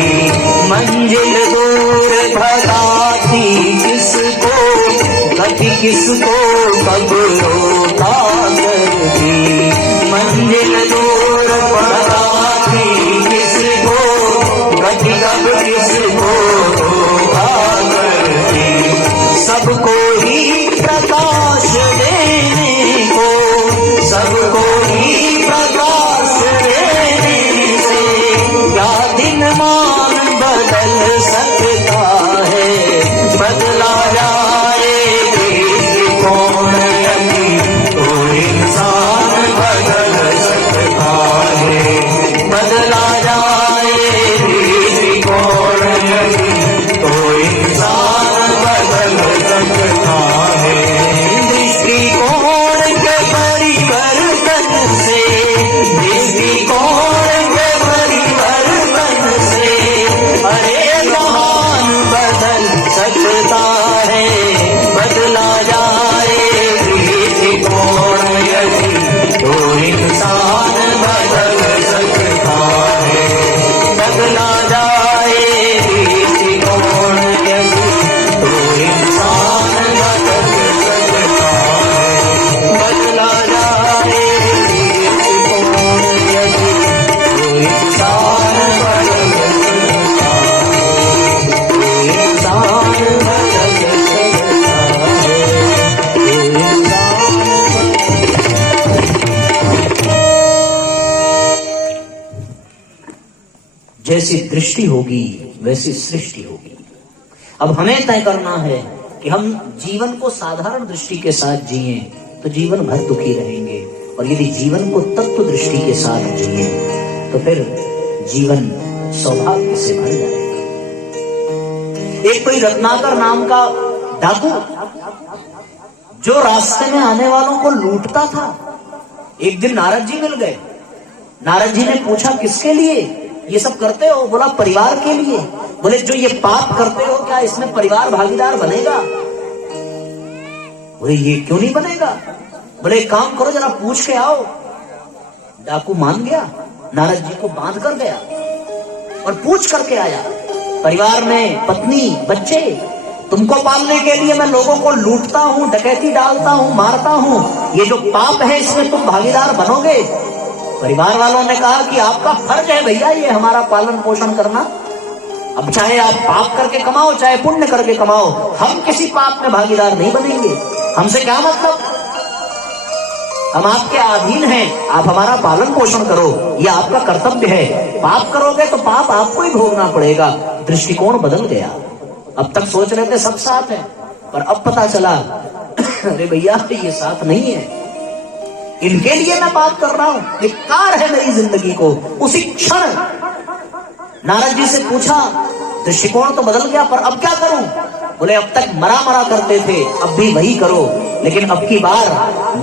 मंजिल दूर भगाती किसको, गति किसको कब रोका करती, मंजिल दूर भगाती किसको, गति कब किसको रोका करती, सबको ही प्रकाश देने को, सबको ही प्रकाश देने से क्या दिन मान बदल सकता है, बदला जाए दृष्टिकोण यदि तो इंसान बदल सकता है, बदला जाए दृष्टिकोण यदि तो इंसान बदल सकता है। दृष्टिकोण के परिवर्तन से, दृष्टिकोण के परिवर्तन से अरे महान बदल सकता है, बदला जाए दृष्टिकोण यदि तो इंसान बदल सकता है, बदला जाए दृष्टिकोण यदि तो इंसान बदल सकता है, बदला जाए दृष्टिकोण यदि तो इंसान बदल सकता है, तो इंसान बदल सकता है, तो इंसान जैसी दृष्टि होगी वैसी सृष्टि होगी। अब हमें तय करना है कि हम जीवन को साधारण दृष्टि के साथ जिए तो जीवन भर दुखी रहेंगे, और यदि जीवन को तत्व दृष्टि के साथ जिए तो फिर जीवन सौभाग्य से भर जाएगा। एक कोई रत्नाकर नाम का डाकू जो रास्ते में आने वालों को लूटता था, एक दिन नारद जी मिल गए। नारद जी ने पूछा किसके लिए ये सब करते हो? बोला परिवार के लिए। बोले जो ये पाप करते हो क्या इसमें परिवार भागीदार बनेगा? बोले ये क्यों नहीं बनेगा? बोले काम करो जरा पूछ के आओ। डाकू मान गया, नारद जी को बांध कर गया और पूछ करके आया। परिवार में पत्नी बच्चे, तुमको पालने के लिए मैं लोगों को लूटता हूँ, डकैती डालता हूँ, मारता हूँ, ये जो पाप है इसमें तुम भागीदार बनोगे? परिवार वालों ने कहा कि आपका फर्ज है भैया ये हमारा पालन पोषण करना। अब चाहे आप पाप करके कमाओ चाहे पुण्य करके कमाओ, हम किसी पाप में भागीदार नहीं बनेंगे। हमसे क्या मतलब? हम आपके अधीन हैं, आप हमारा पालन पोषण करो, ये आपका कर्तव्य है। पाप करोगे तो पाप आपको ही भोगना पड़ेगा। दृष्टिकोण बदल गया। अब तक सोच रहे थे सब साथ है, पर अब पता चला अरे भैया ये साथ नहीं है, इनके लिए मैं बात कर रहा हूं, धिक्कार है मेरी जिंदगी को। उसी क्षण नारद जी से पूछा दृष्टिकोण तो बदल गया, पर अब क्या करूं? बोले अब तक मरा मरा करते थे, अब भी वही करो, लेकिन अब की बार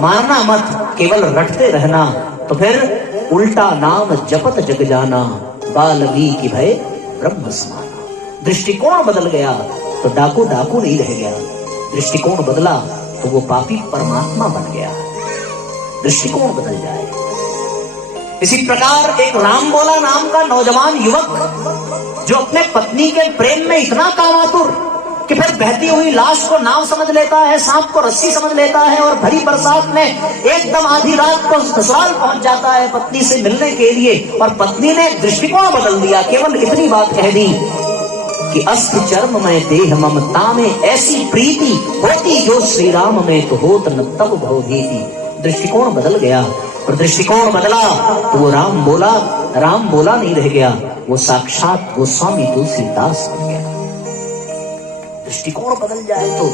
मारना मत, केवल रटते रहना, तो फिर उल्टा नाम जपत जग जाना, बाल्मीकि भय ब्रह्म समाना। दृष्टिकोण बदल गया तो डाकू डाकू नहीं रह गया, दृष्टिकोण बदला तो वो पापी परमात्मा बन गया। दृष्टिकोण बदल जाए। इसी प्रकार एक राम बोला नाम का नौजवान युवक जो अपने पत्नी के प्रेम में इतना कामातुर कि फिर बहती हुई लाश को नाव समझ लेता है, सांप को रस्सी समझ लेता है, और भरी बरसात में एकदम आधी रात को ससुराल पहुंच जाता है पत्नी से मिलने के लिए, और पत्नी ने दृष्टिकोण बदल दिया। केवल इतनी बात कह दी कि अस्थि चर्म में देह ममता में ऐसी प्रीति होती जो श्री राम में तो होत न तब भवभीति। दृष्टिकोण बदल गया, और दृष्टिकोण बदला तो वो राम बोला नहीं रह गया, वो साक्षात गोस्वामी तुलसीदास बन गया। दृष्टिकोण बदल जाए तो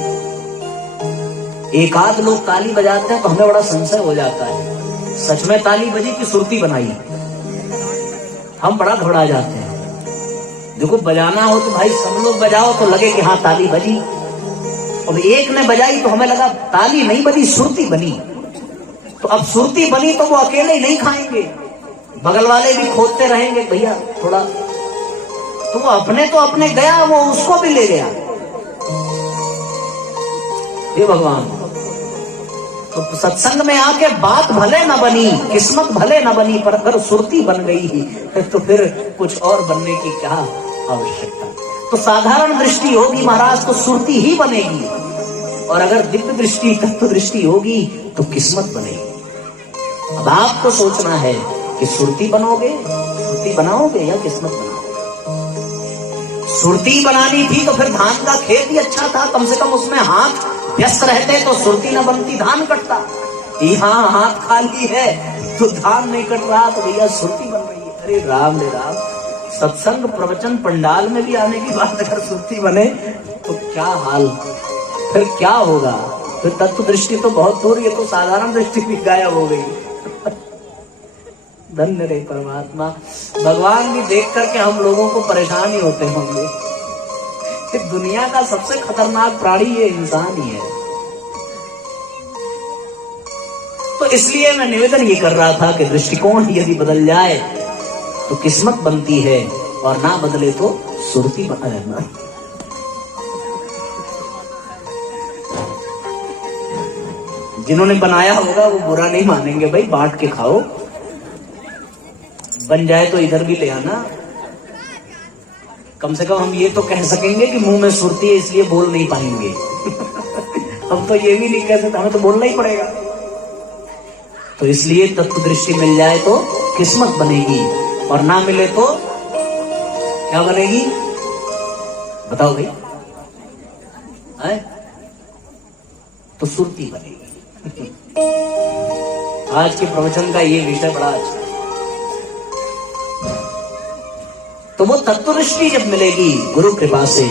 एक आध लोग ताली बजाते हैं तो हमें बड़ा संशय हो जाता है, सच में ताली बजी कि सुरती बनाई, हम बड़ा घबरा जाते हैं। देखो बजाना हो तो भाई सब लोग बजाओ तो लगे कि हाँ ताली बजी, अब एक ने बजाई तो हमें लगा ताली नहीं बजी सुरती बनी। तो अब सुरती बनी तो वो अकेले ही नहीं खाएंगे, बगल वाले भी खोदते रहेंगे भैया थोड़ा, तो वो अपने गया, वो उसको भी ले गया। हे भगवान, तो सत्संग में आके बात भले न बनी, किस्मत भले न बनी, पर अगर सुरती बन गई तो फिर कुछ और बनने की क्या आवश्यकता। तो साधारण दृष्टि होगी महाराज तो सुरती ही बनेगी, और अगर दिव्य दृष्टि तत्व दृष्टि होगी तो किस्मत बनेगी। अब आपको सोचना है कि सुरती बनाओगे या किस्मत बनाओगे। सुरती बनानी थी तो फिर धान का खेत ही अच्छा था, कम से कम उसमें हाथ व्यस्त रहते तो सुरती न बनती, धान कटता। यहाँ हाथ खाली है तो धान नहीं कट रहा, तो भैया सुरती बन रही है। अरे राम रे राम, सत्संग प्रवचन पंडाल में भी आने की बात अगर सुरती बने तो क्या हाल, फिर क्या होगा। फिर तत्व दृष्टि तो बहुत दूर, ये तो साधारण दृष्टि भी गायब हो गई। धन्य रे परमात्मा, भगवान भी देख करके हम लोगों को परेशान ही होते होंगे कि दुनिया का सबसे खतरनाक प्राणी ये इंसान ही है। तो इसलिए मैं निवेदन ये कर रहा था कि दृष्टिकोण यदि बदल जाए तो किस्मत बनती है, और ना बदले तो सुरती बना रहना। जिन्होंने बनाया होगा वो बुरा नहीं मानेंगे, भाई बांट के खाओ, बन जाए तो इधर भी ले आना। कम से कम हम ये तो कह सकेंगे कि मुंह में सुरती है इसलिए बोल नहीं पाएंगे। हम तो ये भी नहीं कह सकते, हमें तो बोलना ही पड़ेगा। तो इसलिए तत्व दृष्टि मिल जाए तो किस्मत बनेगी, और ना मिले तो क्या बनेगी बताओ भाई, है? तो सुरती बनेगी। आज के प्रवचन का ये विषय बड़ा अच्छा। तो वो तत्वदृष्टि जब मिलेगी गुरु कृपा से,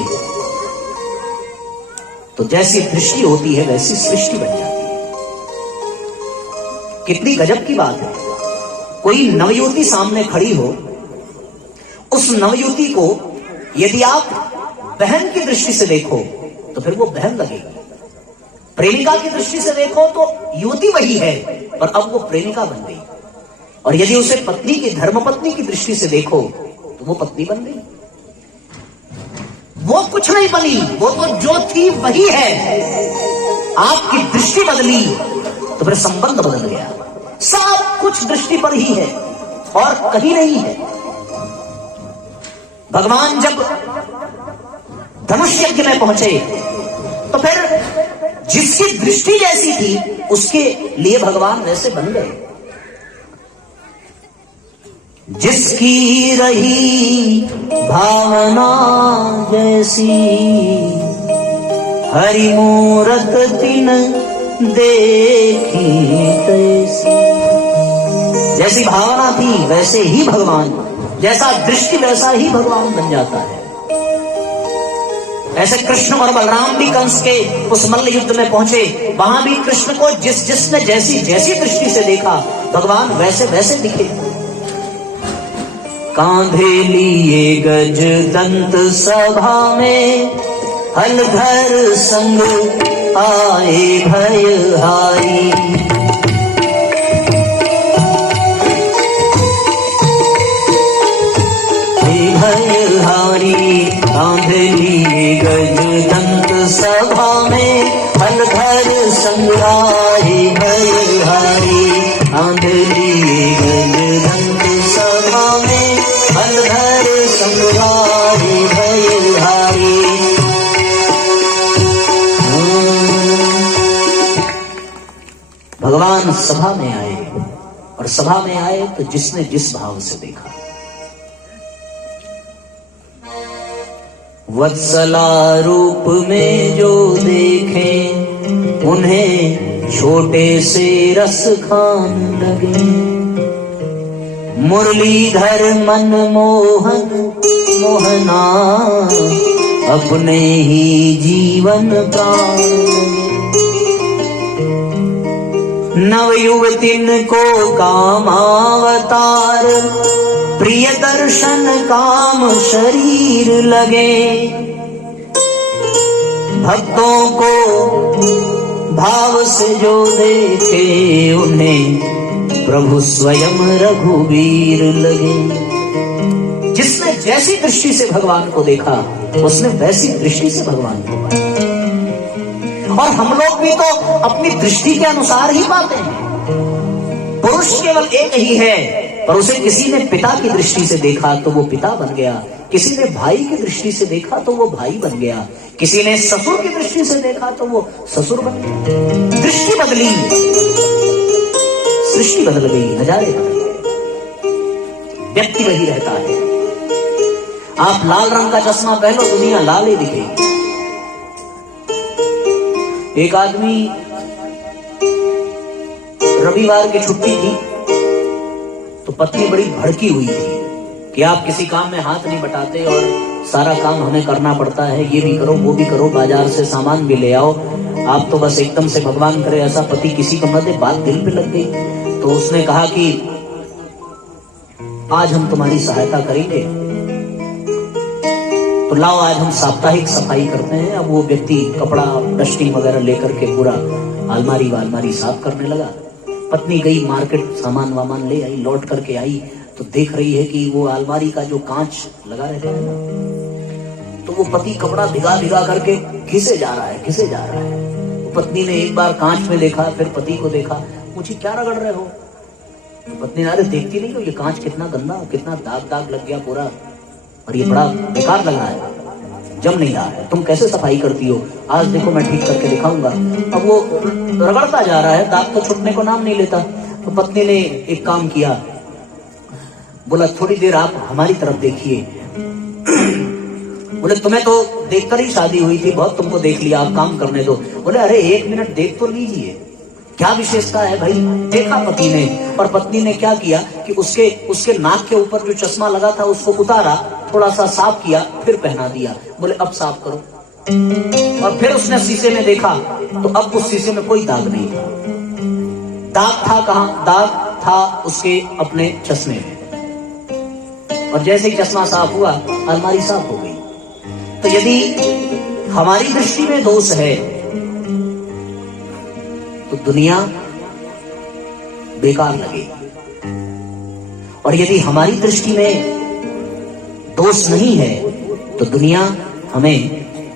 तो जैसी दृष्टि होती है वैसी सृष्टि बन जाती है। कितनी गजब की बात है। कोई नवयुवती सामने खड़ी हो, उस नवयुवती को यदि आप बहन की दृष्टि से देखो तो फिर वो बहन लगेगी। प्रेमिका की दृष्टि से देखो तो युवती वही है, पर अब वो प्रेमिका बन गई। और यदि उसे पत्नी की, धर्मपत्नी की दृष्टि से देखो तो वो पत्नी बन गई। वो कुछ नहीं बनी, वो तो जो थी वही है। आपकी दृष्टि बदली तो फिर संबंध बदल गया। सब कुछ दृष्टि पर ही है और कहीं नहीं है। भगवान जब धनुष यज्ञ में पहुंचे तो फिर जिसकी दृष्टि जैसी थी उसके लिए भगवान वैसे बन गए। जिसकी रही भावना जैसी, हरि मूरत तिन देखी तैसी। जैसी भावना थी वैसे ही भगवान, जैसा दृष्टि वैसा ही भगवान बन जाता है। ऐसे कृष्ण और बलराम भी कंस के उस मल्ल युद्ध में पहुंचे, वहां भी कृष्ण को जिसने जैसी जैसी दृष्टि से देखा भगवान वैसे वैसे दिखे। कांधे लिए गज दंत सभा में, हलधर संग आए भय हारी। अलघर संग्राही भयहारी, आंधली गजरंग सभा में अलघर संग्राही भयहारी। भगवान सभा में आए, और सभा में आए तो जिसने जिस भाव से देखा। वत्सला रूप में जो देखे, उन्हें छोटे से रस खान लगे। मुरलीधर मन मोहन मोहना, अपने ही जीवन प्राण लगे। नवयुवतिन को कामावतार, प्रिय दर्शन काम शरीर लगे। भक्तों को भाव से जो देखे, उन्हें प्रभु स्वयं रघुवीर लगे। जिसने जैसी दृष्टि से भगवान को देखा, उसने वैसी दृष्टि से भगवान को पाया। और हम लोग भी तो अपनी दृष्टि के अनुसार ही पाते हैं। पुरुष केवल एक ही है, पर उसे किसी ने पिता की दृष्टि से देखा तो वो पिता बन गया, किसी ने भाई की दृष्टि से देखा तो वो भाई बन गया, किसी ने ससुर की दृष्टि से देखा तो वो ससुर बन गया। दृष्टि बदली, सृष्टि बदल गई, नजारे बदल गए, व्यक्ति वही रहता है। आप लाल रंग का चश्मा पहनो, दुनिया लाल ही दिखेगी। एक आदमी, रविवार की छुट्टी थी तो पत्नी बड़ी भड़की हुई थी कि आप किसी काम में हाथ नहीं बटाते और सारा काम हमें करना पड़ता है, ये भी करो वो भी करो, बाजार से सामान भी ले आओ, आप तो बस एकदम से भगवान करे ऐसा पति किसी को न दे। बात दिल पे लग गई तो उसने कहा कि आज हम तुम्हारी सहायता करेंगे, तो लाओ आज हम साप्ताहिक सफाई करते हैं। अब वो व्यक्ति कपड़ा डस्टिंग वगैरह लेकर के पूरा अलमारी साफ करने लगा। पत्नी गई मार्केट, सामान वामान ले आई, लौट करके आई तो देख रही है कि वो अलमारी का जो कांच लगा रहता है ना, तो वो पति कपड़ा भिगा भिगा करके घिसे जा रहा है। तो पत्नी ने एक बार कांच में देखा, फिर पति को देखा, पूछी क्या रगड़ रहे हो? तो पत्नी ने, अरे देखती नहीं हो ये कांच कितना गंदा, कितना दाग दाग लग गया पूरा, और ये बड़ा बेकार लग रहा है, जम नहीं रहा है, तुम कैसे सफाई करती हो? आज देखो मैं ठीक करके दिखाऊंगा। अब वो रगड़ता जा रहा है, दाग तो छूटने को नाम नहीं लेता। तो पत्नी ने एक काम किया, बोला थोड़ी देर आप हमारी तरफ देखिए। बोले तुम्हें तो देखकर ही शादी हुई थी, बहुत तुमको देख लिया, आप काम करने दो। बोले अरे 1 मिनट देख तो लीजिए, क्या विशेषता है भाई। देखा पति ने, और पत्नी ने क्या किया कि उसके नाक के ऊपर जो चश्मा लगा था उसको उतारा, थोड़ा सा साफ किया, फिर पहना दिया। बोले अब साफ करो। और फिर उसने शीशे में देखा तो अब उस शीशे में कोई दाग नहीं था। दाग था कहां? दाग था उसके अपने चश्मे में। और जैसे ही चश्मा साफ हुआ, अलमारी साफ हो गई। तो यदि हमारी दृष्टि में दोष है तो दुनिया बेकार लगेगी, और यदि हमारी दृष्टि में दोष नहीं है तो दुनिया हमें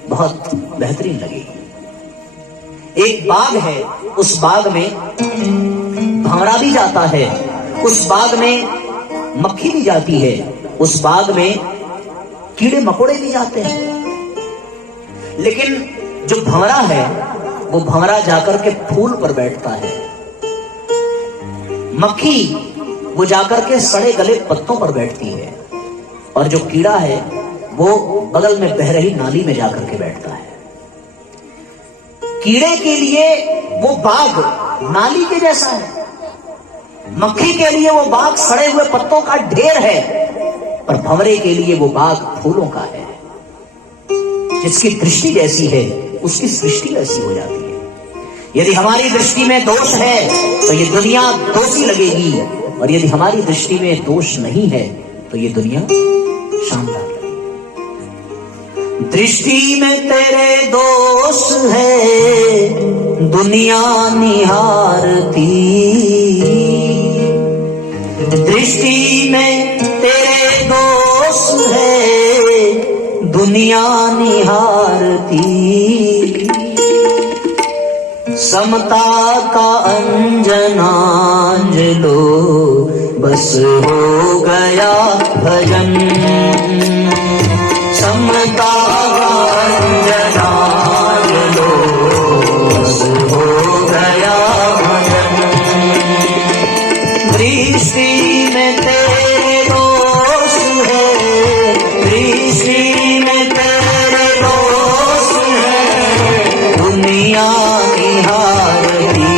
बहुत बेहतरीन लगेगी। एक बाग है, उस बाग में भंवरा भी जाता है, उस बाग में मक्खी भी जाती है, उस बाग में कीड़े मकोड़े भी जाते हैं, लेकिन जो भंवरा है वो भंवरा जाकर के फूल पर बैठता है। मक्खी वो जाकर के सड़े गले पत्तों पर बैठती है, और जो कीड़ा है वो बगल में बह रही नाली में जाकर के बैठता है। कीड़े के लिए वो बाग नाली के जैसा है, मक्खी के लिए वो बाग सड़े हुए पत्तों का ढेर है, पर भंवरे के लिए वो बाग फूलों का है। जिसकी दृष्टि जैसी है उसकी सृष्टि वैसी हो जाती है। यदि हमारी दृष्टि में दोष है तो ये दुनिया दोषी लगेगी, और यदि हमारी दृष्टि में दोष नहीं है तो ये दुनिया शानदार लगेगी। दृष्टि में तेरे दोष है दुनिया निहारती, दृष्टि में तेरे दोष है दुनिया निहारती। समता का अंजनांज लो, बस हो गया भजन। समता का अंजनांज लो, बस हो गया भजन। दृष्टि में तेरे दोष है, दृष्टि में तेरे दोष है, दुनिया निहारती।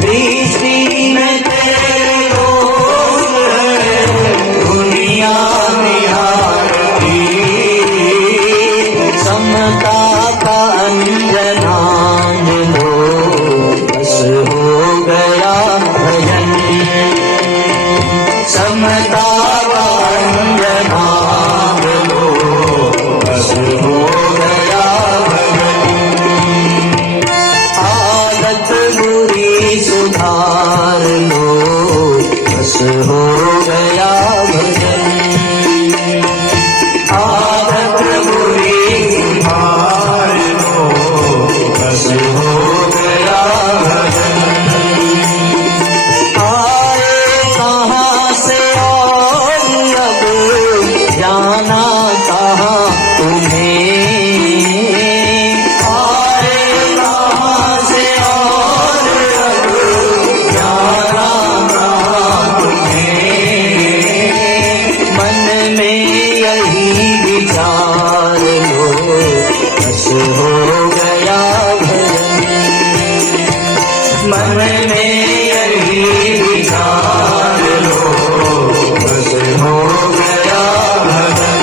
दृष्टि में तेरे दोष है, दुनिया निहारती। समता का अंजनांज लो, बस हो गया भजन। समता का अंजनांज लो, बस हो गया भजन। आदत बुरी सुधार लो, बस हो गया भजन। आदत बुरी सुधार लो, बस हो गया भजन। आए कहाँ से और अब जाना कहाँ तुम्हें। आए कहाँ से और अब जाना कहाँ तुम्हें। मन में यही विचार लो, बस हो गया भजन। मन में यही विचार लो, बस हो गया भजन।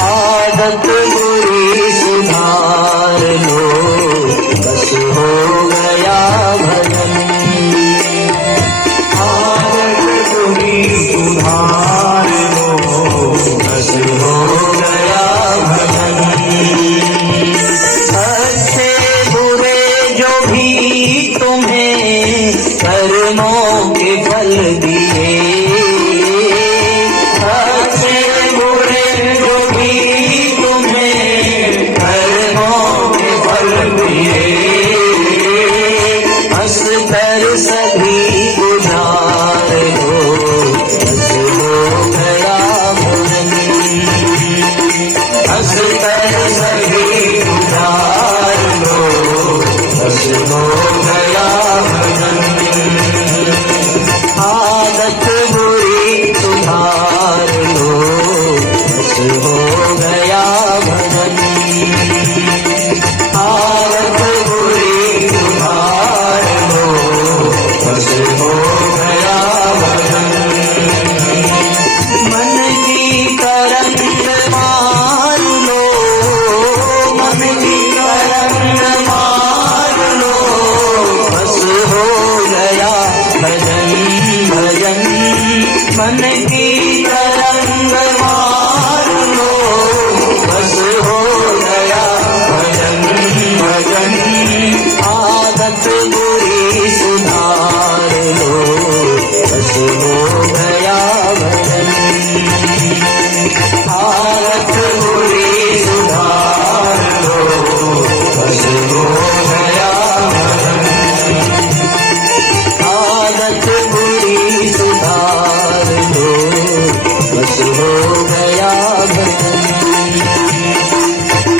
आदत बुरी सुधार लो, बस हो गया भजन। आदत बुरी सुधार लो, बस हो गया भजन। अच्छे बुरे जो भी तुम्हें कर्मों के फल दिए। अच्छे बुरे जो भी तुम्हें कर्मों के फल दिए। हंस कर सभी गुजार लो, बस हो गया भजन। हंस कर सभी गुजार लो, बस हो गया भजन। आदत बुरी सुधार लो, बस हो गया भजन। आदत बुरी सुधार लो, बस हो गया भजन। मन की तरंग मार लो, मन की तरंग मार लो, बस हो गया भजन भजन। मन की तरंग मार लो, बस हो गया भजन भजन। आदत बुरी सुधार लो, बस हो गया भजन। आदत बुरी सुधार लो, बस हो गया भजन। आदत बुरी सुधार लो, बस हो गया भजन।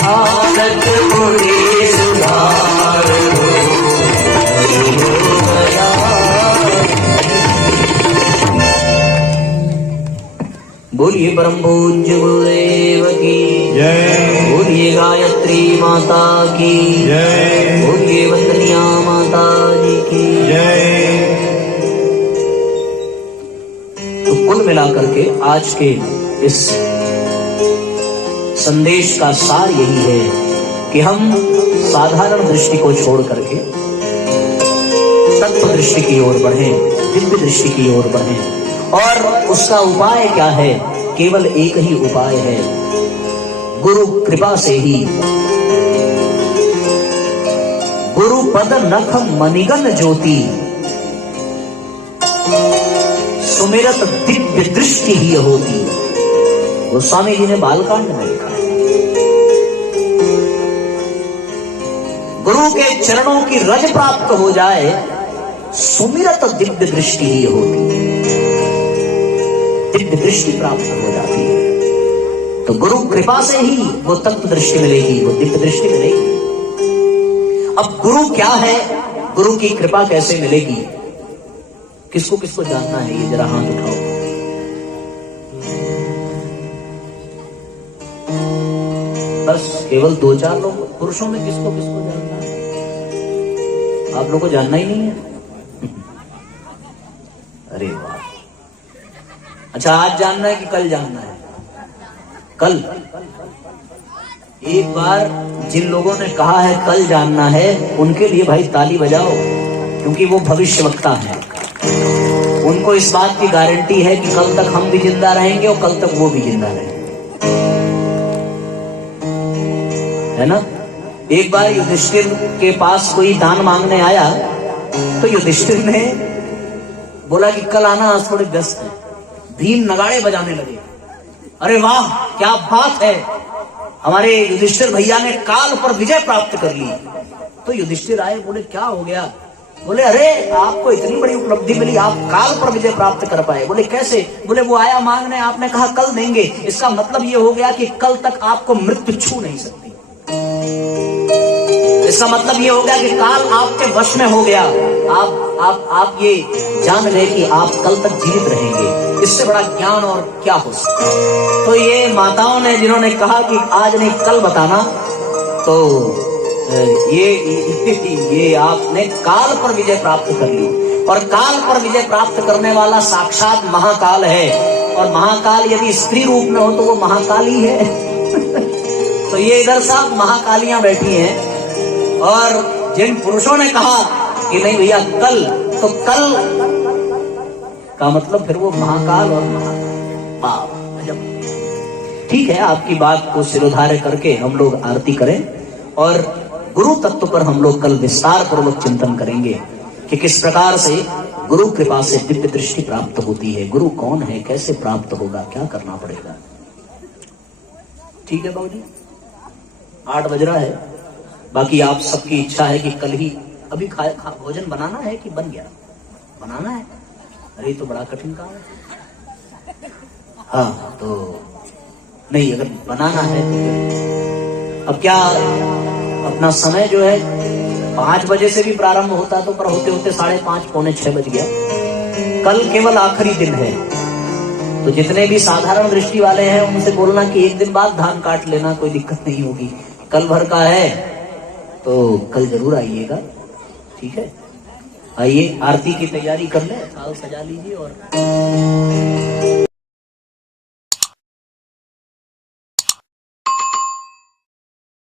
आदत बुरी सुधार लो, बस हो गया। बोलिए परम पूज्य गुरुदेव की जय। बोलिए गायत्री माता की जय। बोलिए वंदनिया माता जी की जय। तो कुल मिलाकर के आज के इस संदेश का सार यही है कि हम साधारण दृष्टि को छोड़ करके तत्व दृष्टि की ओर बढ़ें, दिव्य दृष्टि की ओर बढ़ें। और उसका उपाय क्या है? केवल एक ही उपाय है, गुरु कृपा से ही। गुरु पद नख मणिगन ज्योति, सुमिरत दिव्य दृष्टि ही होती। गोस्वामी जी ने बालकांड में लिखा है। गुरु के चरणों की रज प्राप्त हो जाए, सुमिरत दिव्य दृष्टि ही होती है, दिव्य दृष्टि प्राप्त हो जाती है। तो गुरु कृपा से ही वो तत्व दृष्टि मिलेगी, वो दिव्य दृष्टि मिलेगी। अब गुरु क्या है, गुरु की कृपा कैसे मिलेगी, किसको किसको जानना है, ये जरा हाथ उठाओ। बस केवल 2-4 लोग, पुरुषों में किसको किसको जानना है? आप लोगों को जानना ही नहीं है? अरे वाह। अच्छा, आज जानना है कि कल जानना है? कल। एक बार जिन लोगों ने कहा है कल जानना है, उनके लिए भाई ताली बजाओ, क्योंकि वो भविष्यवक्ता है। उनको इस बात की गारंटी है कि कल तक हम भी जिंदा रहेंगे और कल तक वो भी जिंदा रहेंगे, है ना। एक बार युधिष्ठिर के पास कोई दान मांगने आया, तो युधिष्ठिर ने बोला कि कल आना, आज थोड़े व्यस्त है। भीम नगाड़े बजाने लगे, अरे वाह क्या बात है, हमारे युधिष्ठिर भैया ने काल पर विजय प्राप्त कर ली। तो युधिष्ठिर आए, बोले क्या हो गया? बोले अरे आपको इतनी बड़ी उपलब्धि मिली, आप काल पर विजय प्राप्त कर पाए। बोले कैसे? बोले वो आया मांगने, आपने कहा कल देंगे, इसका मतलब ये हो गया कि कल तक आपको मृत्यु छू नहीं सकती। इसका मतलब ये हो गया कि काल आपके वश में हो गया, आप ये जान गए कि आप कल तक जीवित रहेंगे। इससे बड़ा ज्ञान और क्या हो सकता है। तो ये माताओं ने जिन्होंने कहा कि आज नहीं कल बताना, तो ये आपने काल पर विजय प्राप्त कर ली। और काल पर विजय प्राप्त करने वाला साक्षात महाकाल है, और महाकाल यदि स्त्री रूप में हो तो वो महाकाली है। तो ये इधर सब महाकालियां बैठी हैं, और जिन पुरुषों ने कहा कि नहीं भैया कल, तो कल का मतलब फिर वो महाकाल और महापाप। ठीक है, आपकी बात को सिरोधार्य करके हम लोग आरती करें, और गुरु तत्व पर हम लोग कल विस्तार पूर्वक चिंतन करेंगे कि किस प्रकार से गुरु कृपा से दिव्य दृष्टि प्राप्त होती है, गुरु कौन है, कैसे प्राप्त होगा, क्या करना पड़ेगा। ठीक है बाबूजी, 8 बज रहा है। बाकी आप सबकी इच्छा है कि कल ही, अभी भोजन बनाना है कि बन गया? बनाना है? अरे तो बड़ा कठिन काम है। हाँ तो नहीं, अगर बनाना है तो अब क्या, अपना समय जो है 5 बजे से भी प्रारंभ होता तो, पर होते होते 5:30 पौने 6 बज गया। कल केवल आखिरी दिन है, तो जितने भी साधारण दृष्टि वाले हैं उनसे बोलना कि एक दिन बाद धान काट लेना, कोई दिक्कत नहीं होगी। कल भर का है तो कल जरूर आइएगा, ठीक है। आइए आरती की तैयारी कर ले, थाल सजा लीजिए और